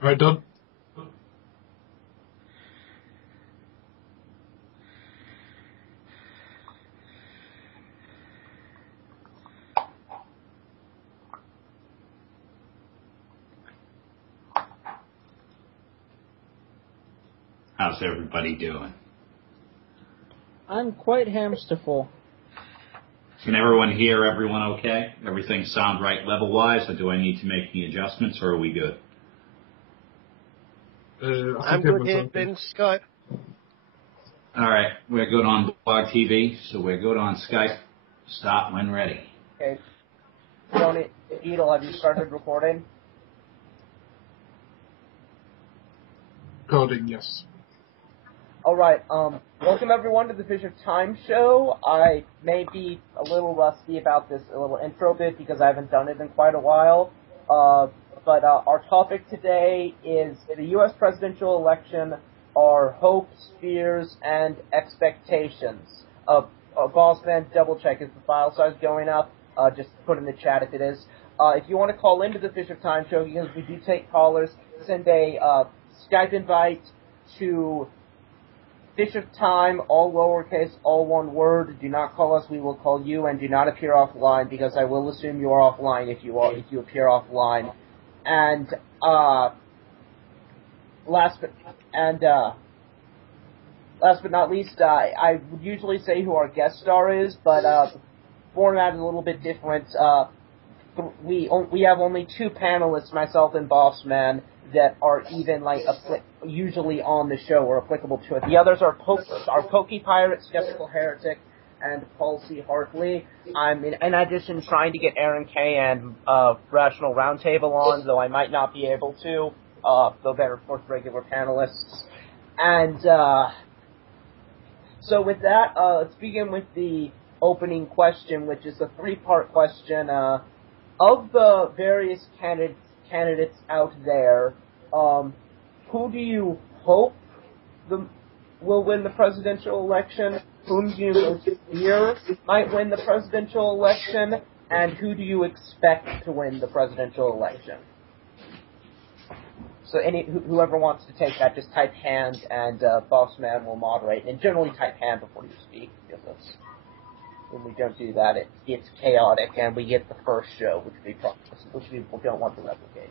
Right, done. How's everybody doing? I'm quite hamsterful. Can everyone hear everyone okay? Everything sound right level-wise, or do I need to make any adjustments, or are we good? I'm good here in Skype. All right, we're good on Blog TV, so we're good on Skype. Stop when ready. Okay. Beetle, have you started recording? Recording, yes. Alright, welcome everyone to the Fish of Time show. I may be a little rusty about this little intro bit because I haven't done it in quite a while. But our topic today is the U.S. presidential election, our hopes, fears, and expectations. Bossman, double check, is the file size going up? Just put in the chat if it is. If you want to call into the Fish of Time show, because we do take callers, send a Skype invite to Fish of Time, all lowercase, all one word. Do not call us, we will call you, and do not appear offline, because I will assume you are offline if you appear offline. And last but not least, I would usually say who our guest star is, but the format is a little bit different. We have only two panelists, myself and Bossman, that are even usually on the show or applicable to it. The others are coquipirate, TheSkepticalHeretic, and Paul C. Hartley. I'm in addition trying to get Aaron K. and Rational Roundtable on, though I might not be able to, though they're of course regular panelists. And so with that, let's begin with the opening question, which is a three-part question. Of the various candidates out there, who do you hope will win the presidential election? Whom do you fear might win the presidential election? And who do you expect to win the presidential election? So whoever wants to take that, just type hand, and Bossman will moderate. And generally type hand before you speak, because when we don't do that, it gets chaotic, and we get the first show, which we don't want to replicate.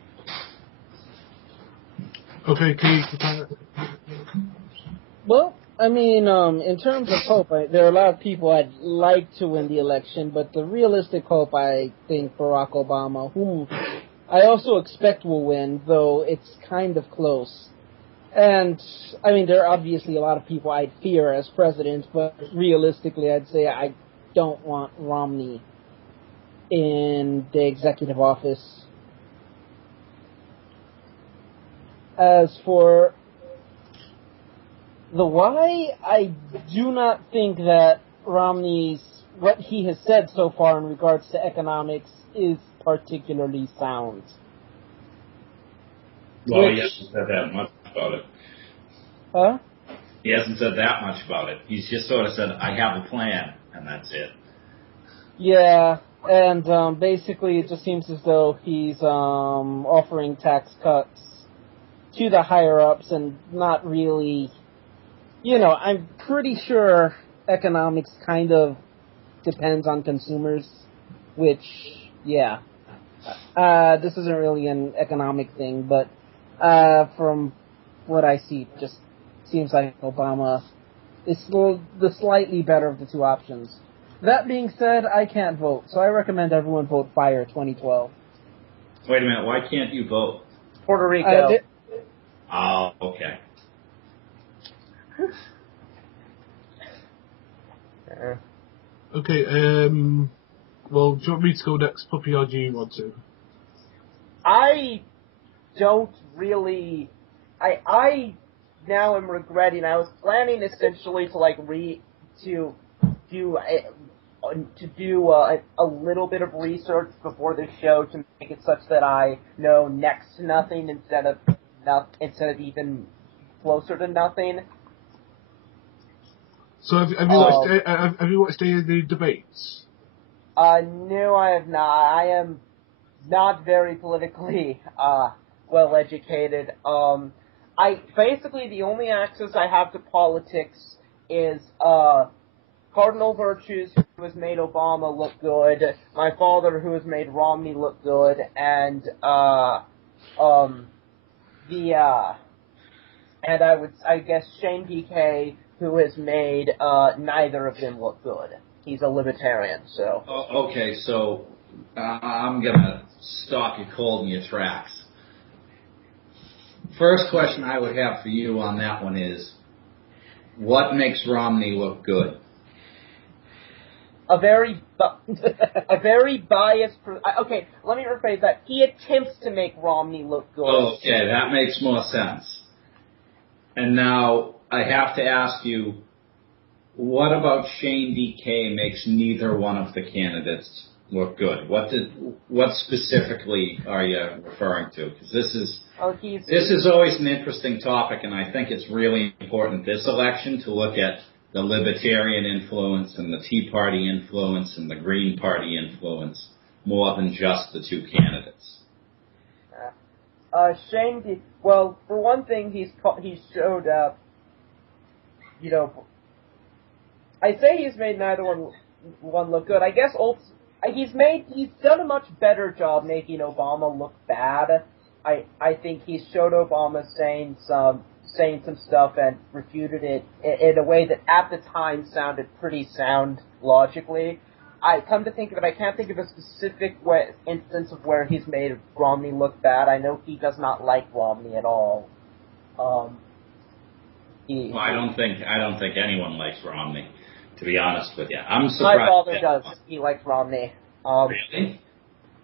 Okay, can you... Well, I mean, in terms of hope, there are a lot of people I'd like to win the election, but the realistic hope, I think, Barack Obama, whom I also expect will win, though it's kind of close. And, I mean, there are obviously a lot of people I'd fear as president, but realistically, I'd say I don't want Romney in the executive office. As for the why, I do not think that what he has said so far in regards to economics is particularly sound. Well, he hasn't said that much about it. Huh? He hasn't said that much about it. He's just sort of said, I have a plan, and that's it. Yeah, and basically it just seems as though he's offering tax cuts to the higher-ups and not really... I'm pretty sure economics kind of depends on consumers, which, yeah. This isn't really an economic thing, but from what I see, it just seems like Obama is the slightly better of the two options. That being said, I can't vote, so I recommend everyone vote Fire 2012. Wait a minute, why can't you vote? Puerto Rico. Oh, okay. Okay, well, do you want me to go next, Puppy, or do you want to? I don't really... I now am regretting. I was planning essentially to do a little bit of research before the show to make it such that I know next to nothing instead of even closer to nothing. So have you watched any of the debates? No, I have not. I am not very politically well educated. Basically the only access I have to politics is cardinal virtues, who has made Obama look good, my father, who has made Romney look good, and I guess Shane DK, who has made neither of them look good. He's a libertarian, so. Okay, so I'm gonna stop you cold in your tracks. First question I would have for you on that one is, what makes Romney look good? A very biased. Okay, let me rephrase that. He attempts to make Romney look good. Okay, that makes more sense. And now I have to ask you, what about Shane DK makes neither one of the candidates look good? What specifically are you referring to? Because this is always an interesting topic, and I think it's really important this election to look at the Libertarian influence and the Tea Party influence and the Green Party influence more than just the two candidates. Shane, well, for one thing, he showed up. I say he's made neither one look good. I guess he's done a much better job making Obama look bad. I think he showed Obama saying some stuff and refuted it in a way that at the time sounded pretty sound logically. I come to think of it, I can't think of a specific instance of where he's made Romney look bad. I know he does not like Romney at all. Well, I don't think anyone likes Romney, to be honest with you. I'm surprised. My father does. He likes Romney. Really?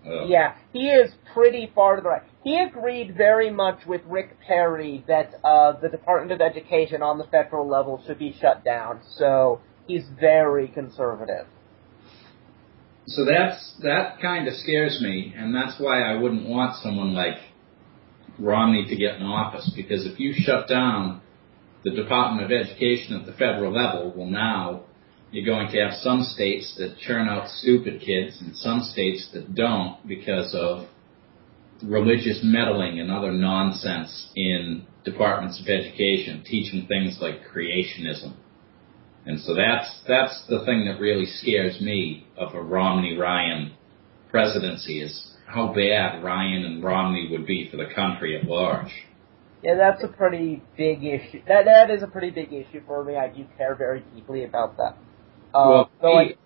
Oh. Yeah, he is pretty far to the right. He agreed very much with Rick Perry that the Department of Education on the federal level should be shut down. So he's very conservative. So that kind of scares me, and that's why I wouldn't want someone like Romney to get in office, because if you shut down the Department of Education at the federal level, well, now you're going to have some states that churn out stupid kids and some states that don't because of religious meddling and other nonsense in departments of education, teaching things like creationism. And so that's the thing that really scares me of a Romney-Ryan presidency, is how bad Ryan and Romney would be for the country at large. Yeah, that's a pretty big issue. That is a pretty big issue for me. I do care very deeply about that. Well,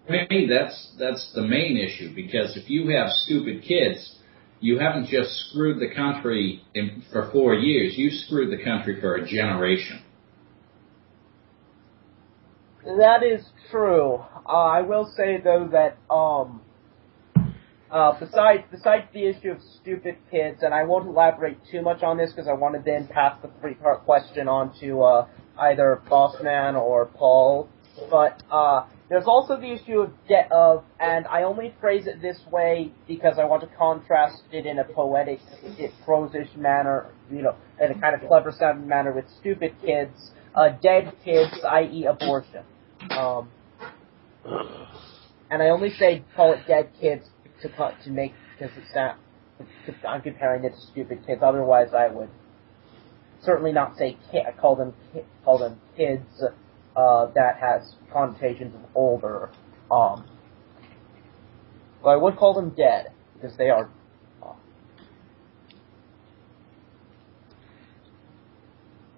maybe that's the main issue, because if you have stupid kids, you haven't just screwed the country for 4 years, you screwed the country for a generation. That is true. I will say, though, that besides the issue of stupid kids, and I won't elaborate too much on this because I want to then pass the three-part question on to either Bossman or Paul, but there's also the issue of, and I only phrase it this way because I want to contrast it in a poetic, prose-ish manner, in a kind of clever-sounding manner with stupid kids, dead kids, i.e. abortion. And I only call it dead kids to make, because I'm comparing it to stupid kids. Otherwise, I would certainly not say call them kids. That has connotations of older. But I would call them dead because they are.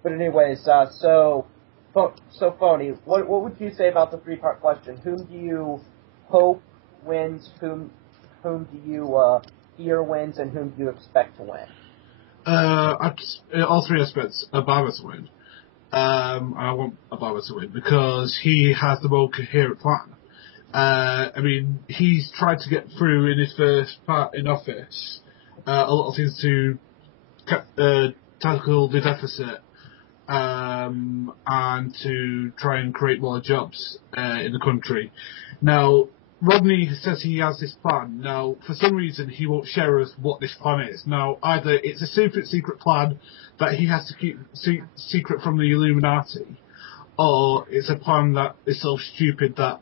But anyways, so Phony, what would you say about the three-part question? Whom do you hope wins? Whom do you fear wins, and whom do you expect to win? All three aspects. Obama to win. And I want Obama to win because he has the more coherent plan. I mean, he's tried to get through in his first part in office a lot of things to tackle the deficit and to try and create more jobs in the country. Now, Rodney says he has this plan. Now, for some reason, he won't share us what this plan is. Now, either it's a secret plan that he has to keep secret from the Illuminati, or it's a plan that is so stupid that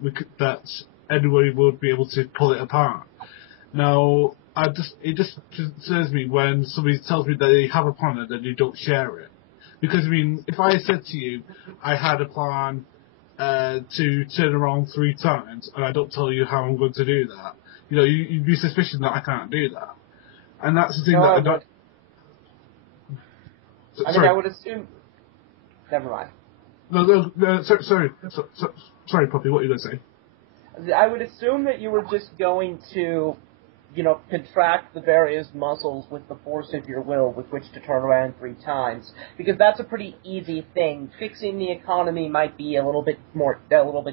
anybody would be able to pull it apart. Now, it just concerns me when somebody tells me that they have a plan and then you don't share it. Because, I mean, if I said to you, I had a plan to turn around 3 times, and I don't tell you how I'm going to do that, you know, you'd be suspicious that I can't do that. And that's the thing that I don't... I would assume... Never mind. No, sorry, Puppy, what are you going to say? I would assume that you were just going to, you know, contract the various muscles with the force of your will with which to turn around 3 times, because that's a pretty easy thing. Fixing the economy might be a little bit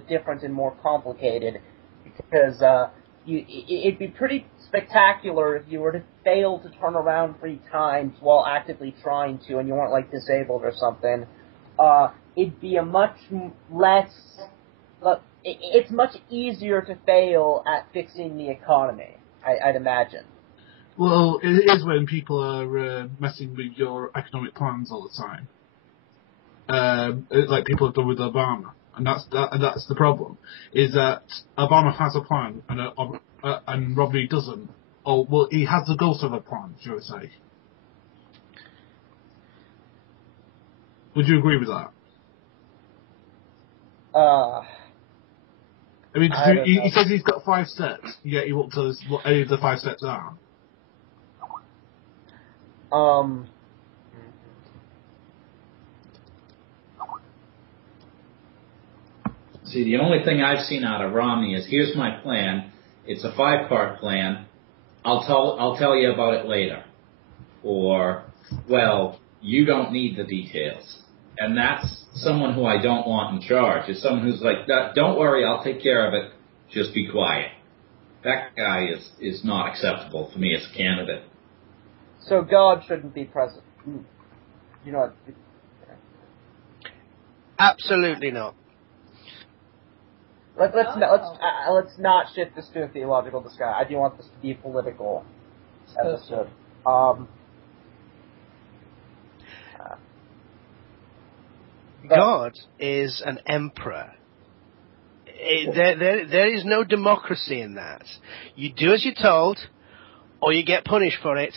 different and more complicated, because it'd be pretty spectacular if you were to fail to turn around 3 times while actively trying to, and you weren't like disabled or something. It'd be a much less. It's much easier to fail at fixing the economy, I'd imagine. Well, it is when people are messing with your economic plans all the time, like people have done with Obama, and that's the problem. Is that Obama has a plan and Romney doesn't. Oh, well, he has the ghost of a plan, shall we say? Would you agree with that? I mean, he says he's got 5 steps, yet he won't tell us what any of the 5 steps are. See, the only thing I've seen out of Romney is, here's my plan. It's a 5-part plan. I'll tell you about it later. Or, well, you don't need the details. And that's someone who I don't want in charge. Is someone who's like, don't worry, I'll take care of it. Just be quiet. That guy is not acceptable for me as a candidate. So God shouldn't be president. You know. Absolutely not. Let's not shift this to a theological discussion. I do want this to be a political episode. God is an emperor. There is no democracy in that. You do as you're told, or you get punished for it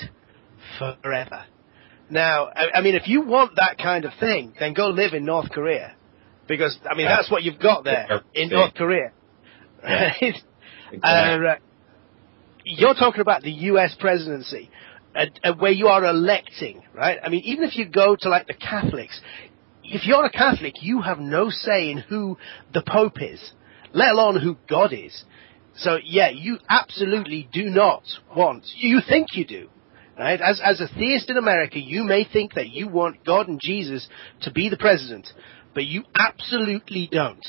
forever. Now, I mean, if you want that kind of thing, then go live in North Korea. Because, I mean, that's what you've got there in North Korea. Right? Exactly. You're talking about the U.S. presidency, where you are electing, right? I mean, even if you go to, like, the Catholics, if you're a Catholic, you have no say in who the Pope is, let alone who God is. So, yeah, you absolutely do not want, you think you do, right? As a theist in America, you may think that you want God and Jesus to be the president, but you absolutely don't.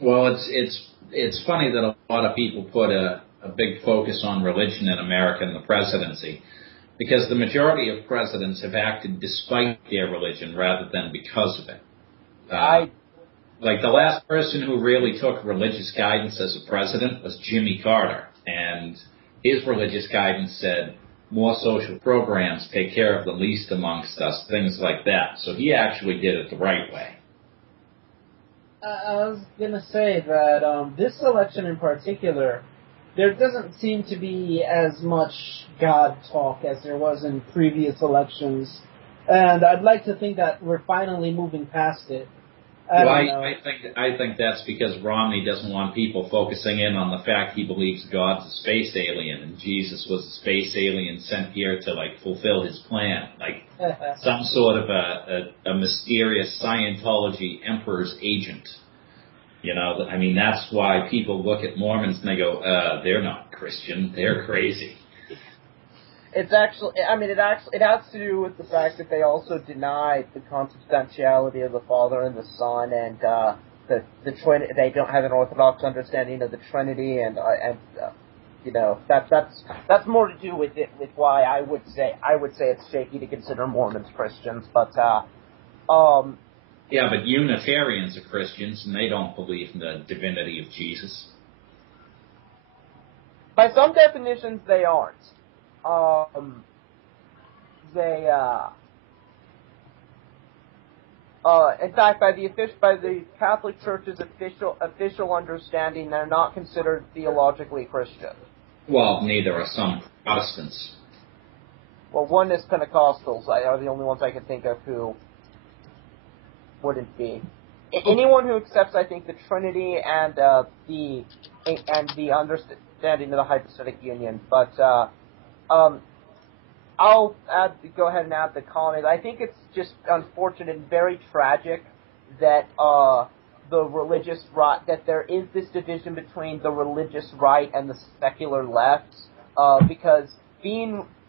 Well, it's funny that a lot of people put a big focus on religion in America and the presidency, because the majority of presidents have acted despite their religion rather than because of it. Like the last person who really took religious guidance as a president was Jimmy Carter, and his religious guidance said, more social programs, take care of the least amongst us, things like that. So he actually did it the right way. I was going to say that this election in particular, there doesn't seem to be as much God talk as there was in previous elections. And I'd like to think that we're finally moving past it. I think that's because Romney doesn't want people focusing in on the fact he believes God's a space alien and Jesus was a space alien sent here to like fulfill his plan, like some sort of a mysterious Scientology emperor's agent. You know, I mean, that's why people look at Mormons and they go, they're not Christian, they're crazy. It's actually, I mean, it has to do with the fact that they also deny the consubstantiality of the Father and the Son, and the Trinity. They don't have an Orthodox understanding of the Trinity, and you know, that's more to do with it, with why I would say it's shaky to consider Mormons Christians, but yeah, but Unitarians are Christians, and they don't believe in the divinity of Jesus. By some definitions, they aren't. In fact, by the Catholic Church's official understanding, they're not considered theologically Christian. Well, neither are some Protestants. Well, oneness Pentecostals are the only ones I can think of who wouldn't be. Anyone who accepts, I think, the Trinity and the understanding of the hypostatic union. But I'll go ahead and add the comment. I think it's just unfortunate and very tragic that the religious right, that there is this division between the religious right and the secular left, because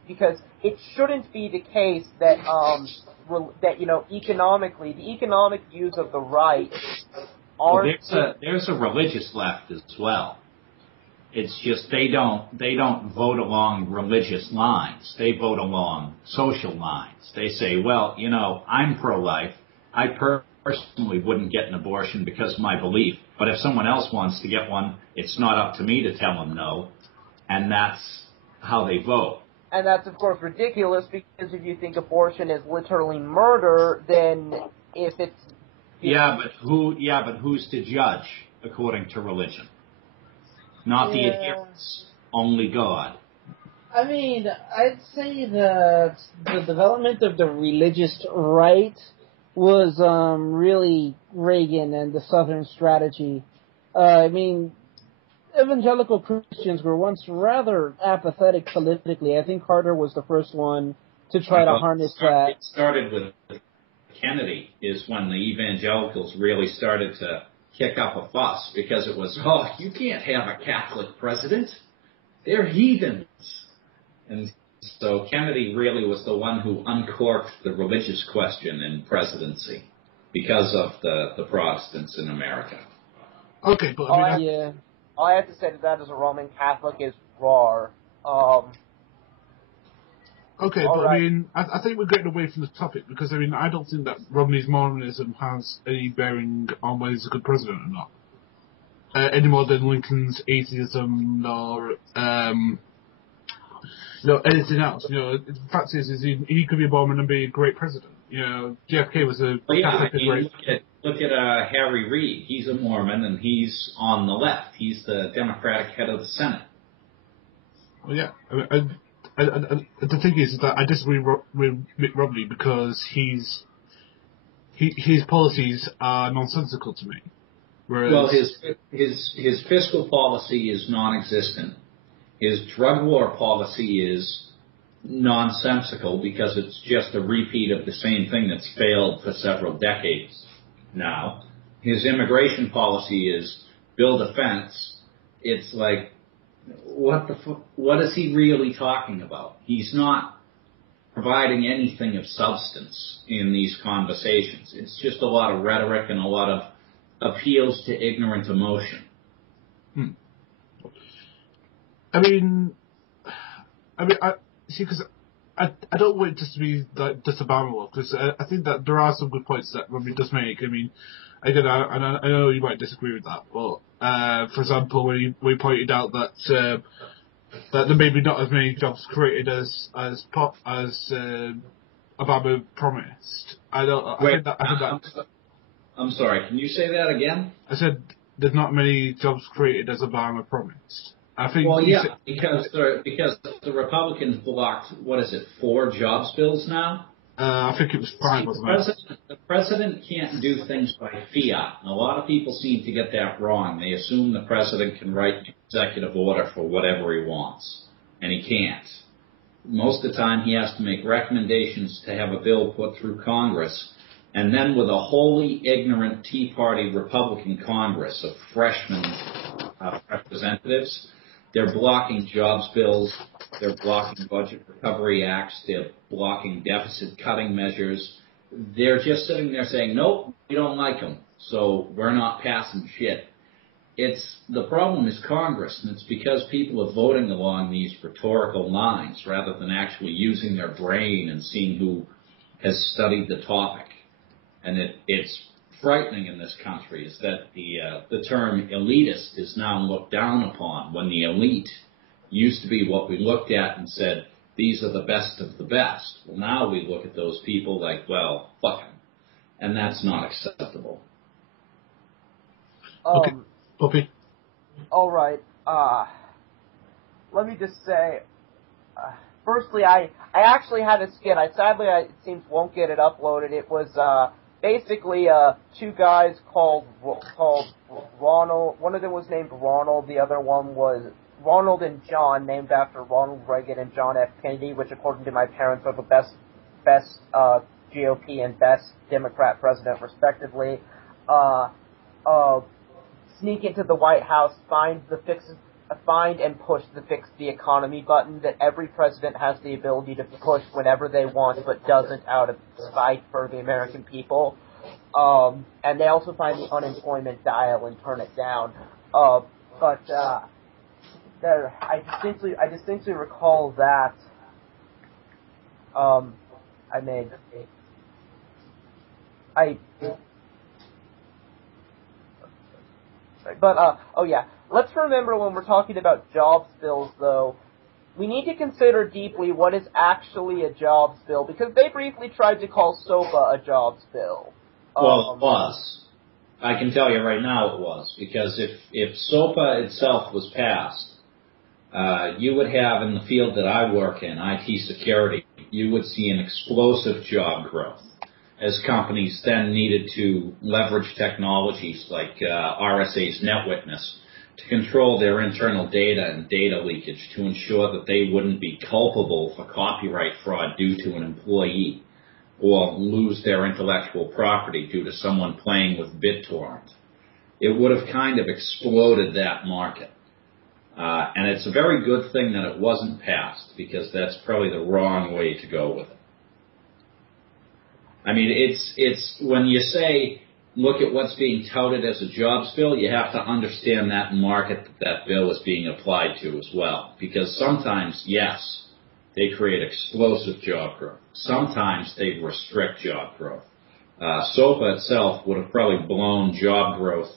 it shouldn't be the case that economically the economic views of the right aren't. Well, there's a religious left as well. It's just they don't vote along religious lines. They vote along social lines. They say, well, I'm pro-life. I personally wouldn't get an abortion because of my belief. But if someone else wants to get one, it's not up to me to tell them no. And that's how they vote. And that's, of course, ridiculous, because if you think abortion is literally murder, then if it's... but who's to judge according to religion? Not the adherents, only God. I mean, I'd say that the development of the religious right was really Reagan and the Southern strategy. I mean, evangelical Christians were once rather apathetic politically. I think Carter was the first one to try to harness that. It started with Kennedy, is when the evangelicals really started to kick up a fuss, because it was, you can't have a Catholic president. They're heathens. And so Kennedy really was the one who uncorked the religious question in presidency because of the Protestants in America. Okay, but all I have to say to that as a Roman Catholic is rawr. Okay, but right. I mean, I think we're getting away from the topic, because, I mean, I don't think that Romney's Mormonism has any bearing on whether he's a good president or not. Any more than Lincoln's atheism or, anything else. The fact is he could be a Mormon and be a great president. JFK was a Catholic. Look at Harry Reid. He's a Mormon, and he's on the left. He's the Democratic head of the Senate. Well, yeah. The thing is that I disagree with Mitt Romney, because his policies are nonsensical to me. Whereas, well, his fiscal policy is non-existent. His drug war policy is nonsensical, because it's just a repeat of the same thing that's failed for several decades now. His immigration policy is build a fence. It's like, what is he really talking about? He's not providing anything of substance in these conversations. It's just a lot of rhetoric and a lot of appeals to ignorant emotion. I mean, I see, because I don't want it just to be like just Obama, because I think that there are some good points that Romney does make. I mean, again, I know you might disagree with that, but for example, when he pointed out that there may be not as many jobs created as Obama promised. I'm sorry. Can you say that again? I said there's not many jobs created as Obama promised. I think. Well, yeah, because the Republicans blocked 4 jobs bills now. I think it was 5, wasn't it? The president can't do things by fiat. And a lot of people seem to get that wrong. They assume the president can write an executive order for whatever he wants, and he can't. Most of the time, he has to make recommendations to have a bill put through Congress, and then with a wholly ignorant Tea Party Republican Congress of freshman representatives, they're blocking jobs bills, they're blocking budget recovery acts, they're blocking deficit-cutting measures. They're just sitting there saying, nope, we don't like them, so we're not passing shit. The problem is Congress, and it's because people are voting along these rhetorical lines rather than actually using their brain and seeing who has studied the topic. And it's frightening in this country is that the term elitist is now looked down upon, when the elite used to be what we looked at and said, these are the best of the best. Well, now we look at those people like, well, fuck them. And that's not acceptable. Okay. Poppy. All right. let me just say, firstly, I actually had a skit. Sadly, it seems won't get it uploaded. It was basically two guys called Ronald. One of them was named Ronald. The other one was Ronald and John, named after Ronald Reagan and John F. Kennedy, which, according to my parents, are the best GOP and best Democrat president, respectively. Sneak into the White House, find and push the fix the economy button that every president has the ability to push whenever they want, but doesn't out of spite for the American people. And they also find the unemployment dial and turn it down. I distinctly recall that let's remember when we're talking about jobs bills, though, we need to consider deeply what is actually a jobs bill, because they briefly tried to call SOPA a jobs bill. Well, it was. I can tell you right now it was, because if SOPA itself was passed, you would have, in the field that I work in, IT security, you would see an explosive job growth, as companies then needed to leverage technologies like RSA's NetWitness to control their internal data and data leakage to ensure that they wouldn't be culpable for copyright fraud due to an employee or lose their intellectual property due to someone playing with BitTorrent. It would have kind of exploded that market. And it's a very good thing that it wasn't passed, because that's probably the wrong way to go with it. I mean, it's when you say, look at what's being touted as a jobs bill, you have to understand that market that bill is being applied to as well. Because sometimes, yes, they create explosive job growth. Sometimes they restrict job growth. SOPA itself would have probably blown job growth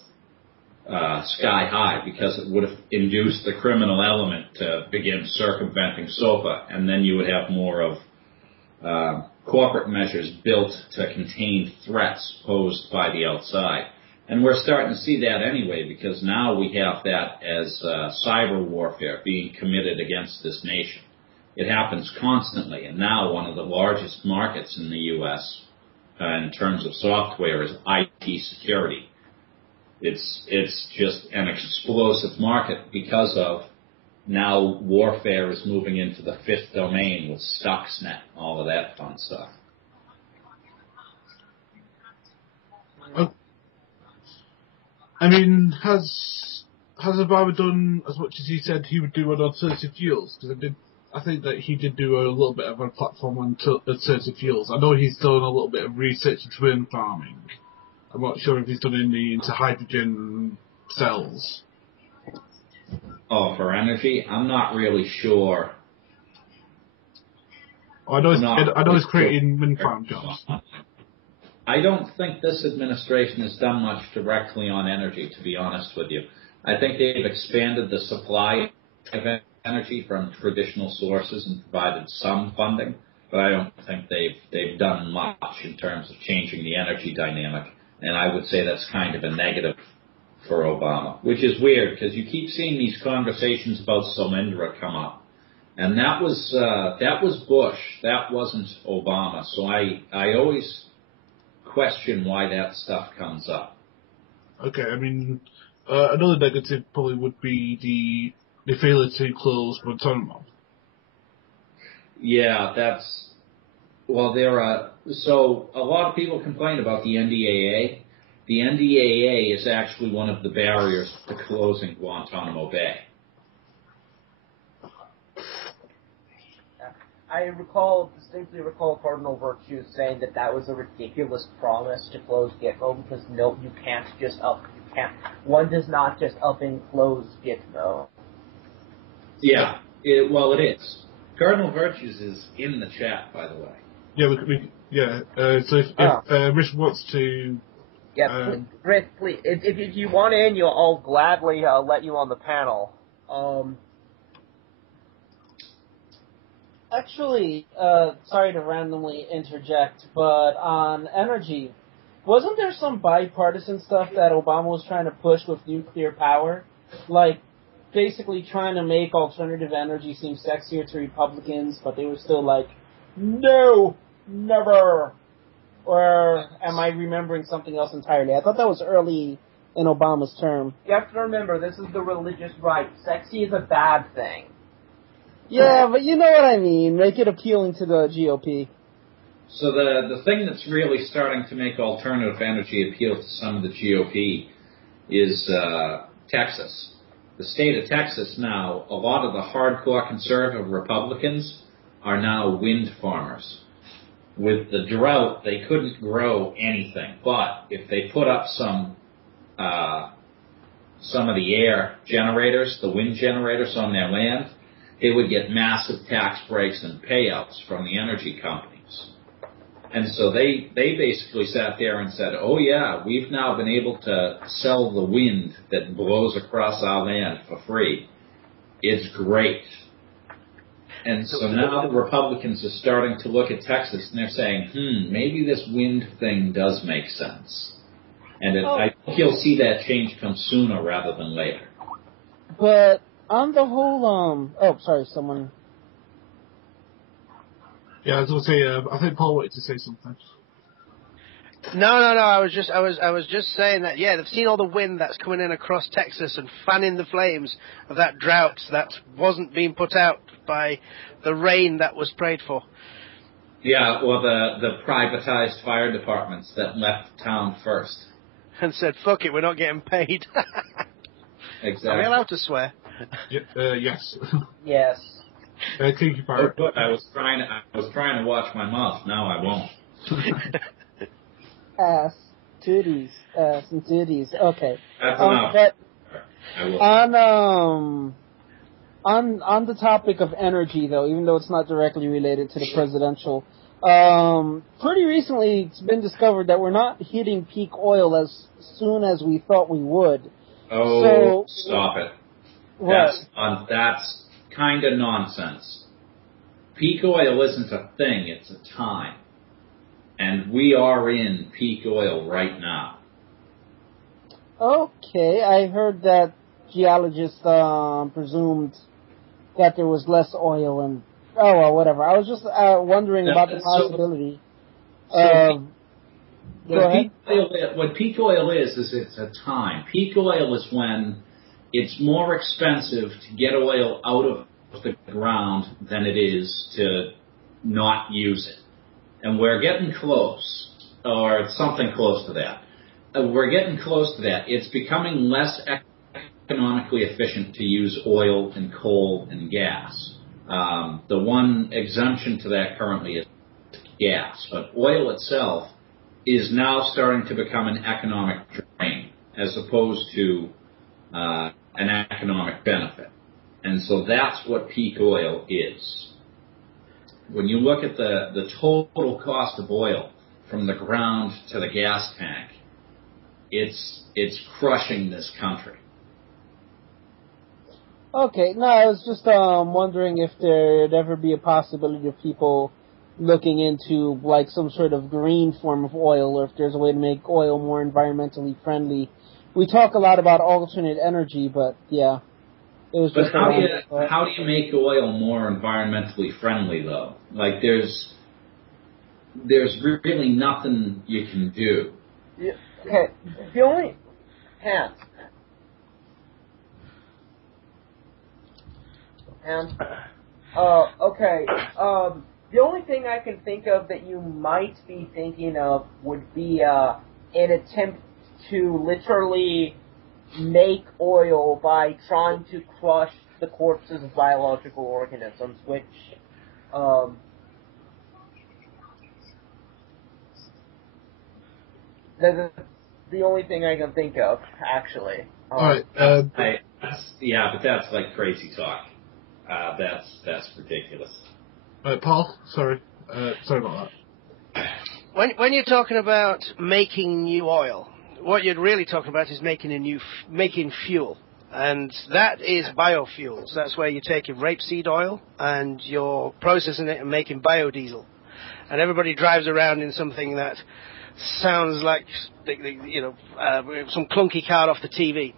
sky high, because it would have induced the criminal element to begin circumventing SOPA, and then you would have more of corporate measures built to contain threats posed by the outside. And we're starting to see that anyway, because now we have that as cyber warfare being committed against this nation. It happens constantly, and now one of the largest markets in the U.S. In terms of software is IT security. It's just an explosive market because of now warfare is moving into the fifth domain with Stuxnet, all of that fun stuff. I mean, has Obama done as much as he said he would do on alternative fuels? Because I think that he did do a little bit of a platform on alternative fuels. I know he's done a little bit of research into wind farming. I'm not sure if he's done any into hydrogen cells. Oh, for energy? I'm not really sure. I know he's creating wind farm jobs. I don't think this administration has done much directly on energy, to be honest with you. I think they've expanded the supply of energy from traditional sources and provided some funding, but I don't think they've done much in terms of changing the energy dynamic. And I would say that's kind of a negative for Obama, which is weird, because you keep seeing these conversations about Solyndra come up. And that was Bush. That wasn't Obama. So I always question why that stuff comes up. Okay, I mean, another negative probably would be the failure to close Guantanamo. Yeah, so a lot of people complain about the NDAA. The NDAA is actually one of the barriers to closing Guantanamo Bay. I distinctly recall Cardinal Virtue saying that was a ridiculous promise to close Gitmo, because no, one does not just up and close Gitmo. Yeah, it is. Cardinal Virtues is in the chat, by the way. Yeah, so if Rich wants to... Yeah, Rich, please, if you want in, I'll gladly let you on the panel. Actually, sorry to randomly interject, but on energy, wasn't there some bipartisan stuff that Obama was trying to push with nuclear power? Like, basically trying to make alternative energy seem sexier to Republicans, but they were still like, no, never. Or am I remembering something else entirely? I thought that was early in Obama's term. You have to remember, this is the religious right. Sexy is a bad thing. Yeah, but you know what I mean. Make it appealing to the GOP. So the thing that's really starting to make alternative energy appeal to some of the GOP is Texas. The state of Texas now, a lot of the hardcore conservative Republicans are now wind farmers. With the drought, they couldn't grow anything. But if they put up some of the air generators, the wind generators on their land, they would get massive tax breaks and payouts from the energy companies. And so they basically sat there and said, oh yeah, we've now been able to sell the wind that blows across our land for free. It's great. And so now the Republicans are starting to look at Texas and they're saying, maybe this wind thing does make sense. And I think you'll see that change come sooner rather than later. But on the whole, sorry, someone. Yeah, I was going to say, I think Paul wanted to say something. No. I was just saying that. Yeah, they've seen all the wind that's coming in across Texas and fanning the flames of that drought that wasn't being put out by the rain that was prayed for. Yeah, or the privatized fire departments that left town first and said, "Fuck it, we're not getting paid." Exactly. Are we allowed to swear? Yes. Yes. Coquipirate. Oh, I was trying to watch my mouth. Now I won't. Ass and titties. Okay. That's enough. But I will. on the topic of energy, though, even though it's not directly related to the presidential, pretty recently it's been discovered that we're not hitting peak oil as soon as we thought we would. Oh, stop it. What? That's kind of nonsense. Peak oil isn't a thing, it's a time. And we are in peak oil right now. Okay, I heard that geologists presumed that there was less oil and... Oh, well, whatever. I was just wondering about the possibility. What peak oil is it's a time. Peak oil is when it's more expensive to get oil out of the ground than it is to not use it. And we're getting close, or something close to that. We're getting close to that. It's becoming less economically efficient to use oil and coal and gas. The one exemption to that currently is gas, but oil itself is now starting to become an economic drain as opposed to an economic benefit. And so that's what peak oil is. When you look at the total cost of oil from the ground to the gas tank, it's crushing this country. Okay, no, I was just wondering if there'd ever be a possibility of people looking into like some sort of green form of oil, or if there's a way to make oil more environmentally friendly. We talk a lot about alternate energy, but yeah. It was just how do you make oil more environmentally friendly, though? Like, there's really nothing you can do. Yeah, okay, the only... Hands. Okay, the only thing I can think of that you might be thinking of would be an attempt to literally make oil by trying to crush the corpses of biological organisms, which that's the only thing I can think of, actually. Alright, yeah, but that's like crazy talk. That's ridiculous. Paul, sorry about that. When you're talking about making new oil, what you're really talking about is making fuel, and that is biofuels. That's where you're taking rapeseed oil and you're processing it and making biodiesel. And everybody drives around in something that sounds like some clunky car off the TV.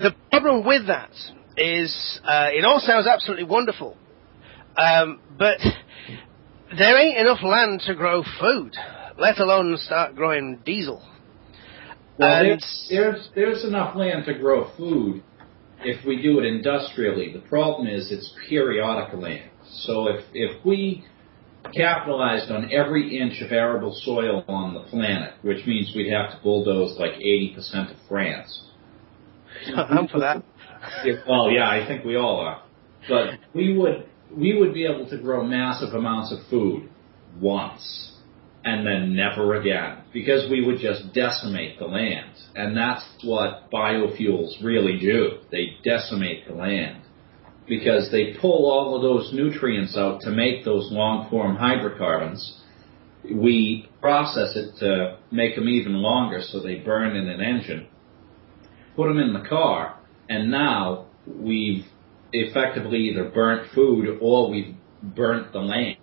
The problem with that is it all sounds absolutely wonderful, but there ain't enough land to grow food, let alone start growing diesel. Well, And there's enough land to grow food if we do it industrially. The problem is it's periodic land. So if we capitalized on every inch of arable soil on the planet, which means we'd have to bulldoze like 80% of France. I'm for that. Well, yeah, I think we all are. But we would be able to grow massive amounts of food once and then never again, because we would just decimate the land. And that's what biofuels really do. They decimate the land because they pull all of those nutrients out to make those long-form hydrocarbons. We process it to make them even longer so they burn in an engine, put them in the car, and now we've effectively either burnt food or we've burnt the land.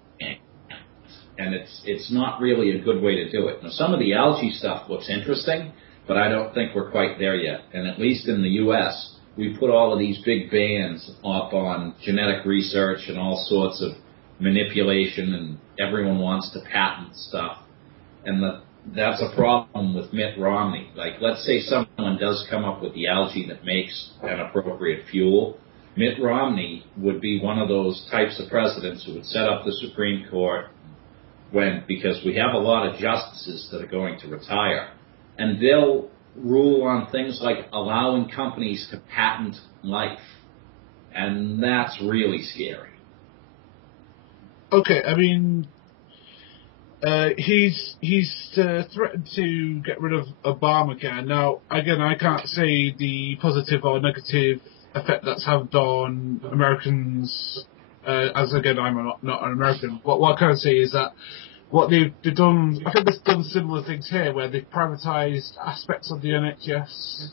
And it's not really a good way to do it. Now, some of the algae stuff looks interesting, but I don't think we're quite there yet. And at least in the U.S., we put all of these big bans up on genetic research and all sorts of manipulation, and everyone wants to patent stuff. And that's a problem with Mitt Romney. Like, let's say someone does come up with the algae that makes an appropriate fuel. Mitt Romney would be one of those types of presidents who would set up the Supreme Court because we have a lot of justices that are going to retire, and they'll rule on things like allowing companies to patent life, and that's really scary. Okay, I mean, he's threatened to get rid of Obamacare. Now, again, I can't say the positive or negative effect that's had on Americans, as again, I'm not an American. What I can say is that what they've done, I think they've done similar things here, where they've privatised aspects of the NHS.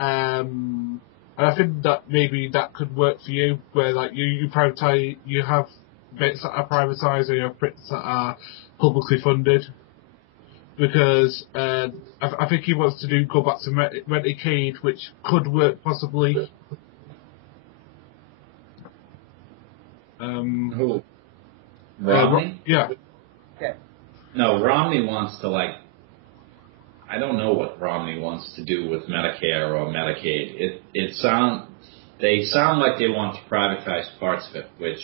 And I think that maybe that could work for you, where like you privatise, you have bits that are privatised, or you have bits that are publicly funded. Because I think he wants to go back to Medicaid, which could work possibly. Who? Romney? Yeah. Okay. No, Romney wants to, like, I don't know what Romney wants to do with Medicare or Medicaid. They sound like they want to privatize parts of it, which,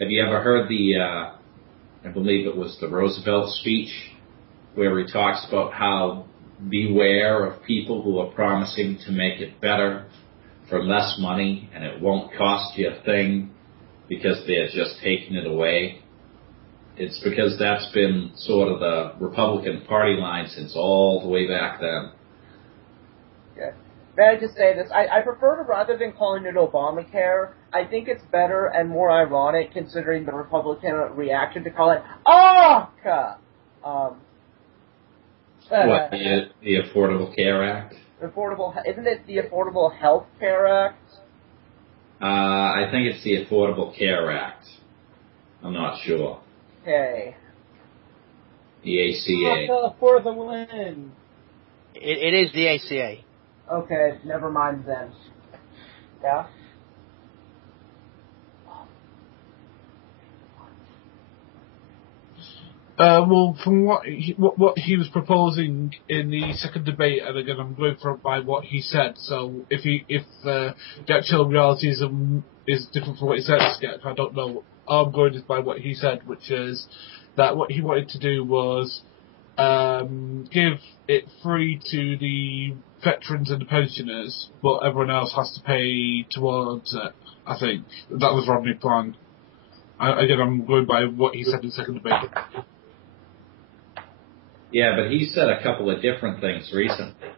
have you ever heard I believe it was the Roosevelt speech, where he talks about how beware of people who are promising to make it better for less money and it won't cost you a thing because they're just taking it away. It's because that's been sort of the Republican Party line since all the way back then. Okay. May I just say this? I prefer to, rather than calling it Obamacare, I think it's better and more ironic considering the Republican reaction to call it AHCA. What, the Affordable Care Act? Isn't it the Affordable Health Care Act? I think it's the Affordable Care Act. I'm not sure. Okay. The ACA. For the win. It is the ACA. Okay, never mind then. Yeah? Well, from what he was proposing in the second debate, and again, I'm going by what he said. So if the actual reality is different from what he said, I don't know. All I'm going is by what he said, which is that what he wanted to do was give it free to the veterans and the pensioners, but everyone else has to pay towards it. I think that was Romney's plan. Again, I'm going by what he said in the second debate. Yeah, but he said a couple of different things recently.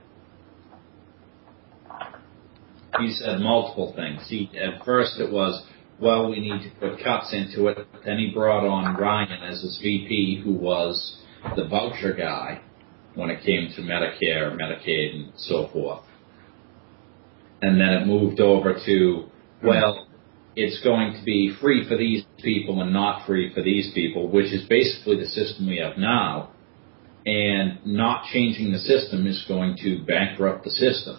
He said multiple things. At first it was, well, we need to put cuts into it. Then he brought on Ryan as his VP, who was the voucher guy when it came to Medicare, Medicaid, and so forth. And then it moved over to, well, it's going to be free for these people and not free for these people, which is basically the system we have now. And not changing the system is going to bankrupt the system.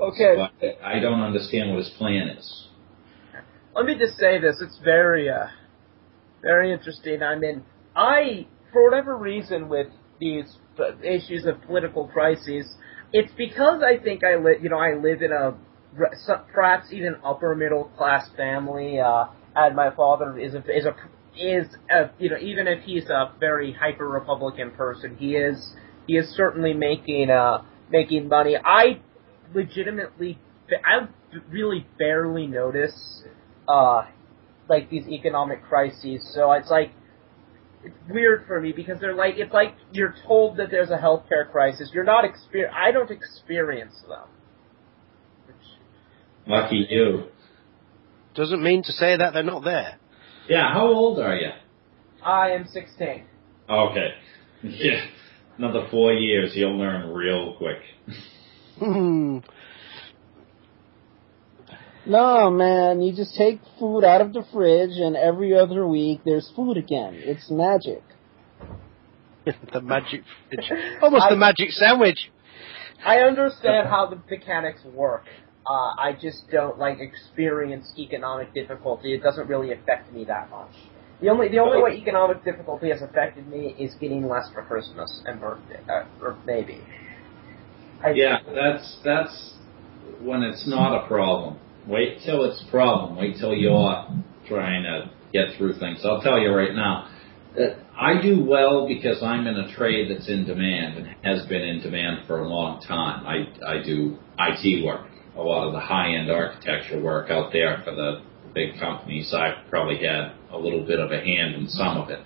Okay. But I don't understand what his plan is. Let me just say this. It's very interesting. I mean, for whatever reason with these issues of political crises, it's because I think I live in a perhaps even upper middle class family, and my father is even if he's a very hyper Republican person, he is certainly making money. I really barely notice like these economic crises, so it's weird for me because it's like you're told that there's a healthcare crisis. I don't experience them. Lucky you. Doesn't mean to say that they're not there. Yeah, how old are you? I am 16. Okay. Yeah. Another 4 years, you'll learn real quick. No, man, you just take food out of the fridge, and every other week there's food again. It's magic. The magic fridge. Almost the magic sandwich. I understand how the mechanics work. I just don't experience economic difficulty. It doesn't really affect me that much. The only way economic difficulty has affected me is getting less for Christmas and birthday, or maybe. That's when it's not a problem. Wait till it's a problem. Wait till you're trying to get through things. I'll tell you right now, I do well because I'm in a trade that's in demand and has been in demand for a long time. I do IT work, a lot of the high-end architecture work out there for the big companies. I've probably had a little bit of a hand in some of it,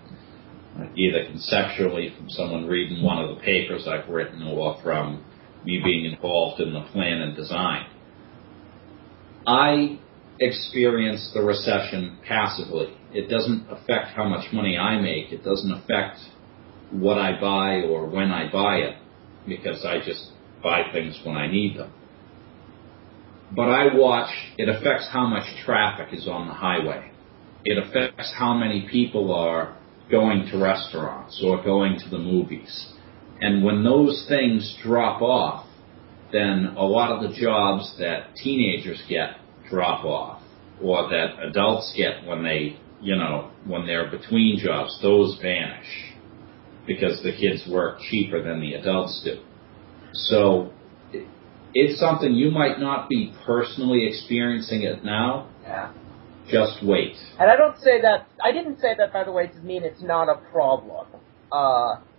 either conceptually from someone reading one of the papers I've written or from me being involved in the plan and design. I experience the recession passively. It doesn't affect how much money I make. It doesn't affect what I buy or when I buy it, because I just buy things when I need them. But I watch, it affects how much traffic is on the highway. It affects how many people are going to restaurants or going to the movies. And when those things drop off, then a lot of the jobs that teenagers get drop off, or that adults get when they're between jobs, those vanish because the kids work cheaper than the adults do. So it's something you might not be personally experiencing it now. Yeah. Just wait. And I didn't say that, by the way, to mean it's not a problem.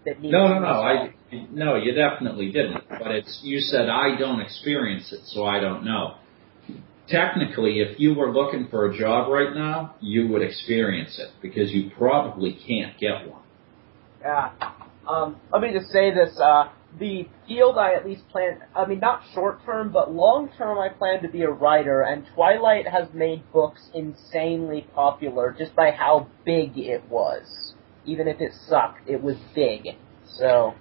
That needs to be solved. No, you definitely didn't. But you said I don't experience it, so I don't know. Technically, if you were looking for a job right now, you would experience it because you probably can't get one. Yeah. Let me just say this. The field I at least plan, not short term, but long term, I plan to be a writer, and Twilight has made books insanely popular just by how big it was. Even if it sucked, it was big. So.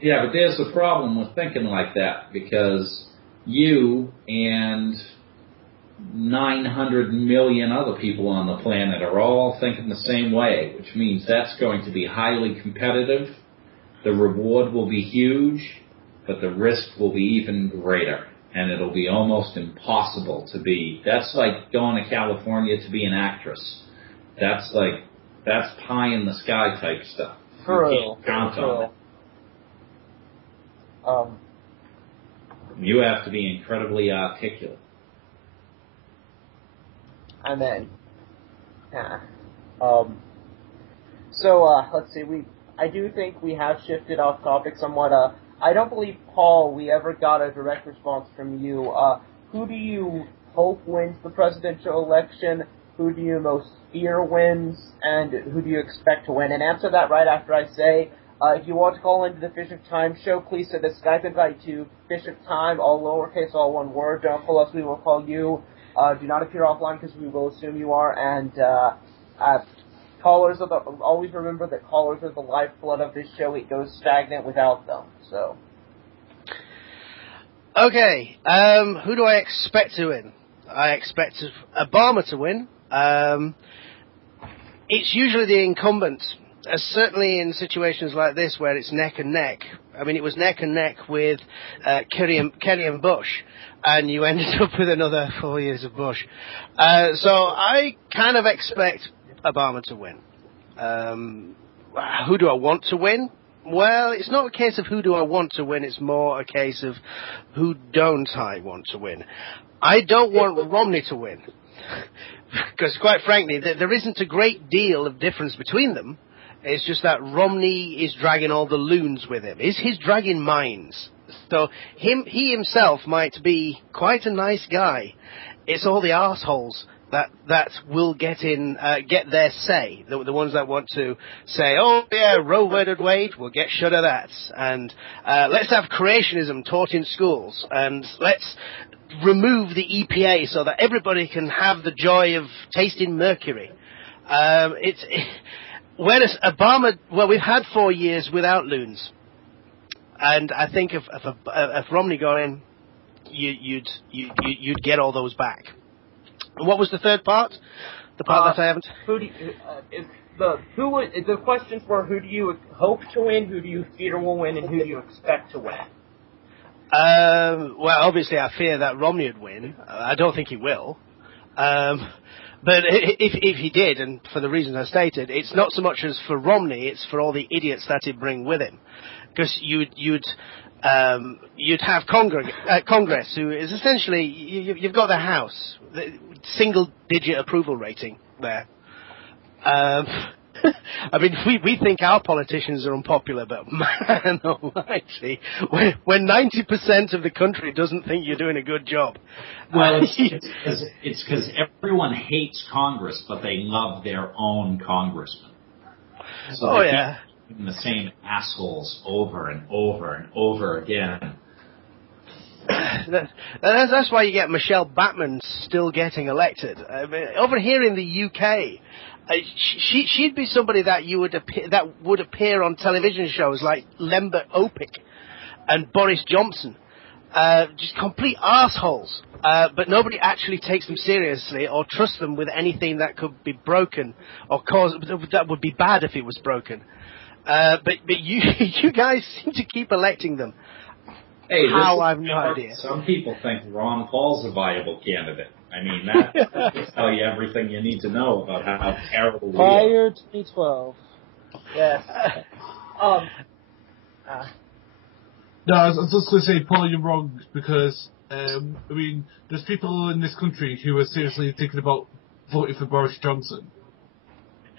Yeah, but there's the problem with thinking like that, because you and 900 million other people on the planet are all thinking the same way, which means that's going to be highly competitive. The reward will be huge, but the risk will be even greater, and it'll be almost impossible to be. That's like going to California to be an actress. That's pie in the sky type stuff. True. You can't count on it. You have to be incredibly articulate. I'm in. Yeah. So let's see. I do think we have shifted off topic somewhat. I don't believe, Paul, we ever got a direct response from you. Who do you hope wins the presidential election? Who do you most fear wins? And who do you expect to win? And answer that right after I say, if you want to call into the Fish of Time show, please send a Skype invite to Fish of Time, all lowercase, all one word. Don't call us, we will call you. Do not appear offline because we will assume you are. And callers always remember that callers are the lifeblood of this show. It goes stagnant without them. So. Okay, who do I expect to win? I expect Obama to win. It's usually the incumbent, certainly in situations like this where it's neck and neck. I mean, it was neck and neck with Kerry and Bush, and you ended up with another 4 years of Bush. So I kind of expect Obama to win. Who do I want to win? Well, it's not a case of who do I want to win, it's more a case of who don't I want to win. I don't want Romney to win, because quite frankly, there isn't a great deal of difference between them. It's just that Romney is dragging all the loons with him. He's dragging minds. So he himself might be quite a nice guy. It's all the arseholes that will get their say. The ones that want to say, oh yeah, Roe v. Wade, we'll get shut of that. And let's have creationism taught in schools. And let's remove the EPA so that everybody can have the joy of tasting mercury. Whereas Obama, well, we've had 4 years without loons. And I think if Romney got in, you'd get all those back. And what was the third part? The part that I haven't. The questions were: who do you hope to win? Who do you fear will win? And who do you expect to win? Well, obviously, I fear that Romney would win. I don't think he will. But if he did, and for the reasons I stated, it's not so much as for Romney; it's for all the idiots that he'd bring with him. Because you'd have Congress, who is essentially you've got the House, the single-digit approval rating there. I mean, we think our politicians are unpopular, but man almighty, when 90% of the country doesn't think you're doing a good job. Well, it's because everyone hates Congress, but they love their own congressman. So yeah. The same assholes over and over and over again. That's why you get Michelle Batman still getting elected. I mean, over here in the UK, she'd be somebody that would appear on television shows like Lambert Opic and Boris Johnson, just complete assholes. But nobody actually takes them seriously or trusts them with anything that could be broken or that would be bad if it was broken. But you guys seem to keep electing them. Hey, how I have no idea. Some people think Ron Paul's a viable candidate. I mean, that will tell you everything you need to know about how terrible we are. Fire 2012. Yes. No, I was just going to say, Paul, you're wrong, because, I mean, there's people in this country who are seriously thinking about voting for Boris Johnson.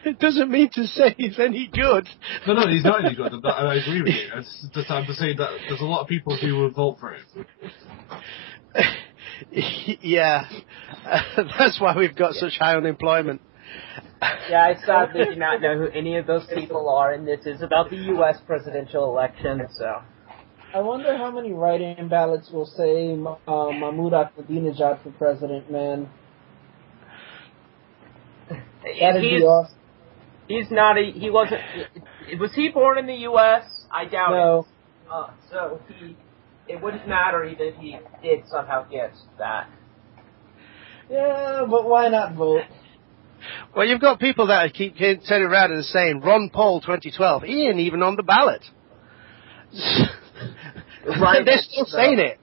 It doesn't mean to say he's any good. No, he's not any good. I agree with you. I'm just saying that there's a lot of people who will vote for him. Yeah. That's why we've got such high unemployment. Yeah, I sadly do not know who any of those people are, and this is about the U.S. presidential election, so... I wonder how many write-in ballots will say Mahmoud Ahmadinejad for president, man. That'd be awesome. He's not he wasn't, was he born in the U.S.? I doubt it. So it wouldn't matter even if he did somehow get that. Yeah, but why not vote? Well, you've got people that keep turning around and saying, Ron Paul 2012, he ain't even on the ballot. Right. They're still saying it.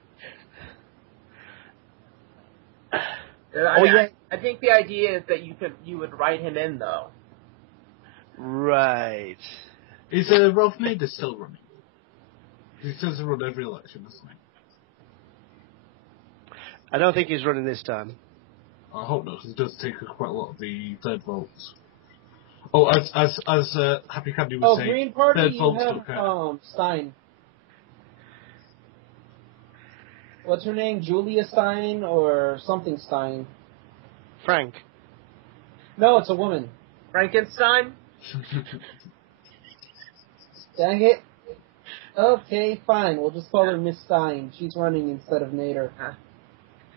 I think the idea is that you would write him in, though. Right. Is Ralph Nader still running? He says he run every election, doesn't he? I don't think he's running this time. I hope not, because he does take quite a lot of the third votes. Oh, as Happy Candy was saying, Green Party, third you votes have don't count. Stein. What's her name? Julia Stein or something Stein? Frank. No, it's a woman. Frankenstein? Dang it. Okay, fine. We'll just call her Miss Stein. She's running instead of Nader.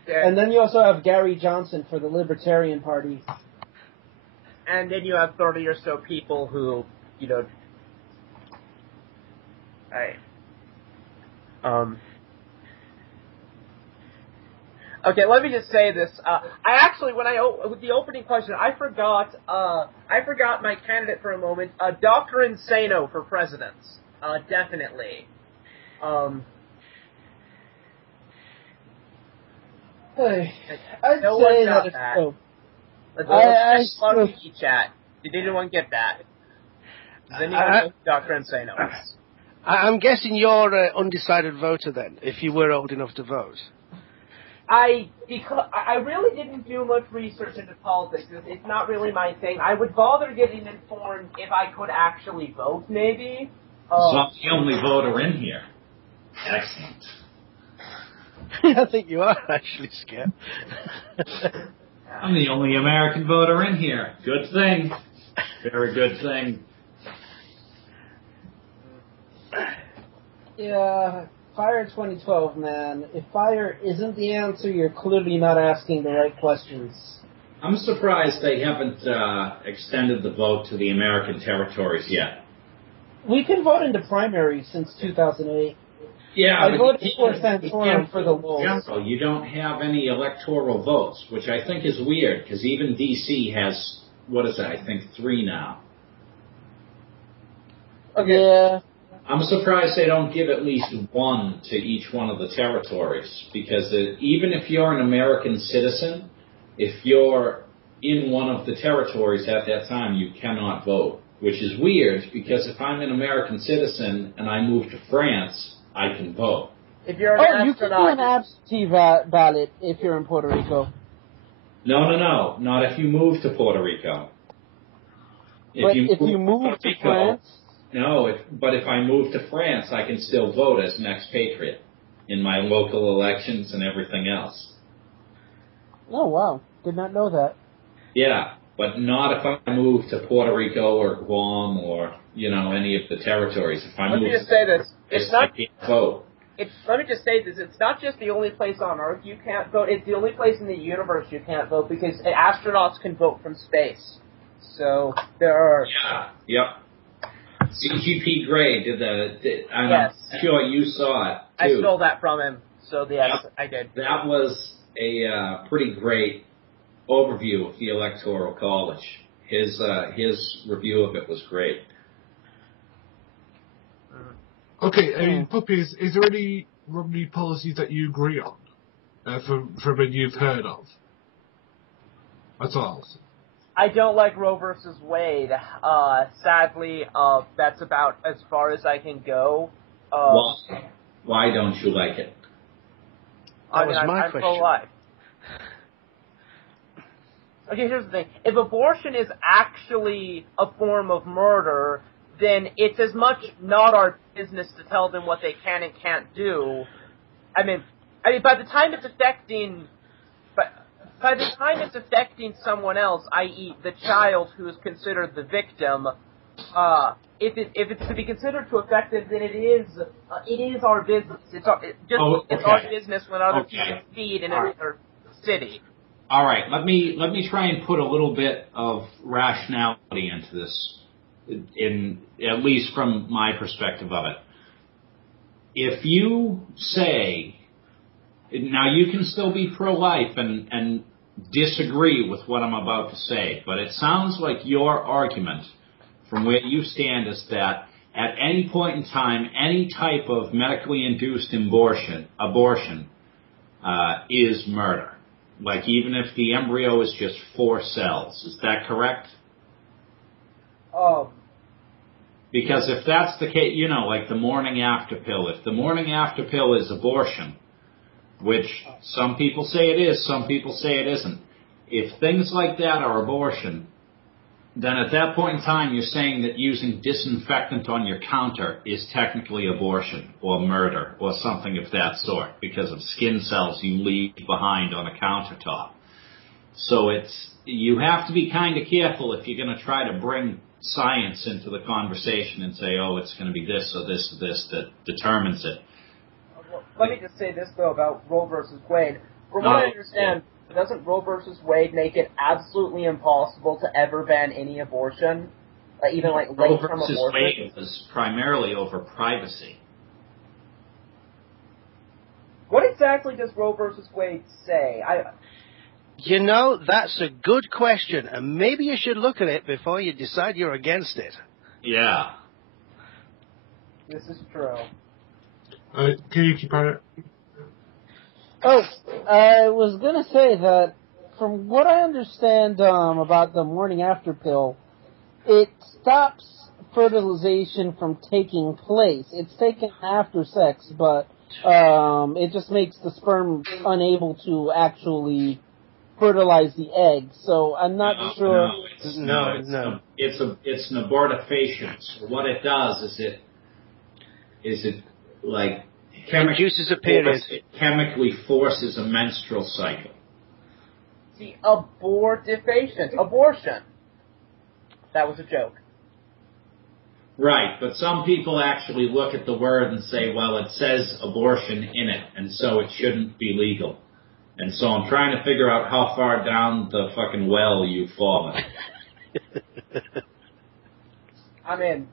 And then you also have Gary Johnson for the Libertarian Party. And then you have 30 or so people who, Okay, let me just say this. I actually, with the opening question, I forgot my candidate for a moment. Dr. Insano for president. Definitely. I'd No say one that got it's that. so. Let's chat. Did anyone get that? Does anyone know who Dr. Insano is? I'm guessing you're an undecided voter then, if you were old enough to vote. Because I really didn't do much research into politics. It's not really my thing. I would bother getting informed if I could actually vote, maybe. So I'm the only voter in here. Excellent. I think you are, actually, Skip. I'm the only American voter in here. Good thing. Very good thing. Yeah, fire 2012, man. If fire isn't the answer, you're clearly not asking the right questions. I'm surprised they haven't extended the vote to the American territories yet. We can vote in the primaries since 2008. Yeah, I voted for Santorum for the Wolves. You don't have any electoral votes, which I think is weird, because even D.C. has, I think 3 now. Okay. Yeah. I'm surprised they don't give at least 1 to each one of the territories, because even if you're an American citizen, if you're in one of the territories at that time, you cannot vote, which is weird, because if I'm an American citizen and I move to France, I can vote. If you're an you can do an absentee ballot if you're in Puerto Rico. No. Not if you move to Puerto Rico. If you move to France? No, but if I move to France, I can still vote as an expatriate in my local elections and everything else. Oh, wow. Did not know that. Yeah, but not if I move to Puerto Rico or Guam or, any of the territories. If I Let move me just say this. I can't vote. Let me just say this. It's not just the only place on Earth you can't vote. It's the only place in the universe you can't vote because astronauts can vote from space. So there are... Yeah, yep. CGP Grey Yes. I'm sure you saw it, too. I stole that from him, so yes, I did. That was a pretty great overview of the Electoral College. His review of it was great. Okay, Puppy, is there any Romney policies that you agree on from what you've heard of? That's all. I don't like Roe versus Wade. Sadly, that's about as far as I can go. Why don't you like it? That was my I'm question. pro-life. Okay, here's the thing. If abortion is actually a form of murder, then it's as much not our business to tell them what they can and can't do. I mean, by the time it's affecting... By the time it's affecting someone else, i.e. the child who is considered the victim, if it's to be considered to affect it, then it is our business. It's our business when other people feed in another city. All right, let me try and put a little bit of rationality into this, in at least from my perspective of it. If you say... Now, you can still be pro-life and disagree with what I'm about to say, but it sounds like your argument from where you stand is that at any point in time, any type of medically induced abortion is murder. Like even if the embryo is just 4 cells. Is that correct? Oh. Because if that's the case, like the morning after pill, if the morning after pill is abortion, which some people say it is, some people say it isn't. If things like that are abortion, then at that point in time you're saying that using disinfectant on your counter is technically abortion or murder or something of that sort because of skin cells you leave behind on a countertop. So you have to be kind of careful if you're going to try to bring science into the conversation and say, oh, it's going to be this or this or this that determines it. Let me just say this, though, about Roe versus Wade. From what I understand, doesn't Roe versus Wade make it absolutely impossible to ever ban any abortion? Even late term abortion? Roe versus Wade was primarily over privacy. What exactly does Roe versus Wade say? That's a good question, and maybe you should look at it before you decide you're against it. Yeah. This is true. Coquipirate. Oh, I was gonna say that from what I understand about the morning after pill, it stops fertilization from taking place. It's taken after sex, but it just makes the sperm unable to actually fertilize the egg. So I'm not sure. No, it's an abortifacient. So what it does is it like induces a period. It chemically forces a menstrual cycle. See, abortion. That was a joke. Right, but some people actually look at the word and say, well, it says abortion in it, and so it shouldn't be legal. And so I'm trying to figure out how far down the fucking well you've fallen. I mean,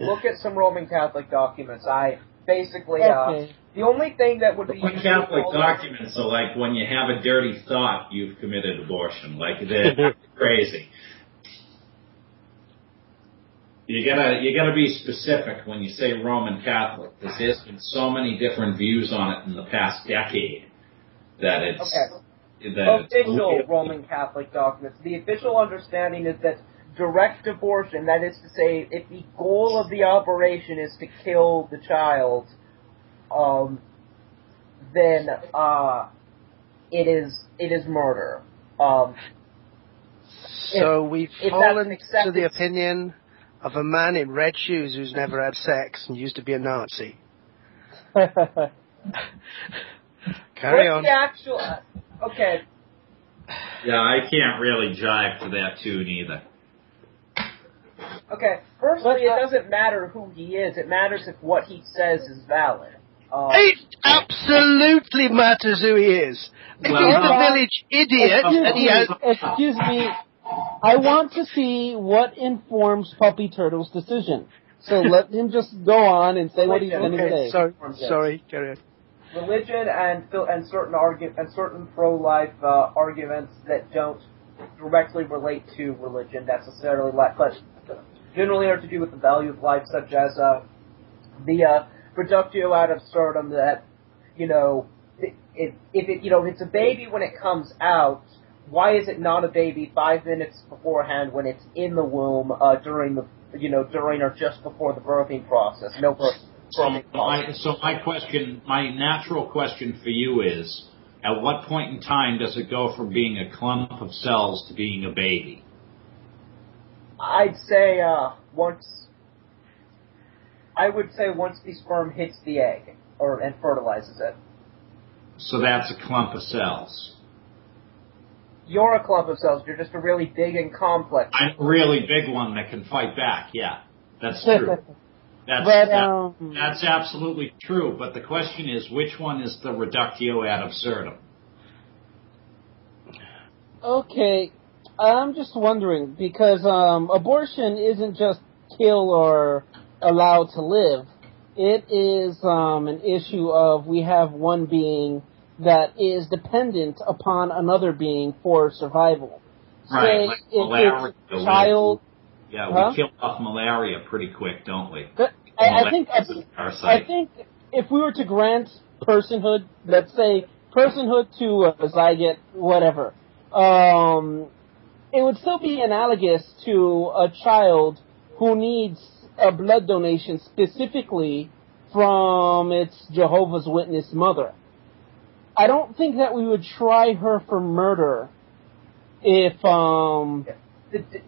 look at some Roman Catholic documents. The only thing that would be Roman Catholic documents are like when you have a dirty thought, you've committed abortion. Like, they're crazy. You gotta be specific when you say Roman Catholic, because there's been so many different views on it in the past decade that it's official Roman Catholic documents. The official understanding is that direct abortion, that is to say, if the goal of the operation is to kill the child, then it is murder. So we've fallen to the opinion of a man in red shoes who's never had sex and used to be a Nazi. Carry on. The actual? Okay. Yeah, I can't really jive to that tune either. Okay, firstly, it doesn't matter who he is. It matters if what he says is valid. It absolutely matters who he is. If he's the village idiot and he has... Excuse me. I want to see what informs Puppy Turtle's decision. So let him just go on and say what he's going to say. Sorry, carry on. Religion and certain pro-life arguments that don't directly relate to religion necessarily, but generally are to do with the value of life, such as the reductio ad absurdum that if it's a baby when it comes out, why is it not a baby 5 minutes beforehand when it's in the womb during or just before the birthing process? So my natural question for you is, at what point in time does it go from being a clump of cells to being a baby? I'd say once the sperm hits the egg and fertilizes it. So that's a clump of cells. You're a clump of cells. You're just a really big and complex. I'm a really big one that can fight back. Yeah, that's true. That's absolutely true. But the question is, which one is the reductio ad absurdum? Okay, I'm just wondering, because abortion isn't just kill or allow to live. It is an issue of we have one being that is dependent upon another being for survival. Right, Say like if malaria. it's a child... Yeah, we kill off malaria pretty quick, don't we? But I think if we were to grant personhood, let's say personhood to a zygote, whatever, it would still be analogous to a child who needs a blood donation specifically from its Jehovah's Witness mother. I don't think that we would try her for murder if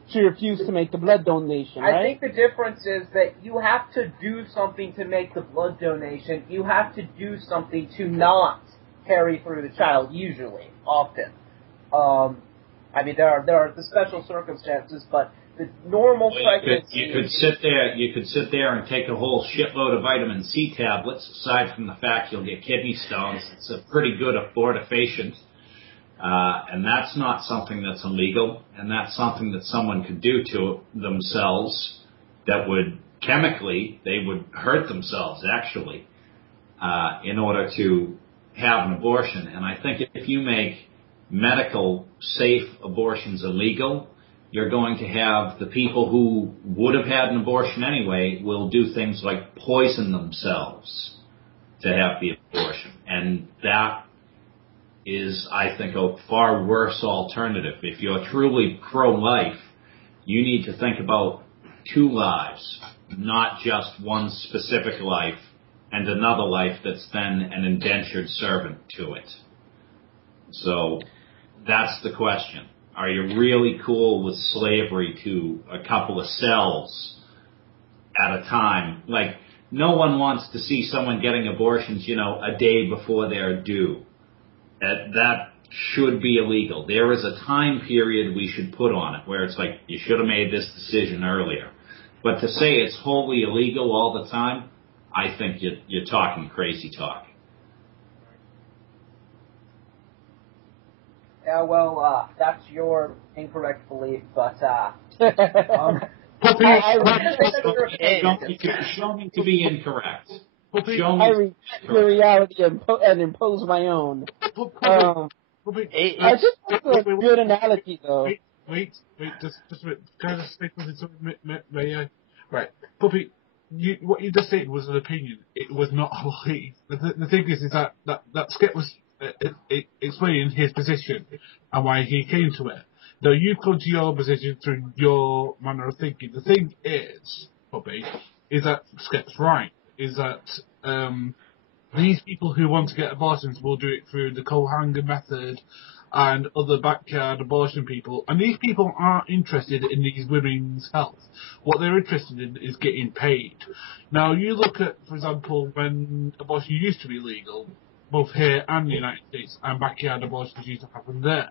she refused to make the blood donation, right? I think the difference is that you have to do something to make the blood donation. You have to do something to not carry through the child, usually, often. I mean, there are the special circumstances, but the normal pregnancy... You could sit there and take a whole shitload of vitamin C tablets, aside from the fact you'll get kidney stones. It's a pretty good abortifacient. And that's not something that's illegal, and that's something that someone could do to themselves that would, chemically, they would hurt themselves, actually, in order to have an abortion. And I think if you make medical, safe abortions illegal, you're going to have the people who would have had an abortion anyway will do things like poison themselves to have the abortion. And that is, I think, a far worse alternative. If you're truly pro-life, you need to think about two lives, not just one specific life and another life that's then an indentured servant to it. So that's the question. Are you really cool with slavery to a couple of cells at a time? Like, no one wants to see someone getting abortions, a day before they're due. That should be illegal. There is a time period we should put on it where it's like, you should have made this decision earlier. But to say it's wholly illegal all the time, I think you're talking crazy talk. Yeah, well, that's your incorrect belief, but Show me to be incorrect. I reject your reality and impose my own. I just think it's a good analogy, though. Wait, just a minute. Can I just say something? May I? Right, Puppy, what you just said was an opinion. It was not a belief. The thing is that Skep was explaining his position and why he came to it. Now, you come to your position through your manner of thinking. The thing is, Puppy, is that Skep's right. Is that these people who want to get abortions will do it through the co-hanger method and other backyard abortion people. And these people aren't interested in these women's health. What they're interested in is getting paid. Now, you look at, for example, when abortion used to be legal, both here and the United States, and backyard abortions used to happen there.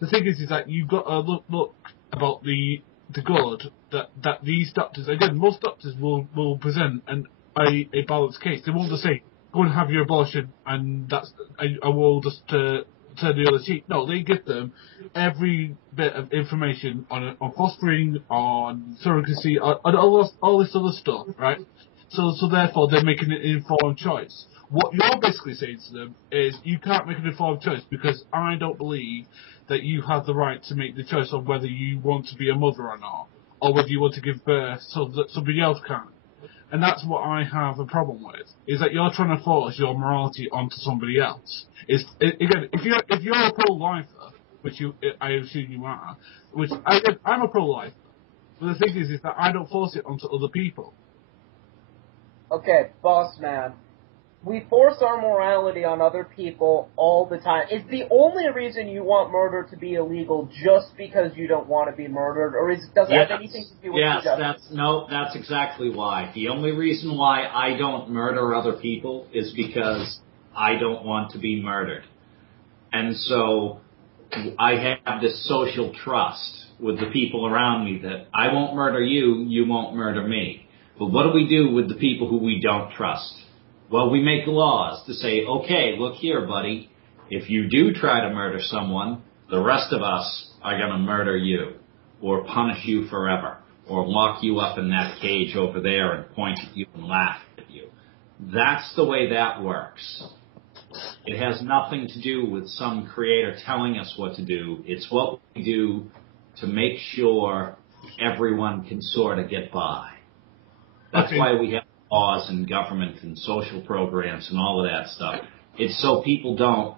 The thing is that you've got to look about the good that these doctors, again, most doctors will present a balanced case. They won't just say, go and have your abortion, and I will just turn the other cheek. No, they give them every bit of information on fostering, on surrogacy, on all this other stuff, right? So therefore, they're making an informed choice. What you're basically saying to them is, you can't make an informed choice because I don't believe that you have the right to make the choice of whether you want to be a mother or not, or whether you want to give birth so that somebody else can. And that's what I have a problem with, is that you're trying to force your morality onto somebody else. Again, if you're a pro-lifer, which I assume you are, which I'm a pro-lifer, but the thing is that I don't force it onto other people. Okay, Bossman. We force our morality on other people all the time. Is the only reason you want murder to be illegal just because you don't want to be murdered, or does it have anything to do with justice? That's exactly why. The only reason why I don't murder other people is because I don't want to be murdered. And so I have this social trust with the people around me that I won't murder you, you won't murder me. But what do we do with the people who we don't trust? Well, we make laws to say, okay, look here, buddy, if you do try to murder someone, the rest of us are going to murder you, or punish you forever, or lock you up in that cage over there and point at you and laugh at you. That's the way that works. It has nothing to do with some creator telling us what to do. It's what we do to make sure everyone can sort of get by. That's why we have laws and government and social programs and all of that stuff. It's so people don't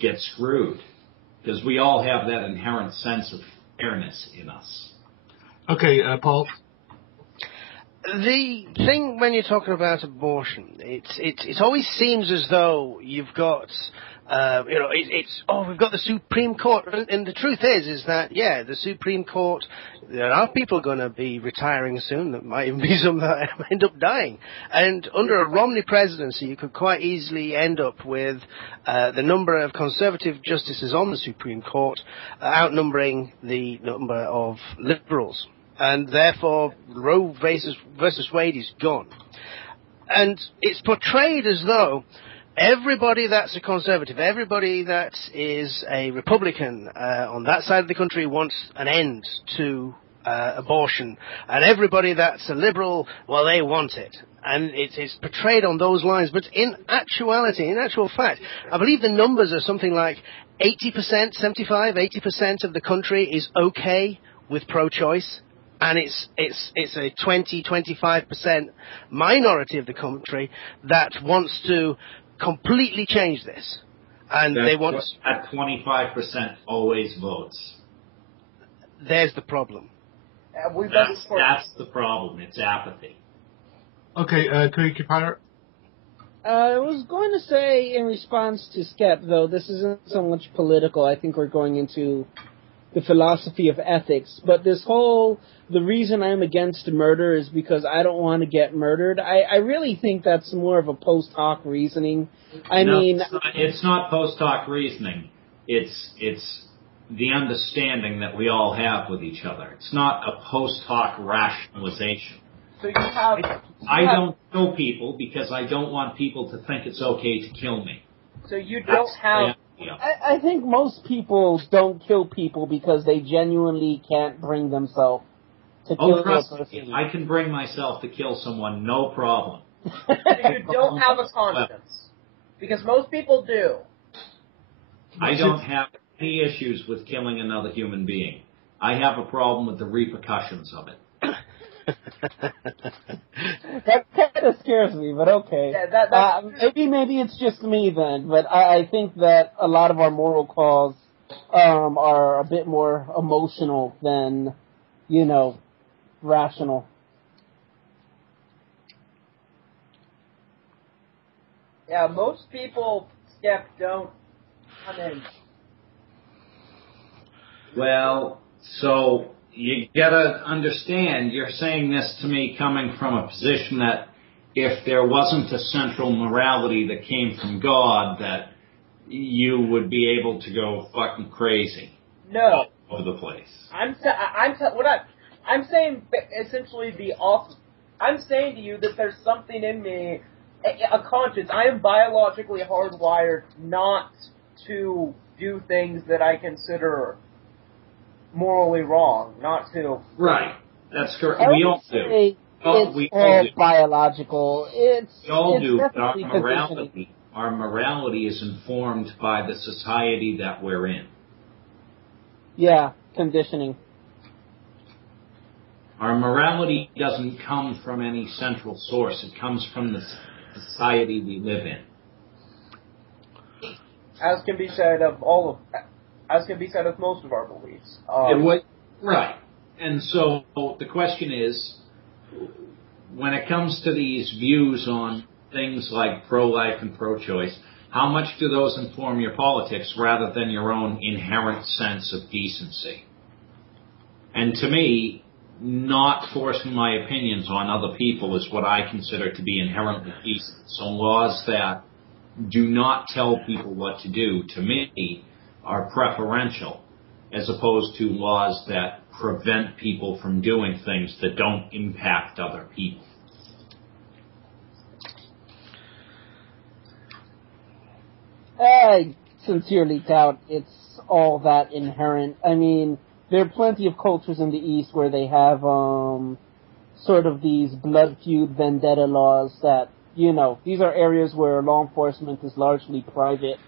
get screwed, because we all have that inherent sense of fairness in us. Okay, Paul. The thing when you're talking about abortion, it always seems as though you've got, we've got the Supreme Court, and the truth is that, the Supreme Court, there are people going to be retiring soon. There might even be some that end up dying. And under a Romney presidency, you could quite easily end up with the number of conservative justices on the Supreme Court outnumbering the number of liberals. And therefore, Roe versus Wade is gone. And it's portrayed as though everybody that's a conservative, everybody that is a Republican on that side of the country wants an end to abortion. And everybody that's a liberal, well, they want it. And it's portrayed on those lines. But in actual fact, I believe the numbers are something like 80%, 75, 80% of the country is okay with pro-choice, and it's a 20, 25% minority of the country that wants to completely change this. And they want at 25% always votes. There's the problem. That's the problem. It's apathy. Okay, coquipirate. I was going to say in response to Skep, though, this isn't so much political. I think we're going into the philosophy of ethics. But the reason I'm against murder is because I don't want to get murdered. I really think that's more of a post hoc reasoning. It's not post hoc reasoning. It's the understanding that we all have with each other. It's not a post hoc rationalization. So I don't kill people because I don't want people to think it's okay to kill me. So you don't have... I think most people don't kill people because they genuinely can't bring themselves to kill a person. I can bring myself to kill someone, no problem. So you don't have a conscience. Because most people do. I don't have any issues with killing another human being. I have a problem with the repercussions of it. That kind of scares me, but okay. Yeah, maybe it's just me then, but I think that a lot of our moral calls are a bit more emotional than, rational. Yeah, most people, don't come in. Well, so you gotta understand, you're saying this to me coming from a position that if there wasn't a central morality that came from God, that you would be able to go fucking crazy. No. All over the place. I'm saying essentially the opposite. I'm saying to you that there's something in me, a conscience. I am biologically hardwired not to do things that I consider morally wrong, not to. Right. That's correct. We all do. It's biological. We all do, but definitely our morality is informed by the society that we're in. Yeah, conditioning. Our morality doesn't come from any central source. It comes from the society we live in. As can be said of most of our beliefs. Right. And so the question is, when it comes to these views on things like pro-life and pro-choice, how much do those inform your politics rather than your own inherent sense of decency? And to me, not forcing my opinions on other people is what I consider to be inherently decent. So laws that do not tell people what to do, to me, are preferential, as opposed to laws that prevent people from doing things that don't impact other people. I sincerely doubt it's all that inherent. I mean, there are plenty of cultures in the East where they have sort of these blood feud vendetta laws that, these are areas where law enforcement is largely private.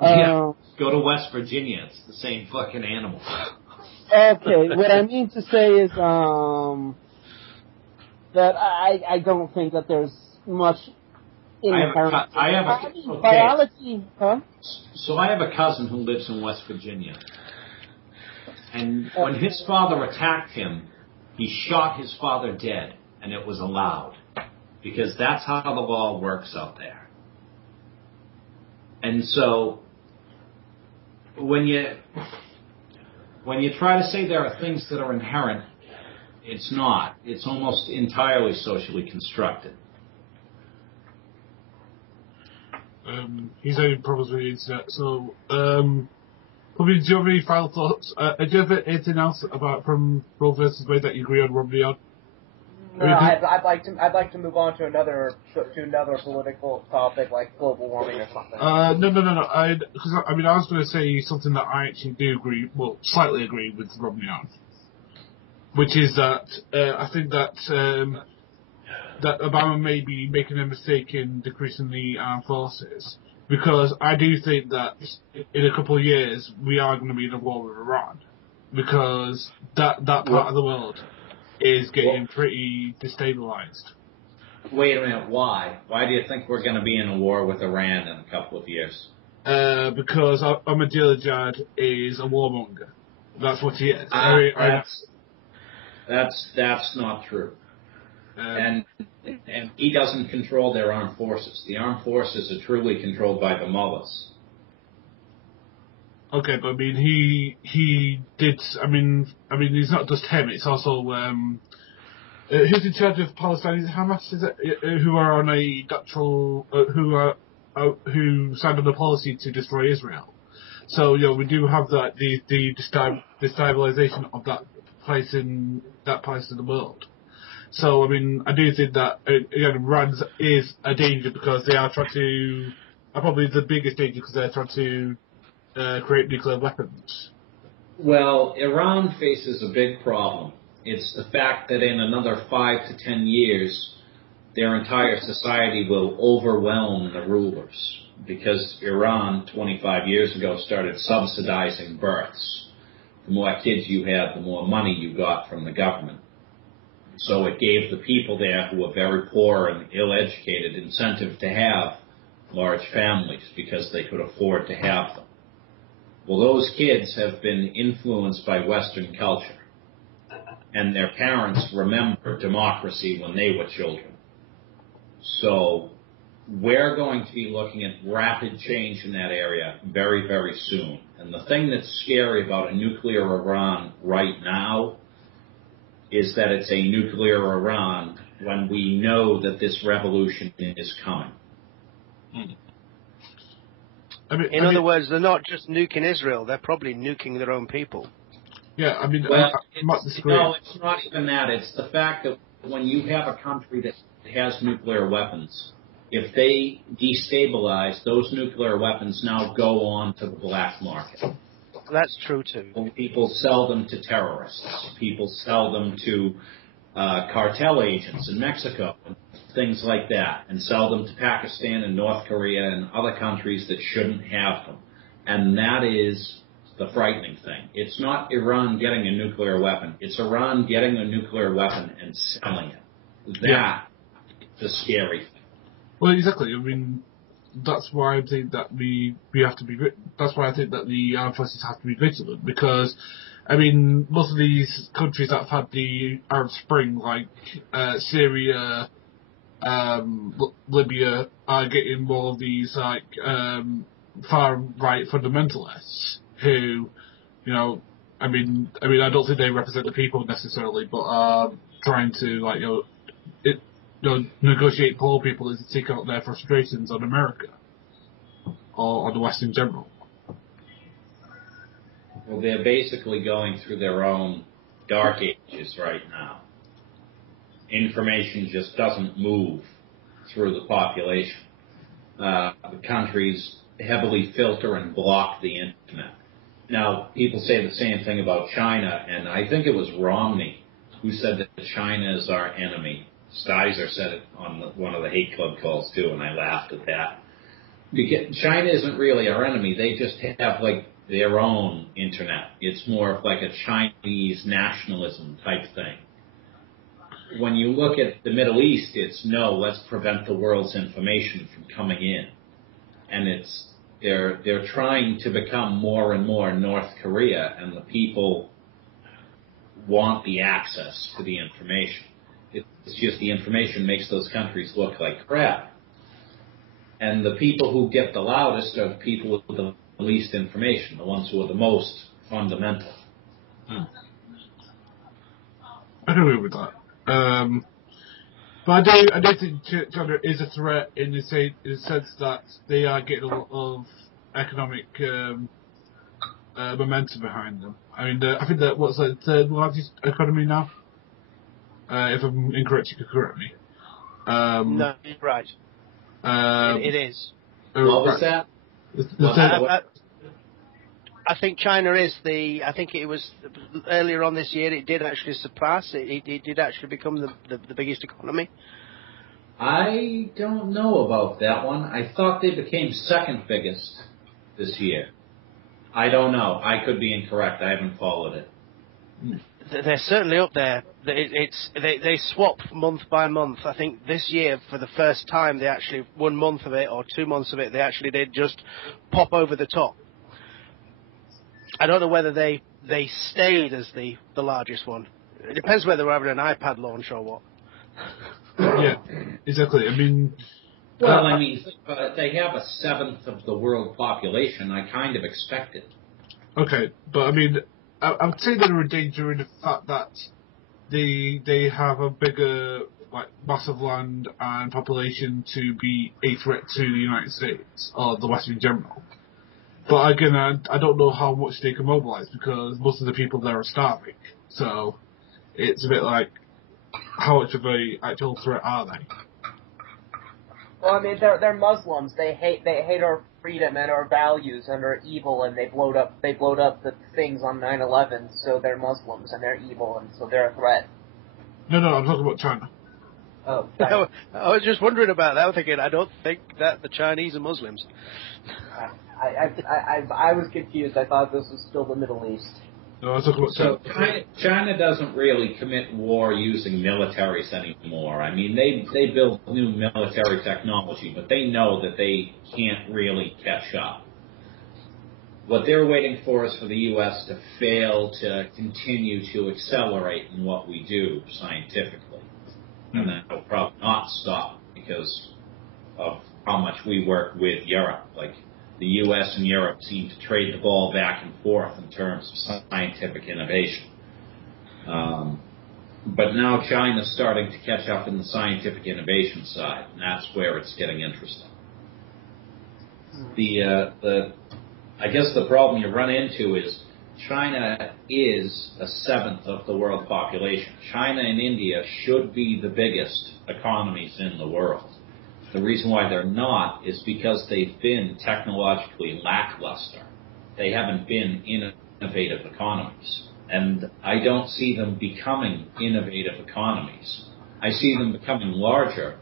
Go to West Virginia. It's the same fucking animal. Okay, what I mean to say is that I don't think that there's much inherent. Biology, huh? So I have a cousin who lives in West Virginia. And when his father attacked him, he shot his father dead, and it was allowed. Because that's how the law works out there. And so, when you try to say there are things that are inherent, it's not. It's almost entirely socially constructed. He's having problems with the internet, so probably do you have any final thoughts? Do you have anything else from Roe versus Wade that you agree on, Romney on? No, I'd like to move on to another political topic like global warming or something. No. Because I was going to say something that I actually do agree, slightly agree with Romney on, which is that I think that that Obama may be making a mistake in decreasing the armed forces, because I do think that in a couple of years we are going to be in a war with Iran, because that part of the world is getting pretty destabilized. Wait a minute, why? Why do you think we're going to be in a war with Iran in a couple of years? Because Ahmadinejad is a warmonger. That's what he is. That's not true. And he doesn't control their armed forces. The armed forces are truly controlled by the mullahs. Okay, but I mean, he did. I mean, it's not just him. It's also who's in charge of Palestine? Is it Hamas? Is it who are on a doctoral who signed on the policy to destroy Israel? So we do have that the destabilization of that place in the world. So I mean, I do think that Iran is a danger because they are probably the biggest danger because they're trying to create nuclear weapons. Well, Iran faces a big problem. It's the fact that in another 5 to 10 years, their entire society will overwhelm the rulers, because Iran 25 years ago started subsidizing births. The more kids you had, the more money you got from the government. So it gave the people there who were very poor and ill-educated incentive to have large families because they could afford to have them. Well, those kids have been influenced by Western culture, and their parents remember democracy when they were children. So we're going to be looking at rapid change in that area very, very soon. And the thing that's scary about a nuclear Iran right now is that it's a nuclear Iran when we know that this revolution is coming. In other words, they're not just nuking Israel, they're probably nuking their own people. Yeah, I mean, well, no, it's not even that. It's the fact that when you have a country that has nuclear weapons, if they destabilize, those nuclear weapons now go on to the black market. That's true, too. People sell them to terrorists. People sell them to cartel agents in Mexico, and things like that, and sell them to Pakistan and North Korea and other countries that shouldn't have them. And that is the frightening thing. It's not Iran getting a nuclear weapon. It's Iran getting a nuclear weapon and selling it. That's the scary thing. Well, exactly. I mean, that's why I think that we have to be. That's why I think that the armed forces have to be vigilant, because, I mean, most of these countries that have had the Arab Spring, like Syria, Libya, are getting more of these like far right fundamentalists who, I mean, I don't think they represent the people necessarily, but are trying to negotiate poor people to take out their frustrations on America or on the West in general. Well, they're basically going through their own dark ages right now. Information just doesn't move through the population. The countries heavily filter and block the internet. Now, people say the same thing about China, and I think it was Romney who said that China is our enemy. Stizer said it on one of the hate club calls too, and I laughed at that. Because China isn't really our enemy. They just have like their own internet. It's more of like a Chinese nationalism type thing. When you look at the Middle East, it's no, let's prevent the world's information from coming in. And they're trying to become more and more North Korea, and the people want the access to the information. It's just the information makes those countries look like crap. And the people who get the loudest are the people with the least information, the ones who are the most fundamental. I agree with that. But I do think China is a threat in the sense that they are getting a lot of economic momentum behind them. I mean, I think that what's the third largest economy now? If I'm incorrect, you can correct me. No, you're right. It is. What was that? I think China is I think it was earlier on this year, it did actually surpass it. It did actually become the biggest economy. I don't know about that one. I thought they became second biggest this year. I don't know. I could be incorrect. I haven't followed it. They're certainly up there. They swap month by month. I think this year, for the first time, they actually 1 month of it or 2 months of it, they actually did just pop over the top. I don't know whether they stayed as the largest one. It depends whether they're having an iPad launch or what. Yeah, exactly. I mean, Well, I mean, they have a seventh of the world population. I kind of expect it. okay, but I mean, I would say they're a danger in the fact that they have a bigger, like, mass of land and population to be a threat to the United States or the West in general. But again, I don't know how much they can mobilize because most of the people there are starving. So it's a bit like, how much of a actual threat are they? Well, I mean, they're Muslims. They hate our freedom and our values, and are evil. And they blowed up the things on 9/11. So they're Muslims and they're evil, and so they're a threat. No, I'm talking about China. Oh, I was just wondering about that. I was thinking, I don't think that the Chinese are Muslims. I was confused. I thought this was still the Middle East. No, I was talking about So China. China doesn't really commit war using militaries anymore. I mean, they build new military technology, but they know that they can't really catch up. What they're waiting for is for the U.S. to fail to continue to accelerate in what we do scientifically. And that will probably not stop because of how much we work with Europe. Like, the U.S. and Europe seem to trade the ball back and forth in terms of scientific innovation. But now China's starting to catch up in the scientific innovation side, and that's where it's getting interesting. I guess the problem you run into is China is a seventh of the world population. China and India should be the biggest economies in the world. The reason why they're not is because they've been technologically lackluster. They haven't been innovative economies. And I don't see them becoming innovative economies. I see them becoming larger,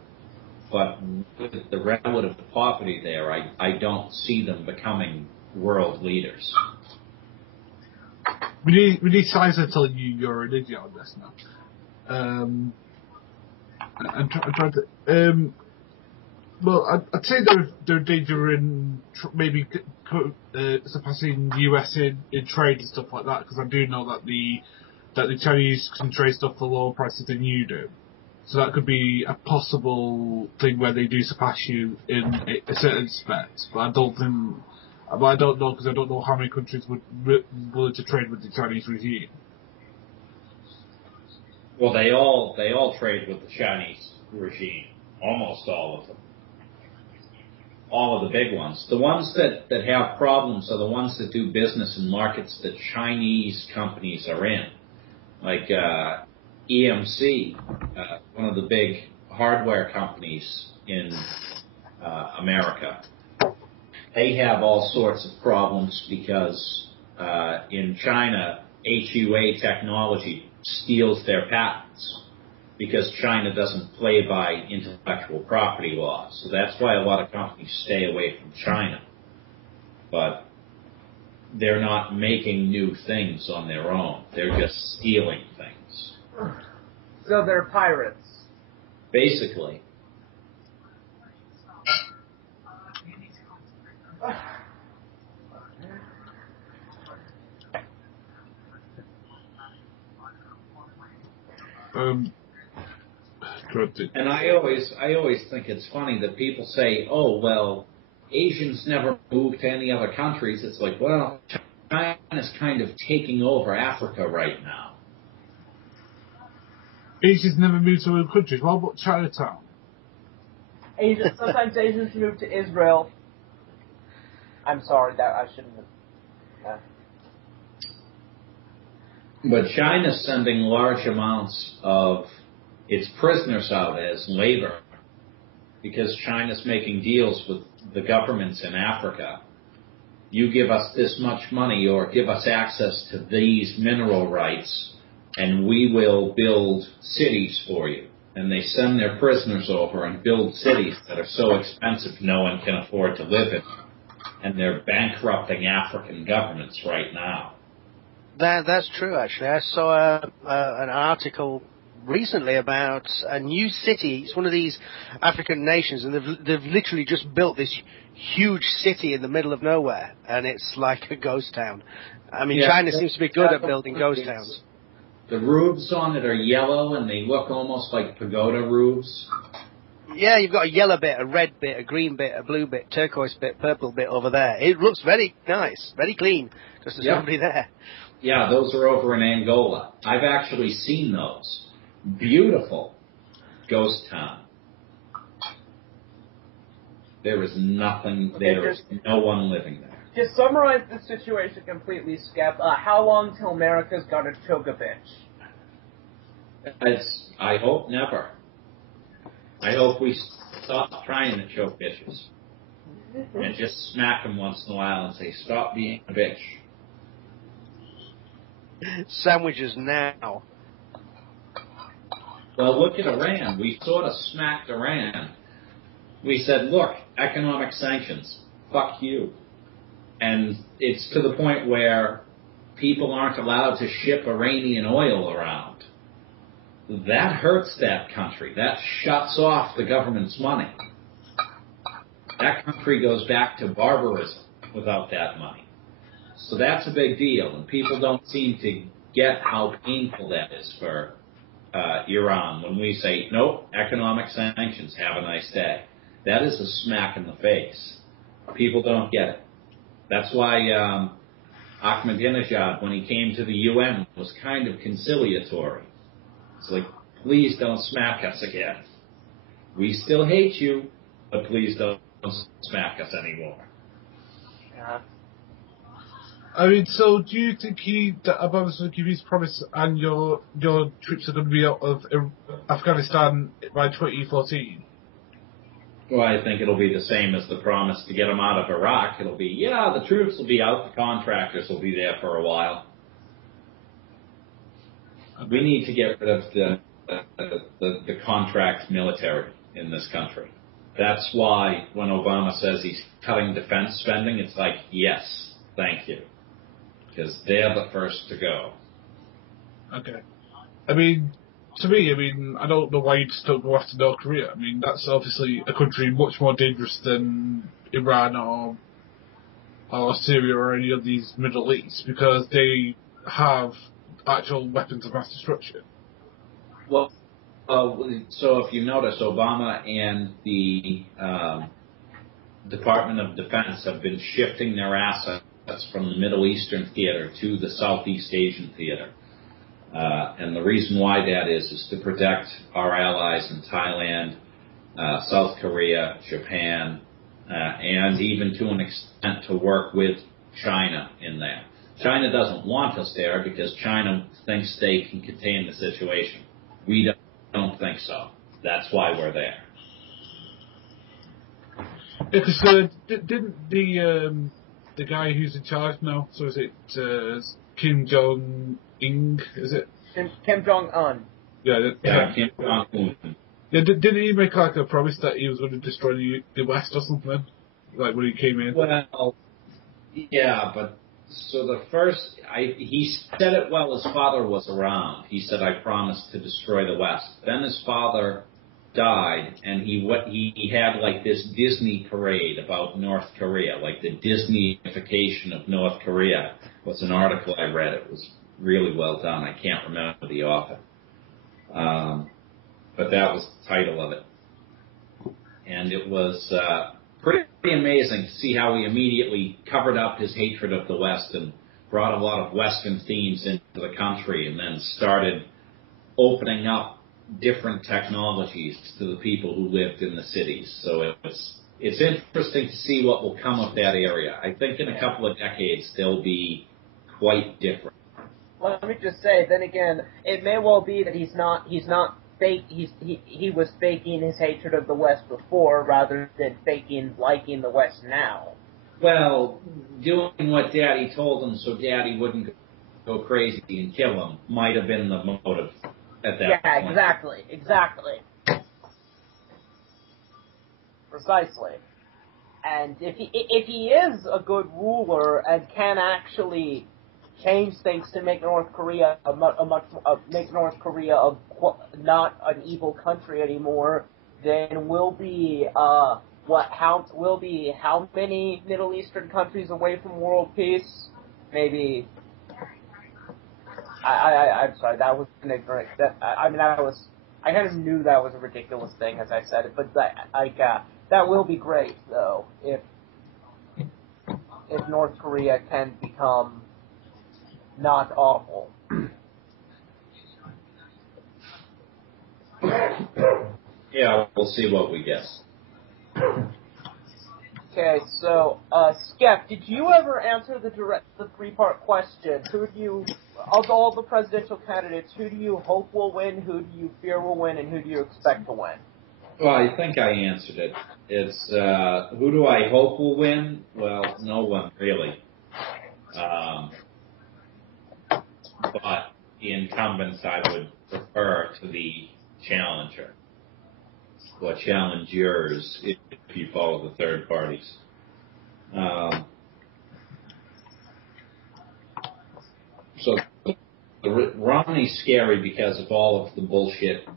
but with the relative poverty there, I don't see them becoming world leaders. We need Sizer telling you you're an idiot on this now. I'm trying to. Well, I'd say they're a danger in maybe surpassing the US in trade and stuff like that, because I do know that the Chinese can trade stuff for lower prices than you do. So that could be a possible thing where they do surpass you in a certain respect. But I don't know, because I don't know how many countries would be willing to trade with the Chinese regime. Well, they all trade with the Chinese regime, almost all of them. All of the big ones. The ones that have problems are the ones that do business in markets that Chinese companies are in. Like EMC, one of the big hardware companies in America. They have all sorts of problems because in China, HUA technology steals their patents, because China doesn't play by intellectual property laws. So that's why a lot of companies stay away from China. But they're not making new things on their own. They're just stealing things. So they're pirates. Basically. And I always think it's funny that people say, oh, well, Asians never moved to any other countries. It's like, well, China's kind of taking over Africa right now. Asians never moved to other countries. What about Chinatown? Sometimes Asians move to Israel. I'm sorry, that I shouldn't have. But China's sending large amounts of its prisoners out as labor, because China's making deals with the governments in Africa. You give us this much money or give us access to these mineral rights, and we will build cities for you. and they send their prisoners over and build cities that are so expensive no one can afford to live in. And they're bankrupting African governments right now. That's true, actually. I saw an article recently about a new city. It's one of these African nations, and they've literally just built this huge city in the middle of nowhere, and it's like a ghost town. I mean, China seems to be good at building ghost towns. The roofs on it are yellow, and they look almost like pagoda roofs. Yeah, you've got a yellow bit, a red bit, a green bit, a blue bit, turquoise bit, purple bit over there. It looks very nice, very clean, because there's nobody there. Yeah, those are over in Angola. I've actually seen those. Beautiful ghost town. There is nothing, there is no one living there. To summarize the situation completely, Skep, how long till America's got a Chogabitch? I hope never. I hope we stop trying to choke bitches. And just smack them once in a while and say, stop being a bitch. Sandwiches now. Well, look at Iran. We sort of smacked Iran. We said, look, economic sanctions. Fuck you. And it's to the point where people aren't allowed to ship Iranian oil around. That hurts that country. That shuts off the government's money. That country goes back to barbarism without that money. So that's a big deal, and people don't seem to get how painful that is for Iran when we say, nope, economic sanctions, have a nice day. That is a smack in the face. People don't get it. That's why Ahmadinejad, when he came to the UN, was kind of conciliatory. It's like, please don't smack us again. We still hate you, but please don't smack us anymore. Yeah. I mean, so do you think that Obama's going to give his promise and your troops are going to be out of Afghanistan by 2014? Well, I think it'll be the same as the promise to get them out of Iraq. It'll be, yeah, the troops will be out, the contractors will be there for a while. We need to get rid of the contract military in this country. That's why when Obama says he's cutting defense spending, it's like, yes, thank you. Because they're the first to go. Okay. I mean, to me, I don't know why you just don't go after North Korea. I mean, that's obviously a country much more dangerous than Iran or Syria or any of these Middle East because they have actual weapons of mass destruction. Well, so if you notice, Obama and the Department of Defense have been shifting their assets from the Middle Eastern theater to the Southeast Asian theater. And the reason why that is to protect our allies in Thailand, South Korea, Japan, and even to an extent to work with China in there. China doesn't want us there because China thinks they can contain the situation. We don't think so. That's why we're there. Yeah, because didn't the guy who's in charge now, so is it Kim Jong-un, is it? Kim Jong-un. Yeah, Kim Jong-un. Yeah, didn't he make like a promise that he was going to destroy the West or something? Like when he came in? Well, yeah, but so he said it while his father was around. He said, I promised to destroy the West. Then his father died, and he had like this Disney parade about North Korea, like the Disneyification of North Korea was an article I read. It was really well done. I can't remember the author. But that was the title of it. And it was pretty amazing to see how he immediately covered up his hatred of the West and brought a lot of Western themes into the country and then started opening up different technologies to the people who lived in the cities. So it's interesting to see what will come of that area. I think in a couple of decades they'll be quite different. Let me just say, then again, it may well be that he was faking his hatred of the West before rather than faking liking the West now. Well, doing what Daddy told him so Daddy wouldn't go crazy and kill him might have been the motive. at that point. Yeah, exactly. Precisely. And if he is a good ruler and can actually change things to make North Korea make North Korea not an evil country anymore, then we'll be how many Middle Eastern countries away from world peace? Maybe. I'm sorry, that was an ignorant. I kind of knew that was a ridiculous thing as I said it, but that will be great though if North Korea can become not awful. Yeah, we'll see what we get. Okay, so Skep, did you ever answer the three-part question? Of all the presidential candidates, who do you hope will win, who do you fear will win, and who do you expect to win? Well, I think I answered it. It's who do I hope will win? Well, no one really. But the incumbents I would prefer to the challenger, or challengers, if you follow the third parties. So Romney's scary because of all of the bullshit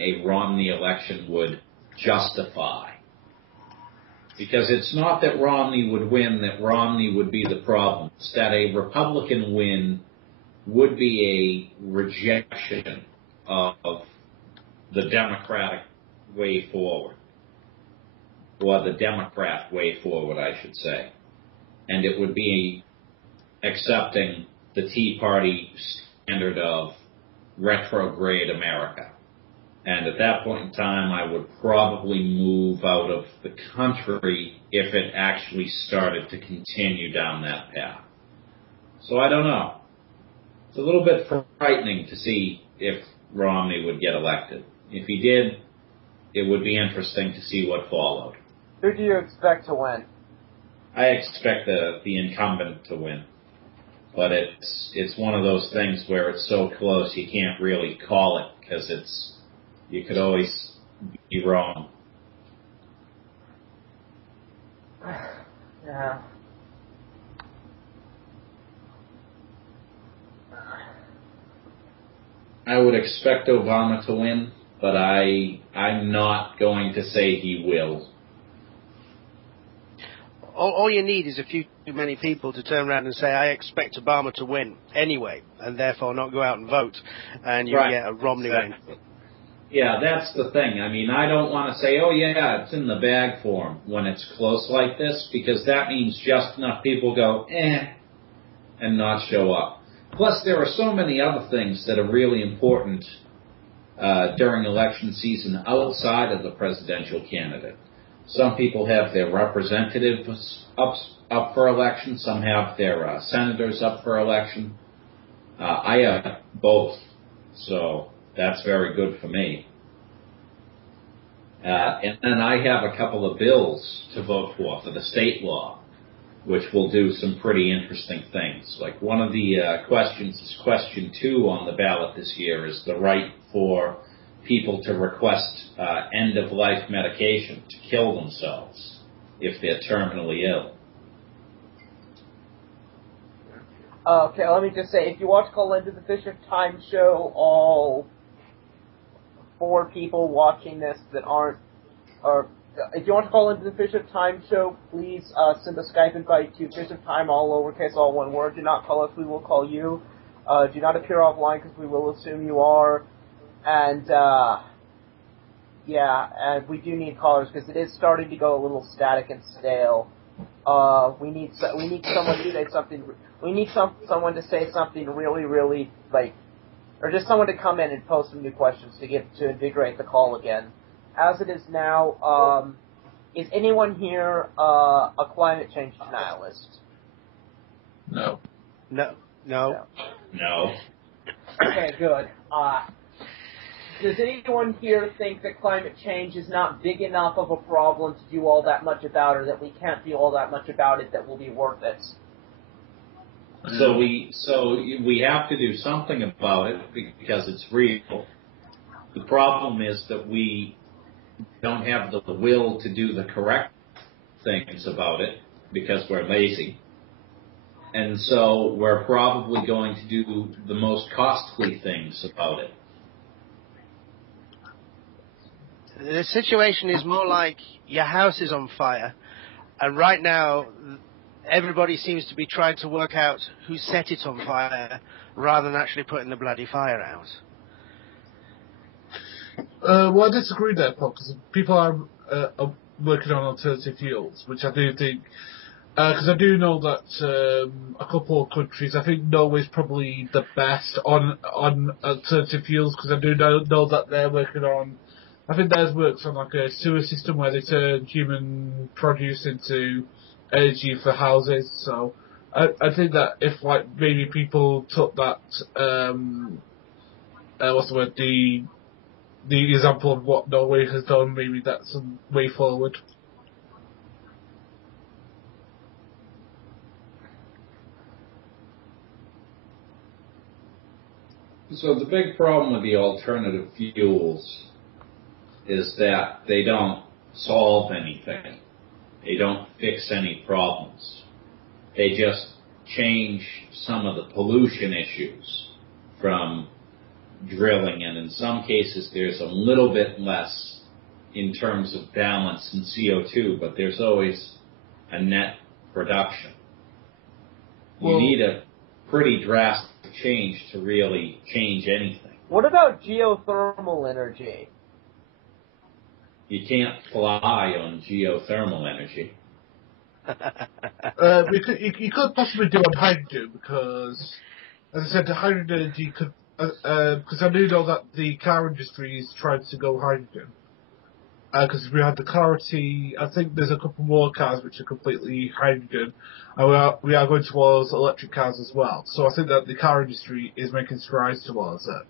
a Romney election would justify. Because it's not that Romney would win, that Romney would be the problem. It's that a Republican win would be a rejection of the Democratic way forward. Or the Democrat way forward, I should say. And it would be accepting the Tea Party standard of retrograde America. And at that point in time, I would probably move out of the country if it actually started to continue down that path. So I don't know. It's a little bit frightening to see if Romney would get elected. If he did, it would be interesting to see what followed. Who do you expect to win? I expect the incumbent to win. But it's one of those things where it's so close you can't really call it because you could always be wrong. Yeah. I would expect Obama to win, but I'm not going to say he will. All you need is a few too many people to turn around and say, I expect Obama to win anyway, and therefore not go out and vote, and you get a Romney win. Yeah, that's the thing. I mean, I don't want to say, oh, yeah, it's in the bag for him when it's close like this, because that means just enough people go, and not show up. Plus, there are so many other things that are really important during election season outside of the presidential candidate. Some people have their representatives up for election. Some have their senators up for election. I have both, so that's very good for me. And then I have a couple of bills to vote for the state law, which will do some pretty interesting things. Like one of the questions is question 2 on the ballot this year is the right for people to request end-of-life medication to kill themselves if they're terminally ill. Okay, let me just say, if you watch Call Into the Fisher Time Show, all 4 people watching this that aren't, or if you want to call into the Fish of Time Show, please send a Skype invite to Fish of Time, all lowercase, all one word. Do not call us, we will call you. Do not appear offline because we will assume you are. And, and we do need callers because it is starting to go a little static and stale. We need someone to say something. We need someone to say something really, really, or just someone to come in and post some new questions to invigorate the call again. As it is now, is anyone here a climate change denialist? No. No. Okay, good. Does anyone here think that climate change is not big enough of a problem to do all that much about, or that we can't do all that much about it that will be worth it? So we have to do something about it because it's real. The problem is that we don't have the will to do the correct things about it because we're lazy. And so we're probably going to do the most costly things about it. The situation is more like your house is on fire, and right now everybody seems to be trying to work out who set it on fire rather than actually putting the bloody fire out. Well, I disagree there, Paul, because people are working on alternative fuels, which I do think, because I do know that a couple of countries, I think Norway's probably the best on alternative fuels, because I do know that they're working on, I think theirs works on like a sewer system where they turn human produce into energy for houses. So I think that if like maybe people took that, what's the word, the example of what Norway has done, maybe that's a way forward. So the big problem with the alternative fuels is that they don't solve anything. They don't fix any problems. They just change some of the pollution issues from drilling, and in some cases there's a little bit less in terms of balance in CO2, but there's always a net production. You need a pretty drastic change to really change anything. What about geothermal energy? You can't fly on geothermal energy. You could possibly do on hydrogen, because, as I said, the hydrogen energy could, because I do know that the car industry is trying to go hydrogen. Because we had the Clarity, I think there's a couple more cars which are completely hydrogen, and we are going towards electric cars as well. So I think that the car industry is making strides towards it.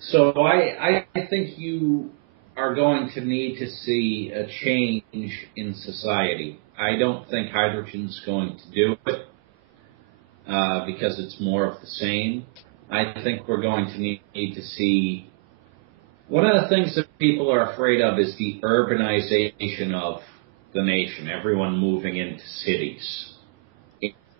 So I think you are going to need to see a change in society. I don't think hydrogen's going to do it because it's more of the same. I think we're going to need to see... One of the things that people are afraid of is the urbanization of the nation, everyone moving into cities.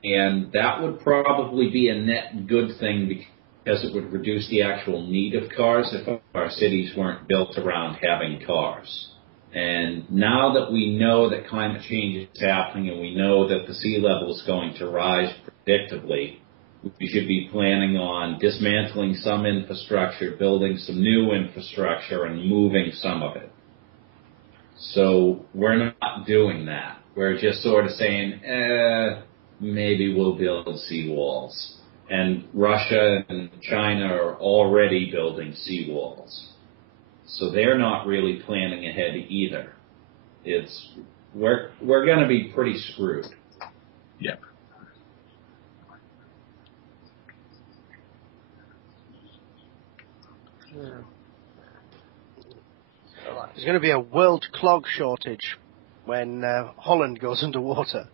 And that would probably be a net good thing because it would reduce the actual need of cars if our cities weren't built around having cars. And now that we know that climate change is happening and we know that the sea level is going to rise predictably, we should be planning on dismantling some infrastructure, building some new infrastructure, and moving some of it. So we're not doing that. We're just sort of saying, maybe we'll build seawalls. And Russia and China are already building seawalls. So they're not really planning ahead either. We're going to be pretty screwed. Yep. There's going to be a world clog shortage when Holland goes underwater.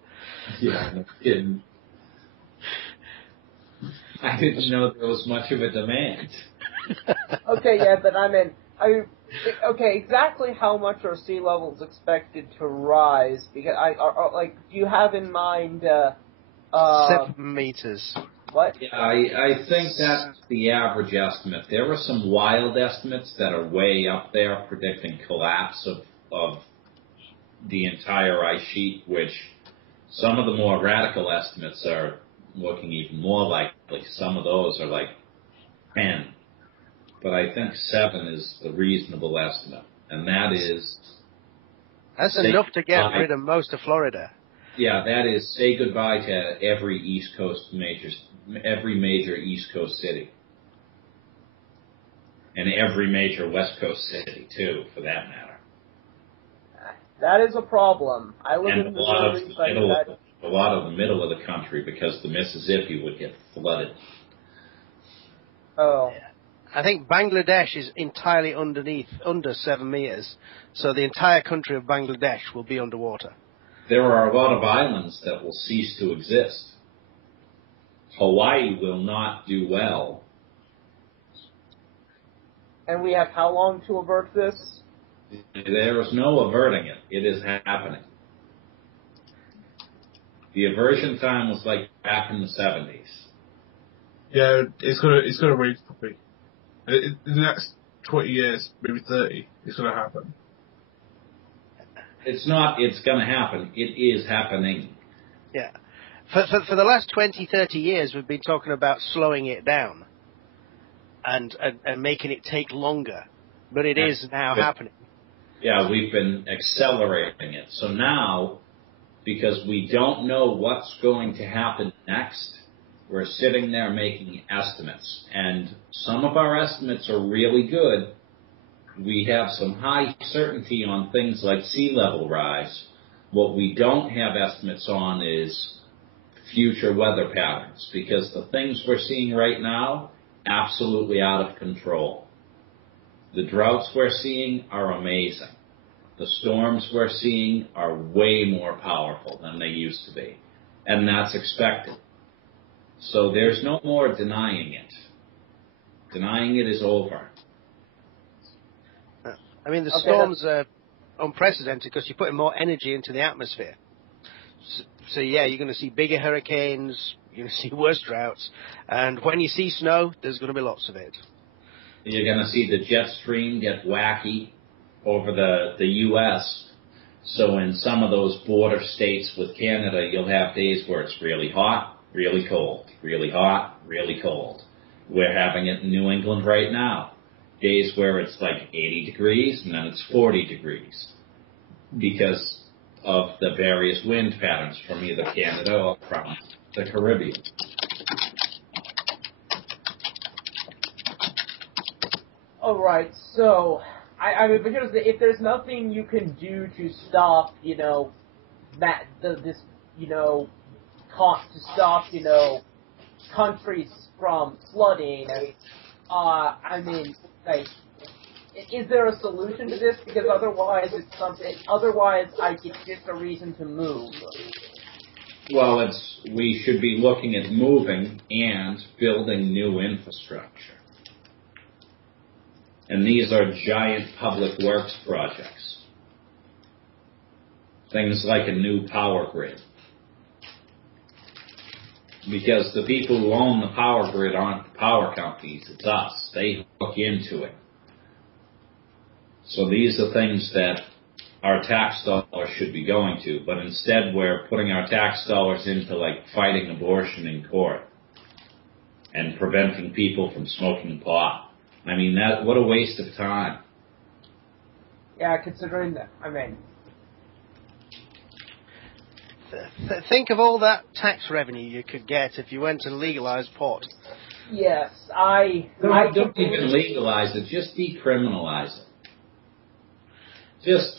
Yeah, no kidding. I didn't know there was much of a demand. Okay, yeah, but okay, exactly how much are sea levels expected to rise? Because do you have in mind 7 meters. What? Yeah, I think that's the average estimate. There were some wild estimates that are way up there predicting collapse of the entire ice sheet, which some of the more radical estimates are looking even more likely. Some of those are like 10. But I think 7 is the reasonable estimate. And that is... That's enough to get rid of most of Florida. Yeah, that is say goodbye to every major East Coast city. And every major West Coast city, too, for that matter. That is a problem. I live And in a lot of Missouri. the middle of the country, because the Mississippi would get flooded. Oh. I think Bangladesh is entirely under 7 meters, so the entire country of Bangladesh will be underwater. There are a lot of islands that will cease to exist. Hawaii will not do well. And we have how long to avert this? There is no averting it. It is happening. The aversion time was like back in the 70s. Yeah, it's gonna wait probably. In the next 20 years, maybe 30, it's gonna happen. It's not, it's gonna happen. It is happening. Yeah. For the last 20, 30 years, we've been talking about slowing it down and making it take longer. But it is now happening. Yeah, we've been accelerating it. So now, because we don't know what's going to happen next, we're sitting there making estimates. And some of our estimates are really good. We have some high certainty on things like sea level rise. What we don't have estimates on is future weather patterns, because the things we're seeing right now, absolutely out of control. The droughts we're seeing are amazing. The storms we're seeing are way more powerful than they used to be. And that's expected. So there's no more denying it. Denying it is over. I mean, the storms are unprecedented because you're putting more energy into the atmosphere. So yeah, you're going to see bigger hurricanes, you're going to see worse droughts, and when you see snow, there's going to be lots of it. You're going to see the jet stream get wacky over the U.S., so in some of those border states with Canada, you'll have days where it's really hot, really cold, really hot, really cold. We're having it in New England right now. Days where it's like 80 degrees and then it's 40 degrees because of the various wind patterns from either Canada or from the Caribbean. All right, so I mean, but here's if there's nothing you can do to stop, that this, to stop, countries from flooding. I mean, like, is there a solution to this? Because otherwise, it's something. Otherwise, it's just a reason to move. Well, we should be looking at moving and building new infrastructure. And these are giant public works projects. Things like a new power grid. Because the people who own the power grid aren't the power companies, it's us. They hook into it. So these are things that our tax dollars should be going to, but instead we're putting our tax dollars into like fighting abortion in court and preventing people from smoking pot. I mean, what a waste of time. Yeah, considering that, I mean... Think of all that tax revenue you could get if you went and legalized pot. Yes, Don't even legalize it, just decriminalize it.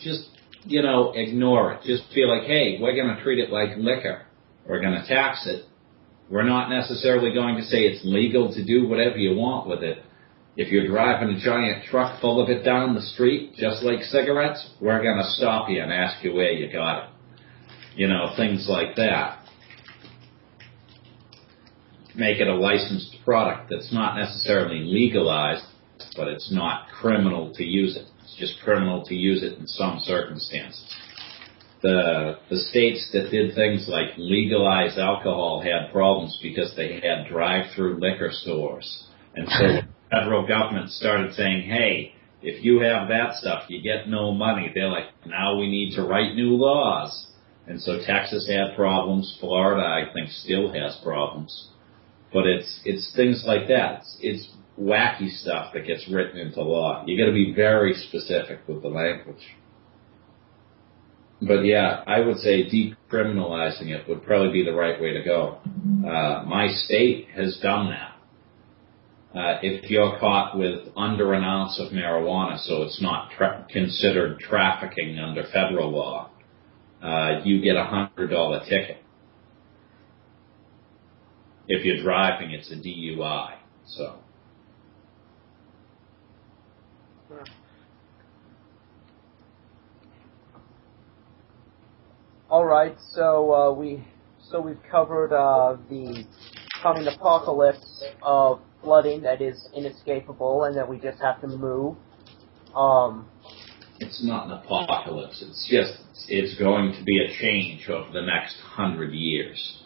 Just ignore it. Just feel like, hey, we're going to treat it like liquor. We're going to tax it. We're not necessarily going to say it's legal to do whatever you want with it. If you're driving a giant truck full of it down the street, just like cigarettes, we're going to stop you and ask you where you got it. Things like that. Make it a licensed product that's not necessarily legalized, but it's not criminal to use it. It's just criminal to use it in some circumstances. The states that did things like legalize alcohol had problems because they had drive-through liquor stores. And so the federal government started saying, hey, if you have that stuff, you get no money. They're like, now we need to write new laws. And so Texas had problems. Florida, I think, still has problems. But it's things like that. It's wacky stuff that gets written into law. You got to be very specific with the language. But yeah, I would say decriminalizing it would probably be the right way to go. My state has done that. If you're caught with under an ounce of marijuana, so it's not considered trafficking under federal law, you get a $100 ticket. If you're driving, it's a DUI. So. All right, so we've covered the coming apocalypse of flooding that is inescapable and that we just have to move. It's not an apocalypse. It's just, it's going to be a change over the next 100 years.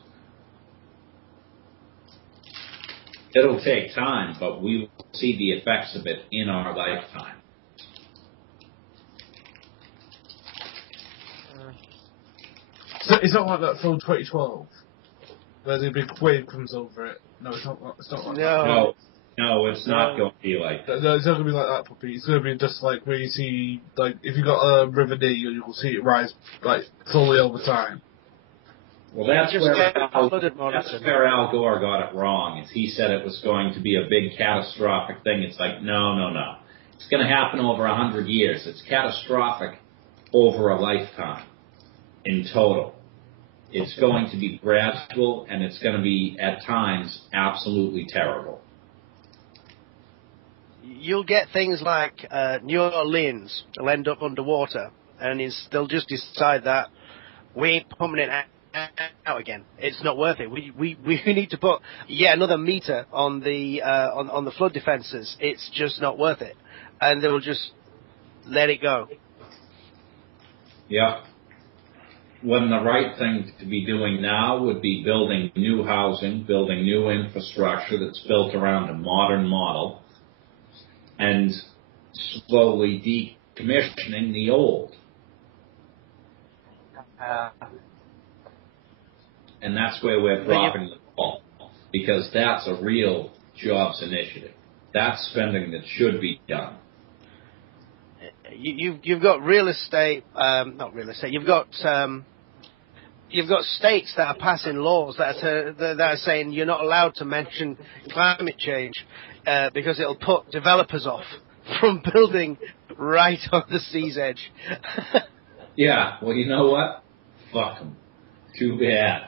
It'll take time, but we will see the effects of it in our lifetime. So it's not like that film 2012, where the big wave comes over it. No, it's not like that. No, it's not going to be like that. No, it's not going to be like that, Puppy. It's going to be just like where you see, like, if you got a river near you, you'll see it rise, like, slowly over time. Well, that's where Al Gore got it wrong. Is he said it was going to be a big catastrophic thing. It's like, no. It's going to happen over 100 years. It's catastrophic over a lifetime in total. It's going to be gradual, and it's going to be, at times, absolutely terrible. You'll get things like New Orleans will end up underwater, and they'll just decide that we ain't pumping it out again. It's not worth it. We need to put yet another meter on the flood defenses. It's just not worth it, and they'll just let it go. Yeah. When the right thing to be doing now would be building new housing, building new infrastructure that's built around a modern model, and slowly decommissioning the old. And that's where we're dropping the ball, because that's a real jobs initiative. That's spending that should be done. You've got real estate, not real estate. You've got states that are passing laws that are saying you're not allowed to mention climate change because it'll put developers off from building right on the sea's edge. Yeah, well, you know what? Fuck them. Too bad.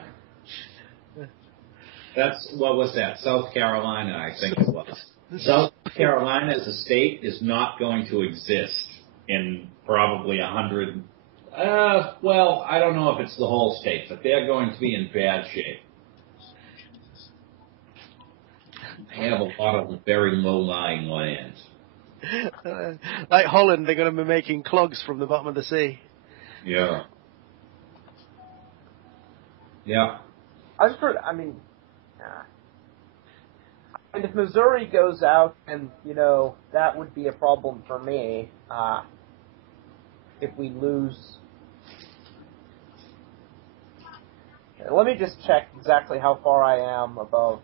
What was that? South Carolina, I think it was. South Carolina as a state is not going to exist in probably 100. Well, I don't know if it's the whole state, but they're going to be in bad shape. They have a lot of very low-lying land. Like Holland, they're going to be making clogs from the bottom of the sea. Yeah. Yeah. And if Missouri goes out, and, that would be a problem for me, if we lose. Let me just check exactly how far I am above.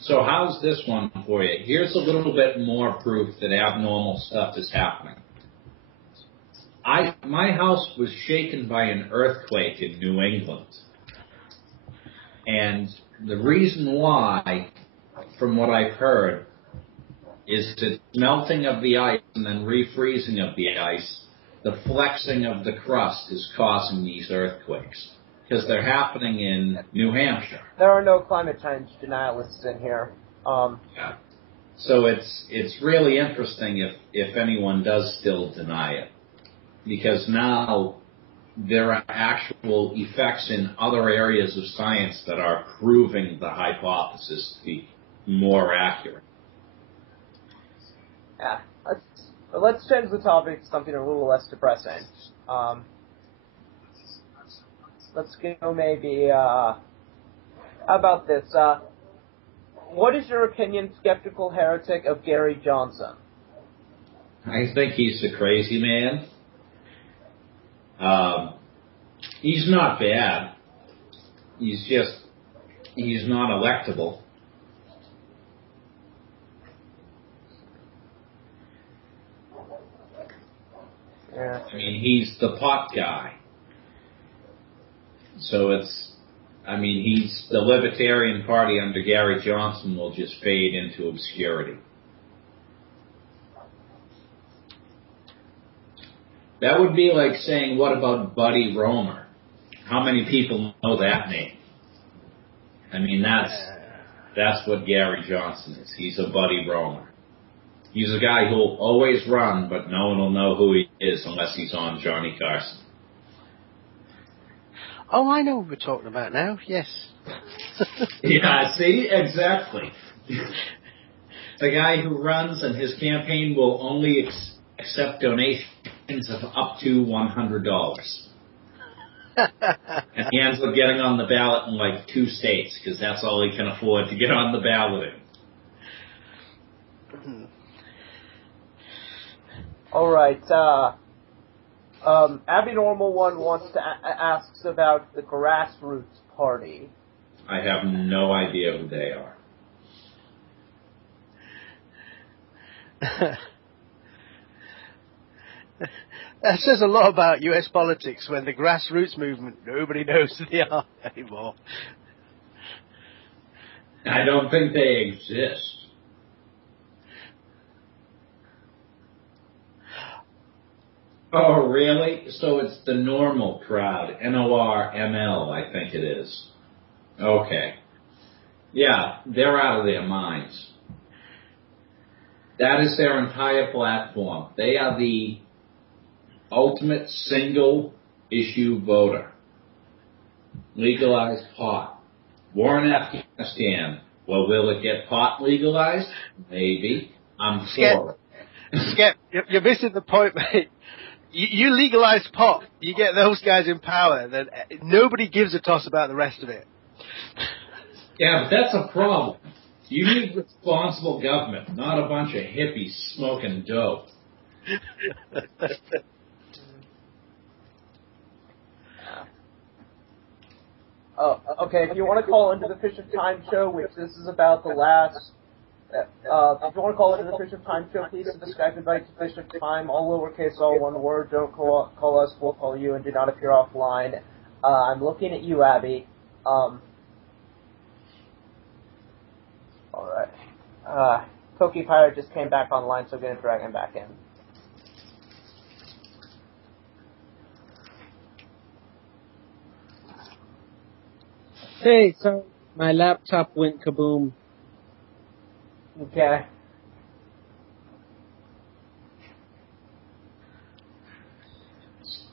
So how's this one for you? Here's a little bit more proof that abnormal stuff is happening. My house was shaken by an earthquake in New England. And the reason why, from what I've heard, is the melting of the ice and then refreezing of the ice. The flexing of the crust is causing these earthquakes because they're happening in New Hampshire. There are no climate change denialists in here. Yeah. So it's really interesting if anyone does still deny it, because now there are actual effects in other areas of science that are proving the hypothesis to be more accurate. Yeah, let's change the topic to something a little less depressing. Let's go maybe, how about this? What is your opinion, skeptical heretic, of Gary Johnson? I think he's a crazy man. He's not bad. He's not electable. Yeah. I mean, he's the pot guy. So he's the Libertarian Party under Gary Johnson will just fade into obscurity. That would be like saying, what about Buddy Roemer? How many people know that name? I mean, that's what Gary Johnson is. He's a Buddy Roemer. He's a guy who'll always run, but no one will know who he is unless he's on Johnny Carson. Oh, I know what we're talking about now. Yes. Yeah, see? Exactly. The guy who runs and his campaign will only accept donations of up to $100. And he ends up getting on the ballot in like 2 states because that's all he can afford to get on the ballot in. All right. Abby Normal One wants to asks about the Grassroots Party. I have no idea who they are. That says a lot about U.S. politics when the grassroots movement, nobody knows who they are anymore. I don't think they exist. Oh, really? So it's the normal crowd. NORML, I think it is. Okay. Yeah, they're out of their minds. That is their entire platform. They are the ultimate single-issue voter. Legalize pot. War in Afghanistan. Well, will it get pot legalized? Maybe. I'm for it. Skep, you're missing the point, mate. You legalize pot, you get those guys in power, then nobody gives a toss about the rest of it. Yeah, but that's a problem. You need responsible government, not a bunch of hippies smoking dope. Okay, if you want to call into the Fish of Time show, which this is about the last... if you want to call into the Fish of Time show, please send a Skype invite to Fish of Time, all lowercase, all one word. Don't call us, we'll call you, and do not appear offline. I'm looking at you, Abby. Alright. coquipirate just came back online, so I'm going to drag him back in. Hey, so my laptop went kaboom. Okay.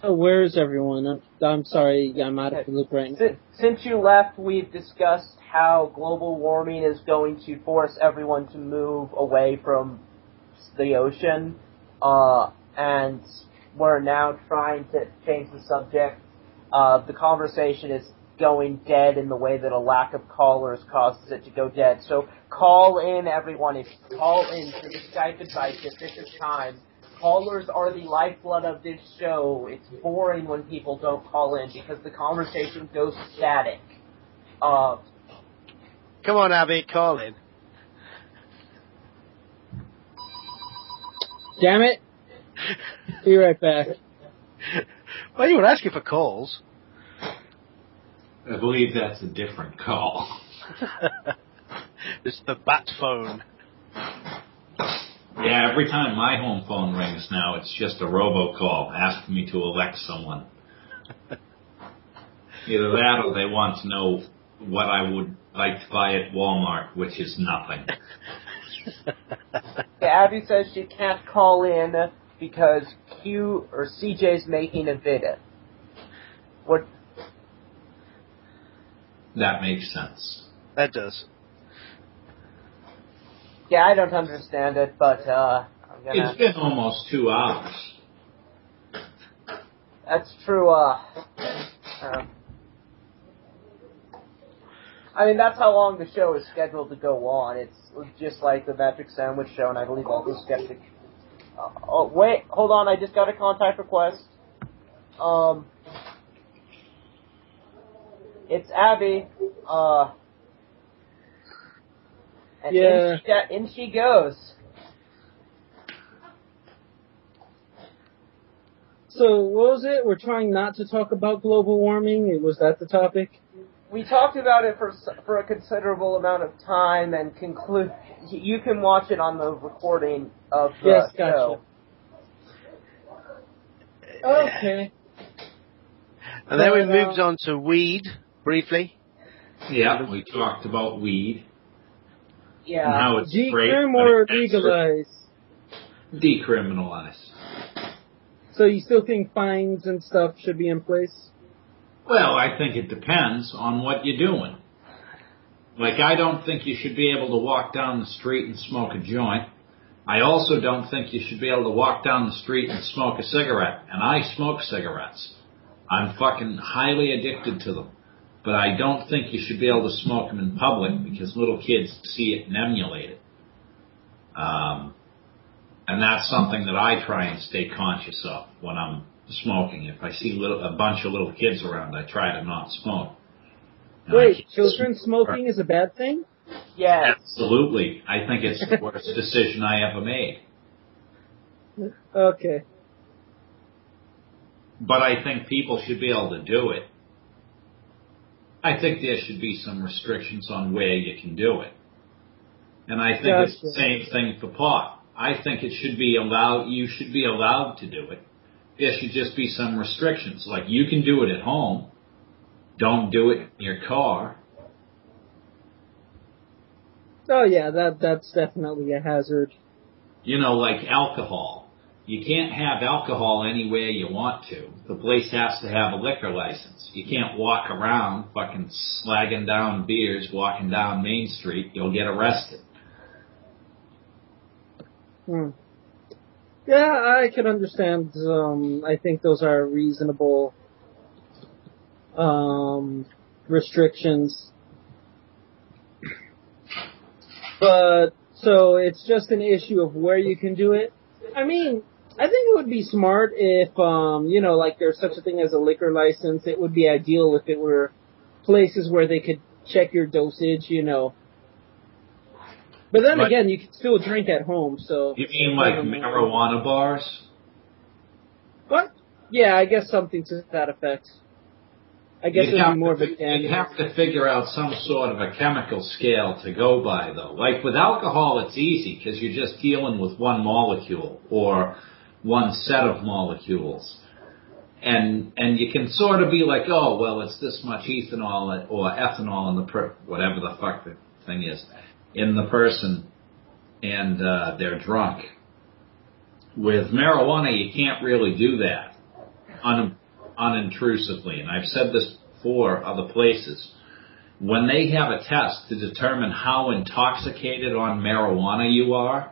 Oh, where is everyone? I'm sorry, I'm out of the loop right now. Since you left, we've discussed how global warming is going to force everyone to move away from the ocean, and we're now trying to change the subject. The conversation is going dead in the way that a lack of callers causes it to go dead. So call in, everyone. If you call in to the Skype advice at this time, callers are the lifeblood of this show. It's boring when people don't call in because the conversation goes static. Come on, Abby, call in. Damn it! Be right back. Well, you were asking for calls. I believe that's a different call. It's the bat phone. Yeah, every time my home phone rings now, it's just a robocall asking me to elect someone. Either that or they want to know what I would like to buy at Walmart, which is nothing. Yeah, Abby says she can't call in because CJ's making a video. What? That makes sense. That does. Yeah, I don't understand it, but I'm gonna... It's been almost 2 hours. That's true, I mean, that's how long the show is scheduled to go on. It's just like the Magic Sandwich Show, and I believe all the Skeptic... oh, wait, hold on, I just got a contact request. It's Abby, and Yeah. in she goes. So, what was it? We're trying not to talk about global warming? Was that the topic? We talked about it for a considerable amount of time and conclude. You can watch it on the recording of the Yes, gotcha. show. Okay. And then we moved on to weed, briefly. Yeah, we talked about weed. Yeah. And how it's great. Decrim or legalize? Decriminalize. So you still think fines and stuff should be in place? Well, I think it depends on what you're doing. Like, I don't think you should be able to walk down the street and smoke a joint. I also don't think you should be able to walk down the street and smoke a cigarette. And I smoke cigarettes. I'm fucking highly addicted to them. But I don't think you should be able to smoke them in public because little kids see it and emulate it. And that's something that I try and stay conscious of when I'm smoking. If I see a bunch of little kids around, I try to not smoke. And Wait, children smoking is a bad thing? Yes. Absolutely. I think it's the worst decision I ever made. Okay. But I think people should be able to do it. I think there should be some restrictions on where you can do it. And I think it's the same thing for pot. I think it should be allowed, you should be allowed to do it. There should just be some restrictions. Like, you can do it at home. Don't do it in your car. Oh yeah, that's definitely a hazard. You know, like alcohol. You can't have alcohol anywhere you want to. The place has to have a liquor license. You can't walk around fucking slagging down beers, walking down Main Street. You'll get arrested. Yeah, I can understand. I think those are reasonable restrictions. But, so it's just an issue of where you can do it. I mean, I think it would be smart if, like there's such a thing as a liquor license. It would be ideal if it were places where they could check your dosage, But then again, you can still drink at home, so... You mean like marijuana bars? What? Yeah, I guess something to that effect. I guess it would be more of a standard. You'd have to figure out some sort of a chemical scale to go by, though. Like with alcohol, it's easy because you're just dealing with one molecule or one set of molecules. And you can sort of be like, oh, well, it's this much ethanol or ethanol in the whatever the fuck the thing is, in the person, and they're drunk. With marijuana, you can't really do that unintrusively, and I've said this before other places. When they have a test to determine how intoxicated on marijuana you are,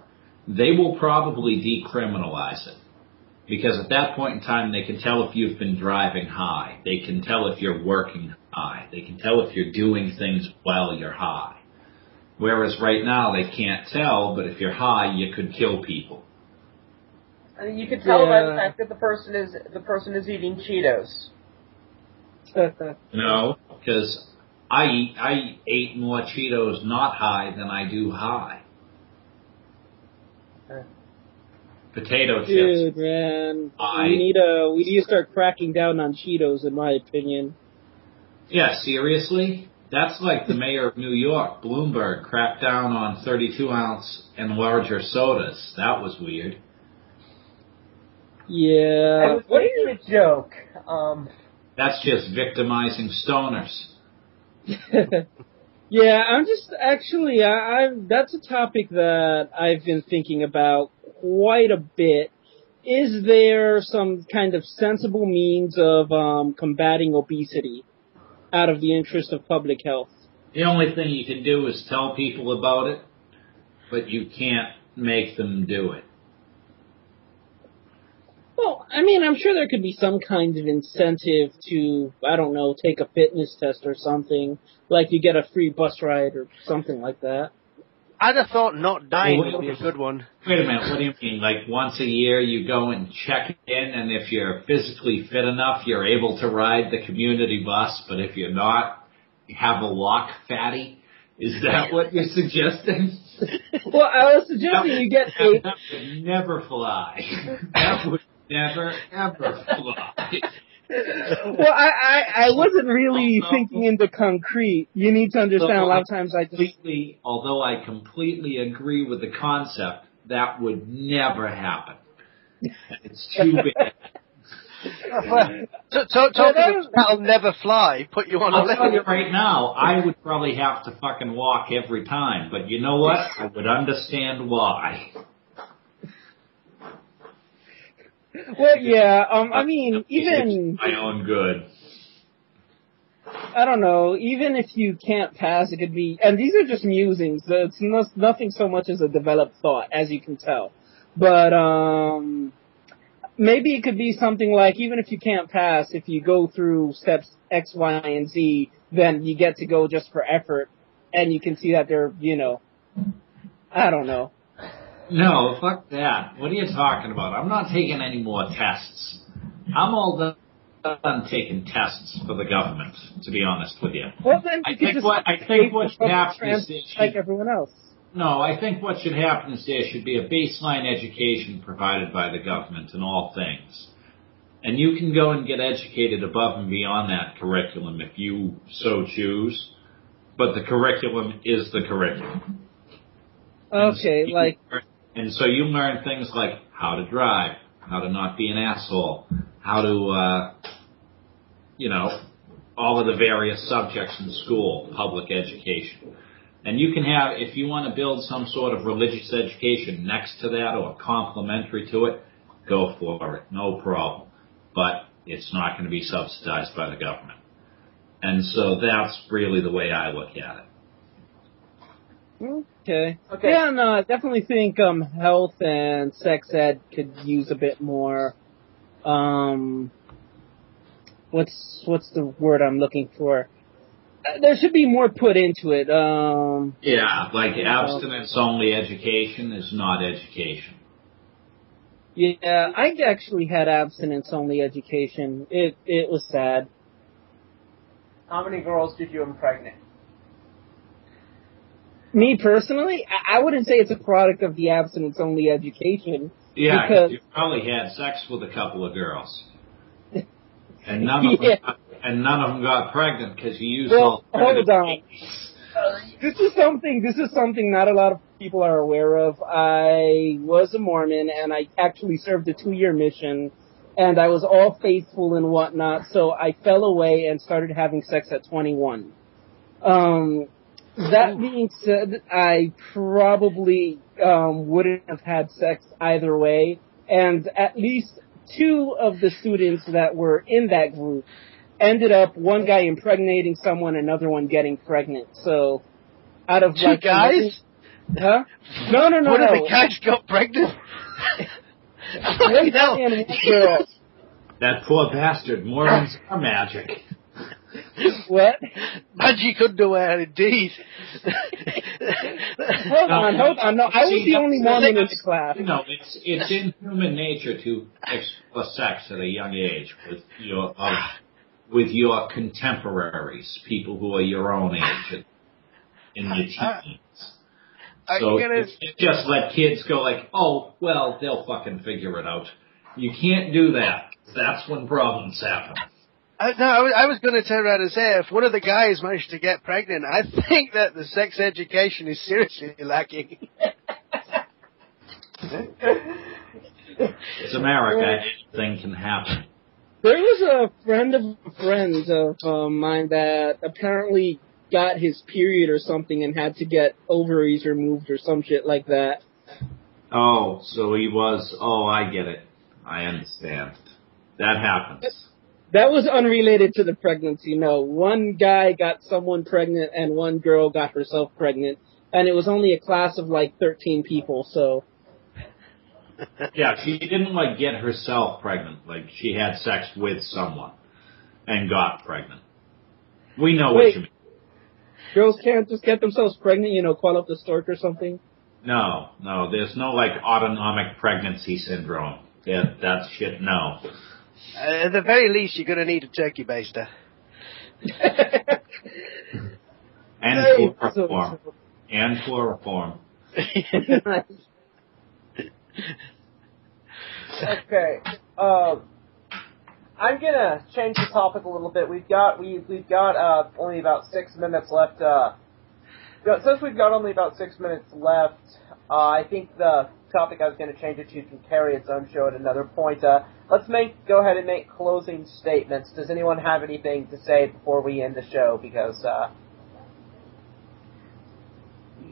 they will probably decriminalize it. Because at that point in time, they can tell if you've been driving high. They can tell if you're working high. They can tell if you're doing things while you're high. Whereas right now, they can't tell, but if you're high, you could kill people. And you can tell by the fact that the person is eating Cheetos. No, because I ate more Cheetos not high than I do high. Potato chips. Dude, man, we need to start cracking down on Cheetos, in my opinion. Yeah, seriously? That's like the mayor of New York, Bloomberg, cracked down on 32-ounce and larger sodas. That was weird. Yeah. I was making a joke. That's just victimizing stoners. Yeah, I'm just actually, that's a topic that I've been thinking about quite a bit. Is there some kind of sensible means of combating obesity out of the interest of public health? The only thing you can do is tell people about it, but you can't make them do it. Well, I mean, I'm sure there could be some kind of incentive to, I don't know, take a fitness test or something. Like you get a free bus ride or something like that. I'd have thought not dying would be a good one. Wait a minute, what do you mean? Like once a year you go and check in, and if you're physically fit enough, you're able to ride the community bus, but if you're not, you have a lock fatty? Is that what you're suggesting? Well, I was suggesting you get a... That would never fly. That would never, ever fly. Well, I wasn't really thinking into concrete. You need to understand a lot of times although I completely agree with the concept, that would never happen. It's too big. That'll never fly. Put you on a I'll list. tell you right now, I would probably have to fucking walk every time. But you know what? I would understand why. Well, yeah, I mean, even... my own good. I don't know. Even if you can't pass, it could be. And these are just musings. It's nothing so much as a developed thought, as you can tell. But maybe it could be something like, even if you can't pass, if you go through steps X, Y, and Z, then you get to go just for effort, and you can see that they're, I don't know. No, fuck that. What are you talking about? I'm not taking any more tests. I'm all done taking tests for the government, to be honest with you. Well, then you I think what should happen is like everyone else. No, I think what should happen is there should be a baseline education provided by the government in all things. And you can go and get educated above and beyond that curriculum if you so choose, but the curriculum is the curriculum. Okay, And so you learn things like how to drive, how to not be an asshole, how to, all of the various subjects in school, public education. And you can have, if you want to build some sort of religious education next to that or complementary to it, go for it, no problem. But it's not going to be subsidized by the government. And so that's really the way I look at it. Okay. Yeah, no, I definitely think health and sex ed could use a bit more. What's the word I'm looking for? There should be more put into it. Yeah, like abstinence-only education is not education. Yeah, I actually had abstinence-only education. It was sad. How many girls did you impregnate? Me personally, I wouldn't say it's a product of the abstinence-only education. Yeah, because you probably had sex with a couple of girls, and none of them got pregnant because you used hold alternative on. This is something not a lot of people are aware of. I was a Mormon, and I actually served a 2-year mission, and I was all faithful and whatnot, so I fell away and started having sex at 21. That being said, I probably wouldn't have had sex either way, and at least 2 of the students that were in that group ended up, one guy impregnating someone, another one getting pregnant. So, out of 2 guys? Huh? No. One of the guys got pregnant? One guy and one girl. That poor bastard. Mormons are magic. What? Magic underwear, indeed. Hold on. No, I was the only Mormon in the class. It's in human nature to explore sex at a young age with your contemporaries, people who are your own age in your teens. So just let kids go like, oh, well, they'll fucking figure it out. You can't do that. That's when problems happen. I was going to turn around and say, if one of the guys managed to get pregnant, I think that the sex education is seriously lacking. It's America. Anything can happen. There was a friend of mine that apparently got his period or something and had to get ovaries removed or some shit like that. Oh, so he was... Oh, I get it. I understand. That happens. That was unrelated to the pregnancy, no. One guy got someone pregnant and one girl got herself pregnant. And it was only a class of like 13 people, so... Yeah, she didn't get herself pregnant. She had sex with someone and got pregnant. We know what you mean. Girls can't just get themselves pregnant, call up the stork or something? No, there's no autonomic pregnancy syndrome. That shit, no. At the very least, you're going to need a turkey baster. And chloroform. Okay. I'm gonna change the topic a little bit. We've got only about 6 minutes left. Since we've got only about 6 minutes left, I think the topic I was going to change it to can carry its own show at another point. Let's go ahead and make closing statements. Does anyone have anything to say before we end the show? Because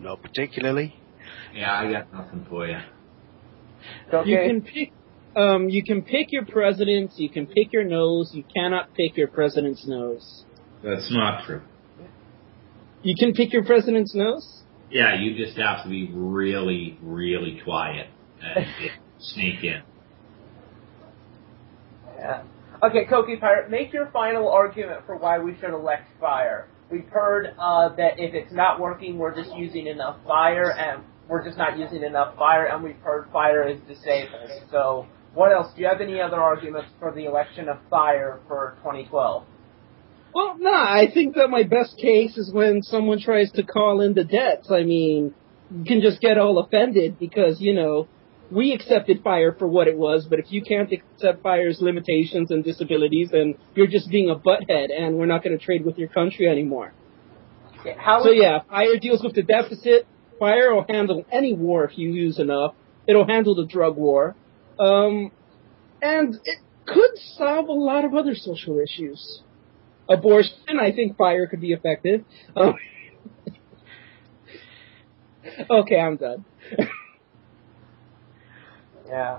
not particularly. Yeah, I got nothing for you. Okay. You can pick your president. You can pick your nose. You cannot pick your president's nose. That's not true. You can pick your president's nose? Yeah, you just have to be really, really quiet and sneak in. Yeah. Okay, coquipirate, make your final argument for why we should elect fire. We've heard that if it's not working, we're just using enough fire, and we're just not using enough fire, and we've heard fire is disabled. So, what else? Do you have any other arguments for the election of fire for 2012? Well, no, I think that my best case is when someone tries to call in the debts. I mean, you can just get all offended because, you know, we accepted fire for what it was, but if you can't accept fire's limitations and disabilities, then you're just being a butthead, and we're not going to trade with your country anymore. Fire deals with the deficit. Fire will handle any war if you use enough. It'll handle the drug war. And it could solve a lot of other social issues. Abortion, I think fire could be effective. Okay, I'm done. Yeah.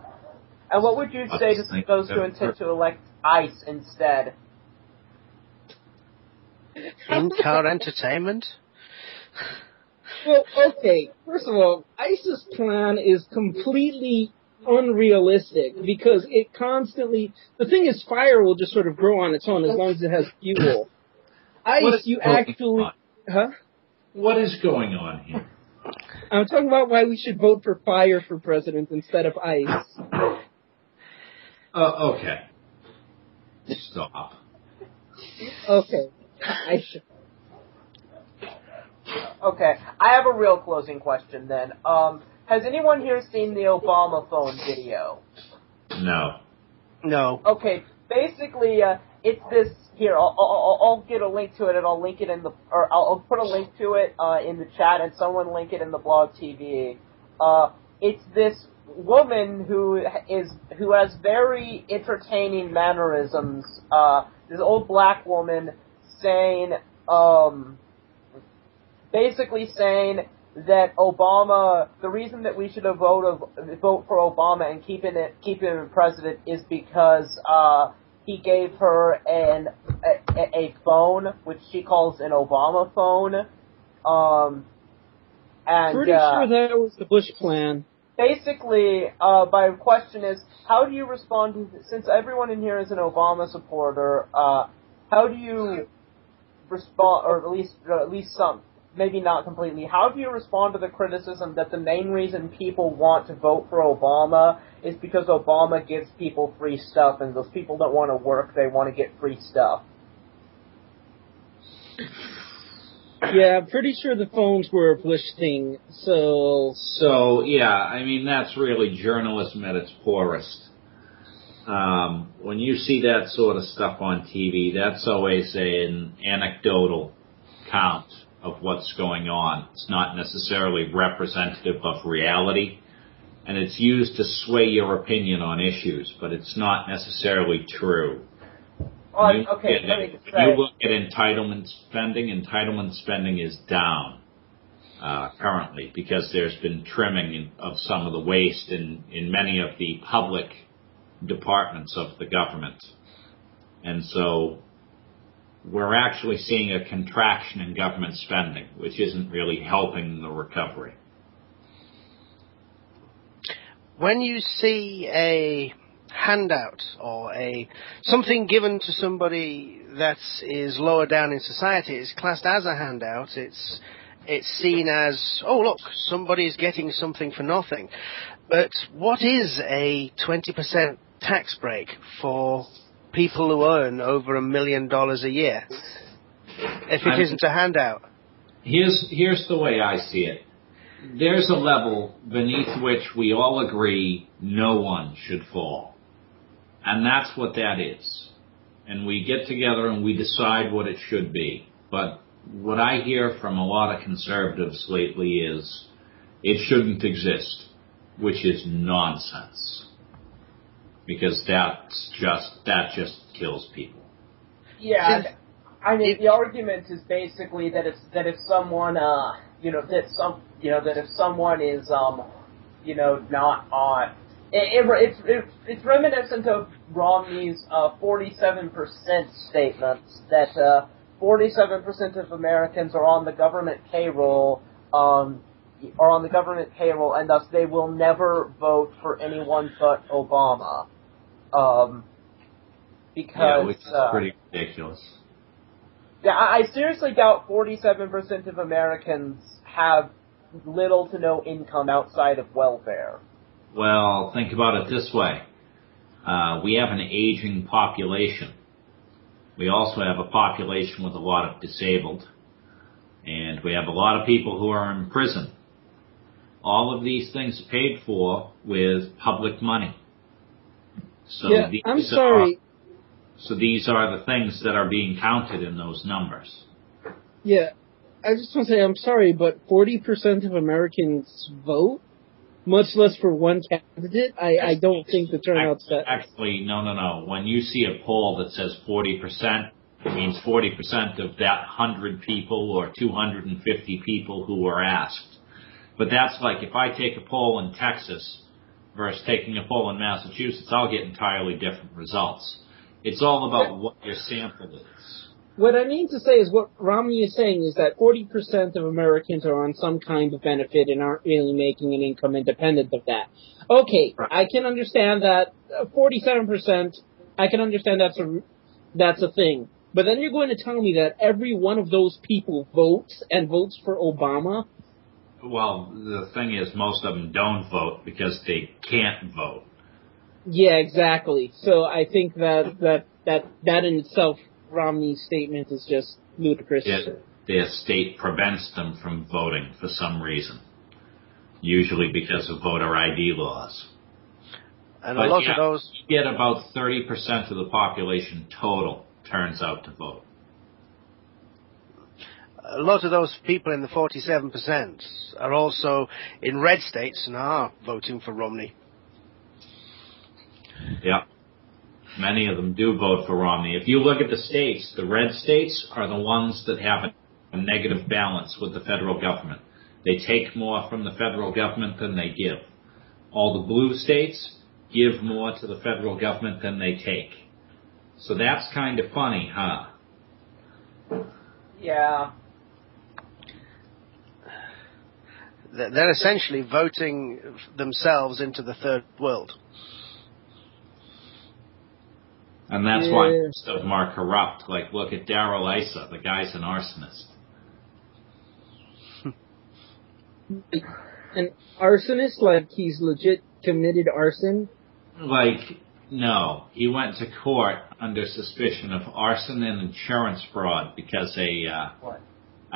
And what would you say to those who intend to elect ICE instead? In-car entertainment? Well, okay, first of all, ICE's plan is completely unrealistic because it constantly... The thing is, fire will just sort of grow on its own as long as it has fuel. ICE, you actually... Huh? What is going on here? I'm talking about why we should vote for fire for president instead of ICE. Okay. Stop. Okay. I should... Okay, I have a real closing question then. Has anyone here seen the Obama phone video? No. No. Okay, basically, it's this. Here, I'll get a link to it, and I'll link it in the, or I'll put a link to it in the chat, and someone link it in the blog TV. It's this woman who has very entertaining mannerisms. This old black woman saying, basically saying that Obama, the reason that we should vote for Obama and keep him president is because he gave her a phone, which she calls an Obama phone. Pretty sure that was the Bush plan. Basically, my question is, how do you respond to, since everyone in here is an Obama supporter, how do you respond, or at least some, maybe not completely, how do you respond to the criticism that the main reason people want to vote for Obama is because Obama gives people free stuff, and those people don't want to work, they want to get free stuff? Yeah, I'm pretty sure the phones were a Bush thing, So, yeah, I mean, that's really journalism at its poorest. When you see that sort of stuff on TV, that's always an anecdotal count of what's going on. It's not necessarily representative of reality, and it's used to sway your opinion on issues, but it's not necessarily true. Okay, let me just say. When you look at entitlement spending is down currently because there's been trimming of some of the waste in many of the public departments of the government. And so we're actually seeing a contraction in government spending, which isn't really helping the recovery. When you see a handout or something given to somebody that is lower down in society, it's classed as a handout. It's seen as, oh look, somebody's getting something for nothing. But what is a 20% tax break for people who earn over $1 million a year, if it isn't a handout? Here's the way I see it. There's a level beneath which we all agree no one should fall. And that's what that is. And we get together and we decide what it should be. But what I hear from a lot of conservatives lately is it shouldn't exist, which is nonsense. Because that just kills people. Yeah, I mean, the argument is basically that if someone, that if someone is, not on, it's reminiscent of Romney's 47% statements that 47% of Americans are on the government payroll, and thus they will never vote for anyone but Obama. Which is pretty ridiculous. Yeah, I seriously doubt 47% of Americans have little to no income outside of welfare. Well, think about it this way. We have an aging population. We also have a population with a lot of disabled. And we have a lot of people who are in prison. All of these things are paid for with public money. So Yeah, I'm sorry. So these are the things that are being counted in those numbers. Yeah, I just want to say I'm sorry, but 40% of Americans vote, much less for one candidate. I don't think the turnout's that. Actually, no. When you see a poll that says 40%, it means 40% of that 100 people or 250 people who were asked. But that's like if I take a poll in Texas versus taking a poll in Massachusetts, I'll get entirely different results. It's all about what your sample is. What I mean to say is what Romney is saying is that 40% of Americans are on some kind of benefit and aren't really making an income independent of that. Okay, Right. I can understand that 47%, I can understand that's a thing. But then you're going to tell me that every one of those people votes and votes for Obama? Well, the thing is, most of them don't vote because they can't vote. Yeah, exactly. So I think that in itself, Romney's statement is just ludicrous. Their state prevents them from voting for some reason, usually because of voter ID laws. And But a lot of those... you get about 30% of the population total turns out to vote. A lot of those people in the 47% are also in red states and are voting for Romney. Yeah. Many of them do vote for Romney. If you look at the states, the red states are the ones that have a negative balance with the federal government. They take more from the federal government than they give. All the blue states give more to the federal government than they take. So that's kind of funny, huh? Yeah. They're essentially voting themselves into the third world. And that's why most of them are corrupt. Like, look at Darrell Issa. The guy's an arsonist. An arsonist? Like he's legit committed arson? Like, no. He went to court under suspicion of arson and insurance fraud because I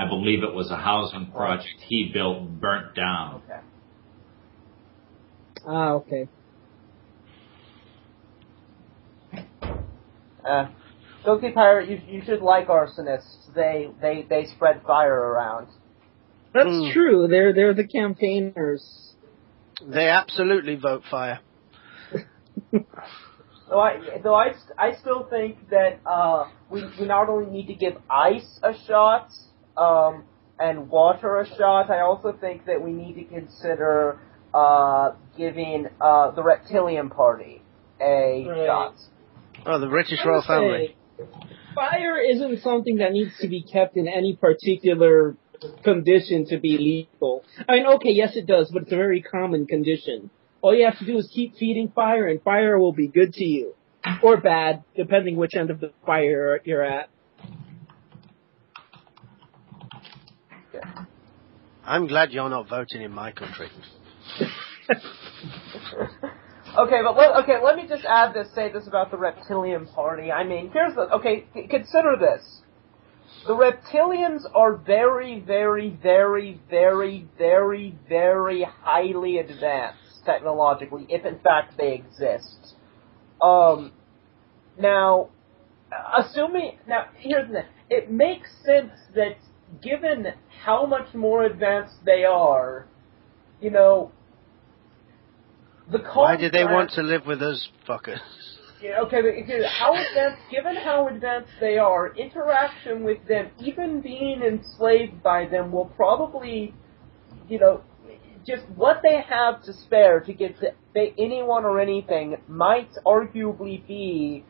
believe it was a housing project he built burnt down. Okay. Ah, okay. Coquipirate, you should like arsonists. They spread fire around. That's true. They're the campaigners. They absolutely vote fire. Though I still think that we not only need to give ice a shot and water a shot. I also think that we need to consider giving the Reptilian Party a shot. Oh, the British royal family. Fire isn't something that needs to be kept in any particular condition to be lethal. I mean, okay, yes it does, but it's a very common condition. All you have to do is keep feeding fire, and fire will be good to you. Or bad, depending which end of the fire you're at. I'm glad you're not voting in my country. Okay, but let me just say this about the Reptilian Party. I mean, consider this. The Reptilians are very, very, very, very, very, very highly advanced technologically, if in fact they exist. Here's the thing. It makes sense that given how much more advanced they are, why did they want to live with us fuckers? Yeah, okay, but given how advanced they are, interaction with them, even being enslaved by them, will probably, just what they have to spare to give to anyone or anything might arguably be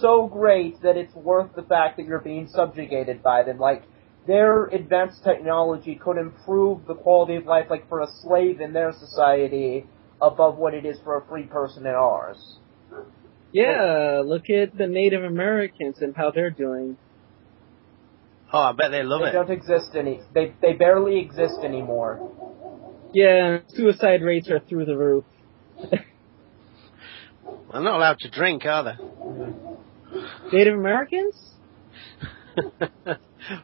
so great that it's worth the fact that you're being subjugated by them. Like, their advanced technology could improve the quality of life, like, for a slave in their society above what it is for a free person in ours. Yeah, look at the Native Americans and how they're doing. Oh, I bet they love They it. don't exist they barely exist anymore. Yeah, suicide rates are through the roof. They're not allowed to drink, are they? Native Americans?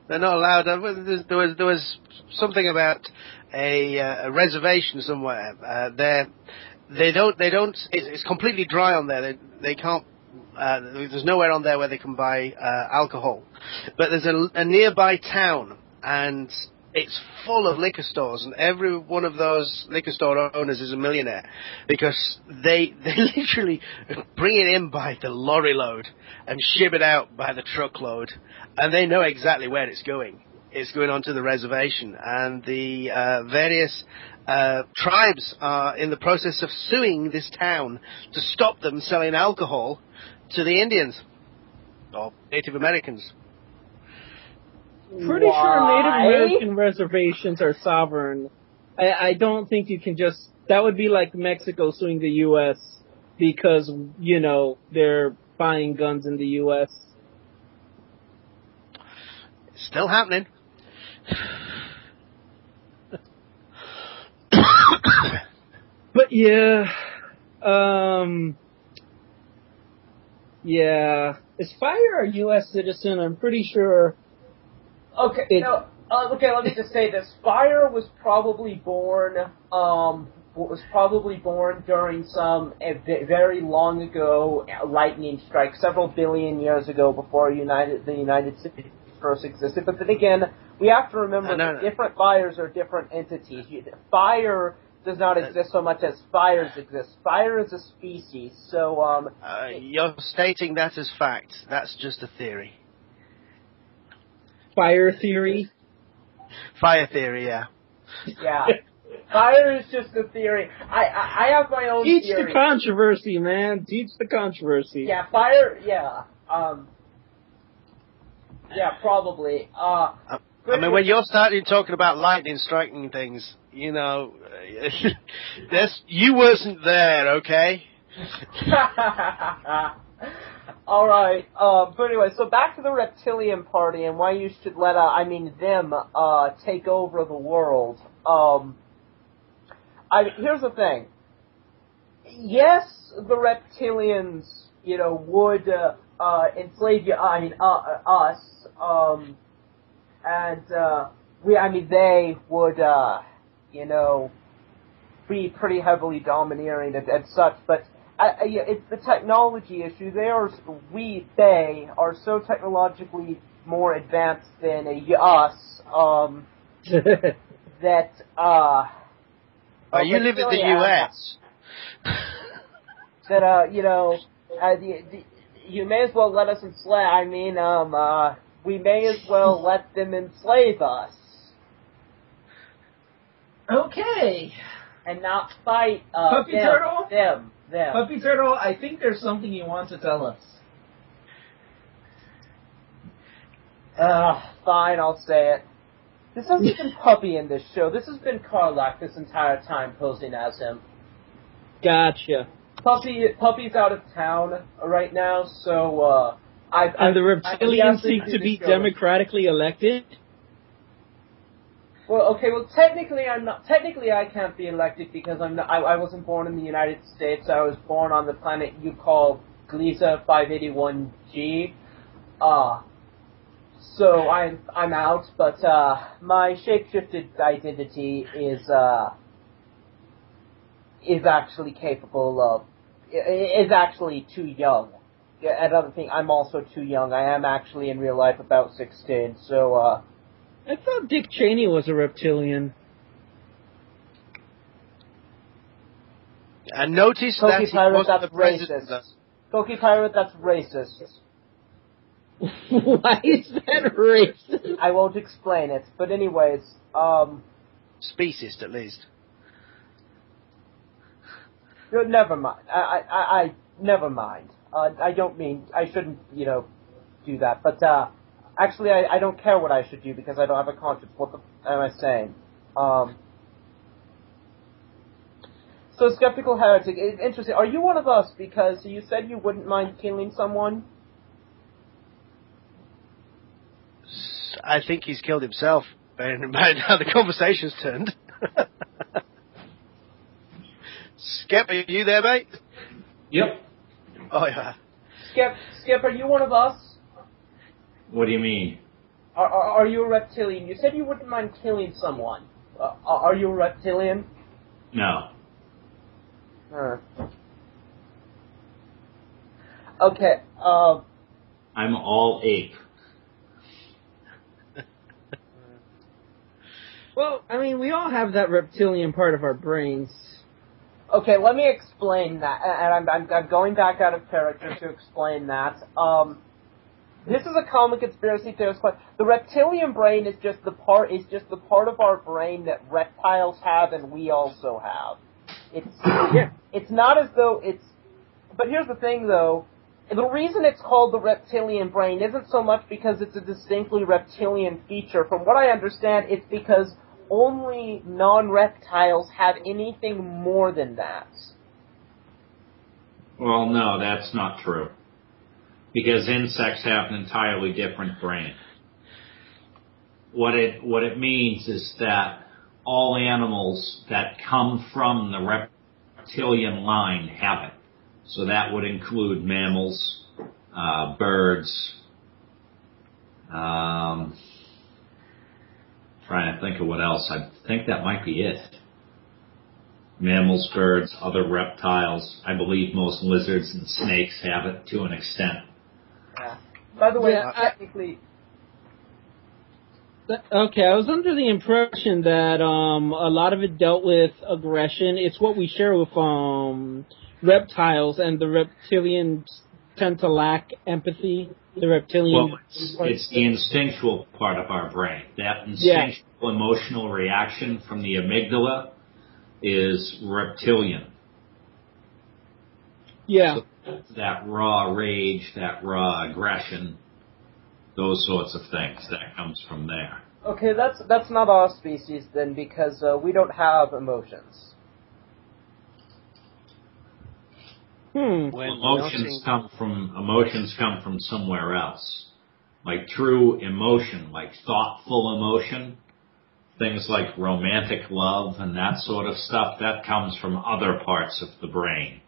They're not allowed. There was something about a reservation somewhere. They don't. It's completely dry on there. They can't. There's nowhere on there where they can buy alcohol. But there's a nearby town, and it's full of liquor stores, and every one of those liquor store owners is a millionaire because they literally bring it in by the lorry load and ship it out by the truckload, and they know exactly where it's going. It's going onto the reservation, and the various tribes are in the process of suing this town to stop them selling alcohol to the Indians or Native Americans. Pretty sure Native American reservations are sovereign. I don't think you can just... That would be like Mexico suing the U.S. because, you know, they're buying guns in the U.S. It's still happening. But yeah, yeah. Is Fire a U.S. citizen? I'm pretty sure. Okay, let me just say this. Fire was probably born during some very long ago lightning strike, several billion years ago before the United States first existed. But then again, we have to remember that different fires are different entities. Fire does not exist so much as fires exist. Fire is a species, so you're stating that as fact. That's just a theory. Fire theory? Fire theory, yeah. Yeah. Fire is just a theory. I have my own Teach theory. the controversy, man. Teach the controversy. Yeah, fire, yeah. Yeah, probably. I mean, when you're starting talking about lightning striking things, you know, you wasn't there, okay? All right. But anyway, so back to the reptilian party and why you should let them take over the world. Here's the thing. Yes, the reptilians, you know, would enslave us. They would, you know, be pretty heavily domineering and such, but it's the technology issue. They are so technologically more advanced than us, that, well, you live in the U.S. That, you know, you may as well let us enslave, we may as well let them enslave us. Okay. And not fight Puppy Turtle? them. Puppy Turtle, I think there's something you want to tell us. Fine, I'll say it. This hasn't been Puppy in this show. This has been Karlak this entire time posing as him. Gotcha. Puppy's out of town right now, so and the reptilians seek to be democratically elected? Well, okay. Well, technically, I'm not. Technically, I can't be elected because I'm not. I wasn't born in the United States. I was born on the planet you call Gliesa 581G. So I'm out. But my shapeshifted identity is actually capable of. Is actually too young. Another thing, I'm also too young. I am actually in real life about 16. So. I thought Dick Cheney was a reptilian. And notice Cokie that he Pirate, wasn't that's the president. racist. Cokie Pirate, that's racist. Why is that racist? I won't explain it. But anyways, Speciest, at least. Never mind. I never mind. I shouldn't, do that. But actually, I don't care what I should do because I don't have a conscience. What the am I saying? So, Skeptical Heretic, it's interesting. Are you one of us? Because you said you wouldn't mind killing someone. I think he's killed himself, bearing in mind how the conversation's turned. Skep, are you there, mate? Yep. Oh, yeah. Skep, are you one of us? What do you mean? Are you a reptilian? You said you wouldn't mind killing someone. Are you a reptilian? No. Okay, I'm all ape. Well, I mean, we all have that reptilian part of our brains. Okay, let me explain that, and I'm going back out of character to explain that. This is a common conspiracy theorist question. The reptilian brain is just the part of our brain that reptiles have and we also have. It's not as though it's. But here's the thing, though. The reason it's called the reptilian brain isn't so much because it's a distinctly reptilian feature. From what I understand, it's because only non-reptiles have anything more than that. Well, no, that's not true. Because insects have an entirely different brain. What it means is that all animals that come from the reptilian line have it. So that would include mammals, birds, trying to think of what else. I think that might be it. Mammals, birds, other reptiles. I believe most lizards and snakes have it to an extent. Yeah. By the way, technically... Okay, I was under the impression that a lot of it dealt with aggression. It's what we share with reptiles, and the reptilians tend to lack empathy. The reptilian... Well, it's the instinctual part of our brain. That instinctual emotional reaction from the amygdala is reptilian. Yeah. So that raw rage, that raw aggression, those sorts of things, that comes from there. Okay, that's not our species then, because we don't have emotions. Well, emotions come from somewhere else. Like true emotion, like thoughtful emotion, things like romantic love and that sort of stuff, that comes from other parts of the brain.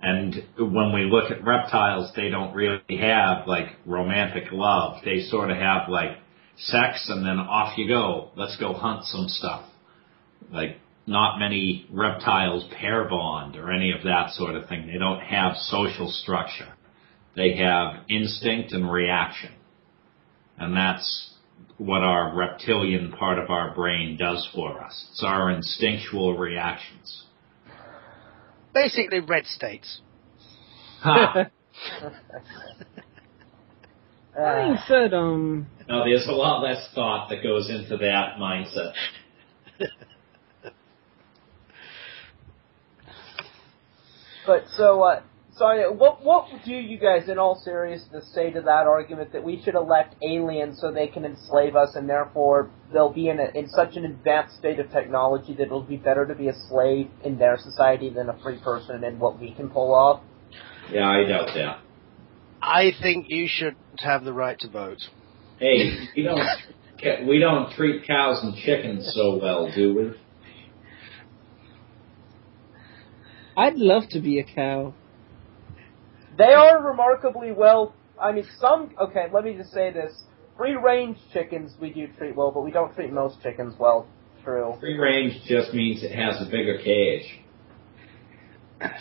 And when we look at reptiles, they don't really have like romantic love. They sort of have like sex and then off you go. Let's go hunt some stuff. Like not many reptiles pair bond or any of that sort of thing. They don't have social structure. They have instinct and reaction. And that's what our reptilian part of our brain does for us. It's our instinctual reactions. Basically, red states. Ha! That being said, No, there's a lot less thought that goes into that mindset. But what do you guys, in all seriousness, say to that argument that we should elect aliens so they can enslave us, and therefore they'll be in such an advanced state of technology that it'll be better to be a slave in their society than a free person in what we can pull off? Yeah, I doubt that. I think you should have the right to vote. Hey, we don't treat cows and chickens so well, do we? I'd love to be a cow. They are remarkably well. I mean, okay, let me just say this. Free-range chickens we do treat well, but we don't treat most chickens well. True. Free-range just means it has a bigger cage.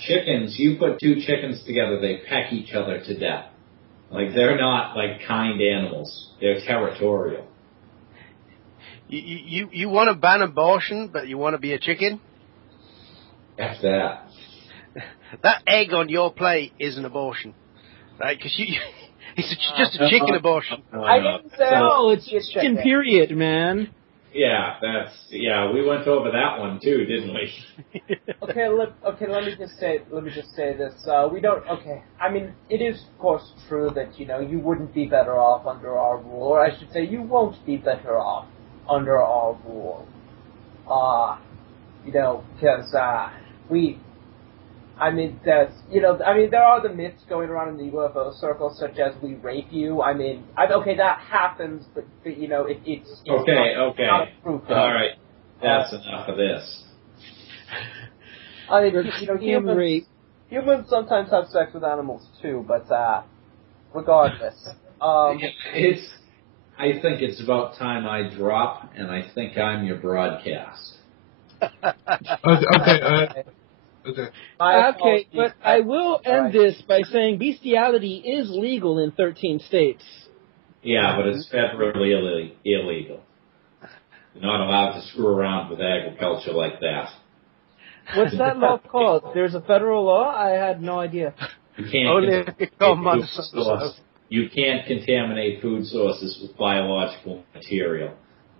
Chickens, you put two chickens together, they peck each other to death. Like, they're not, like, kind animals. They're territorial. You want to ban abortion, but you want to be a chicken? F that. That egg on your plate is an abortion, right? Because it's just a chicken abortion. I didn't say... No, it's chicken period, man. We went over that one too, didn't we? Let me just say this. We don't. Okay, I mean, it is of course true that you wouldn't be better off under our rule, or I should say, you won't be better off under our rule. Because there are the myths going around in the UFO circles, such as we rape you. That happens, but it's okay. not proof. All right, that's enough of this. Humans sometimes have sex with animals too, but regardless, I think it's about time I drop, and I think I'm your broadcast. Okay. Okay, but I will end this by saying bestiality is legal in 13 states. Yeah, but it's federally illegal. You're not allowed to screw around with agriculture like that. What's that law called? There's a federal law? I had no idea. You can't contaminate food sources with biological material.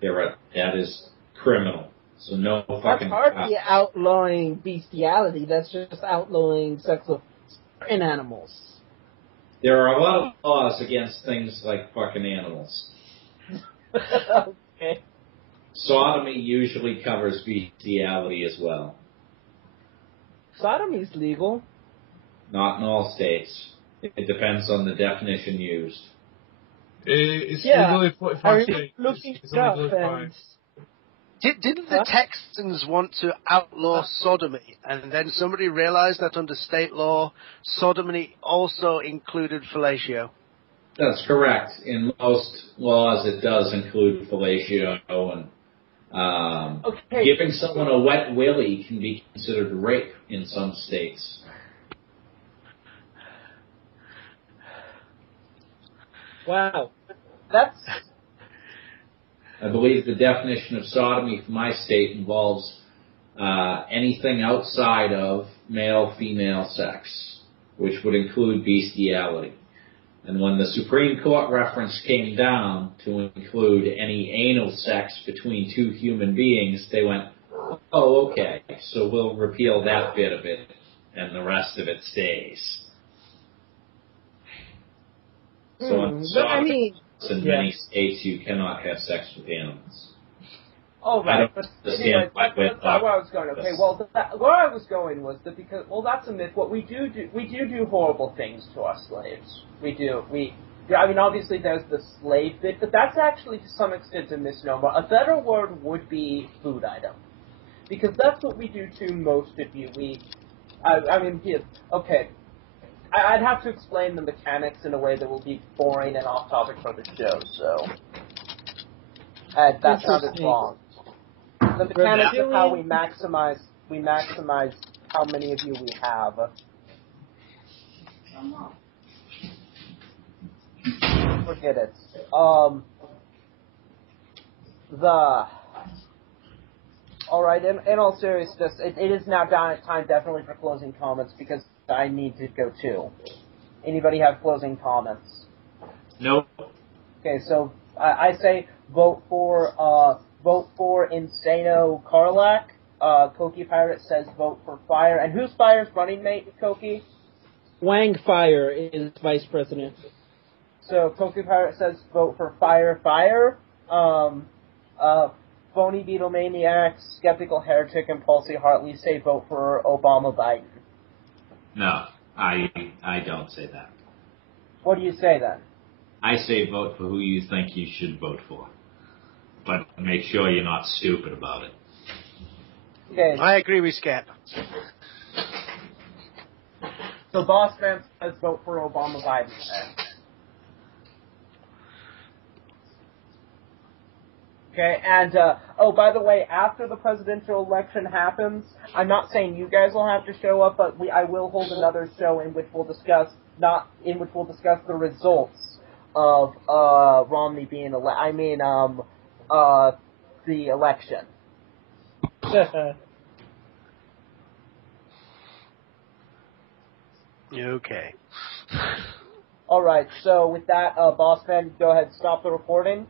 That is criminal. So no fucking. That's hardly outlawing bestiality. That's just outlawing sex with certain animals. There are a lot of laws against things like fucking animals. Okay. Sodomy usually covers bestiality as well. Sodomy's legal. Not in all states. It depends on the definition used. It's legal in 45 states. It's illegal in 5. Didn't the Texans want to outlaw sodomy, and then somebody realized that under state law, sodomy also included fellatio? That's correct. In most laws, it does include fellatio, and giving someone a wet willy can be considered rape in some states. Wow. I believe the definition of sodomy for my state involves anything outside of male-female sex, which would include bestiality. And when the Supreme Court reference came down to include any anal sex between two human beings, they went, oh, okay, so we'll repeal that bit of it, and the rest of it stays. So in sodomy, in many states, you cannot have sex with animals. Oh, right. But anyway, that's not where I was going. Okay, well, where I was going was that that's a myth. What we do horrible things to our slaves. We do. Obviously there's the slave bit, but that's actually to some extent a misnomer. A better word would be food item. Because that's what we do to most of you. I'd have to explain the mechanics in a way that will be boring and off topic for the show, so that sounded wrong. The mechanics of how we maximize how many of you we have. Forget it. Alright, in all seriousness, it is now time definitely for closing comments, because I need to go too. Anybody have closing comments? Nope. Okay, so I say vote for Insano Karlak. coquipirate says vote for Fire. And who's Fire's running mate, Coqui? Wang Fire is vice president. So coquipirate says vote for Fire. Phony Beatlemaniac, Skeptical Heretic, and Palsy Hartley say vote for Obama Biden. No, I don't say that. What do you say then? I say vote for who you think you should vote for. But make sure you're not stupid about it. Okay. I agree with Skep. So Bossman says vote for Obama Biden. Okay, and, by the way, after the presidential election happens, I'm not saying you guys will have to show up, but I will hold another show in which we'll discuss the results of, Romney being the election. Okay. Alright, so with that, Bossman, go ahead, stop the recording.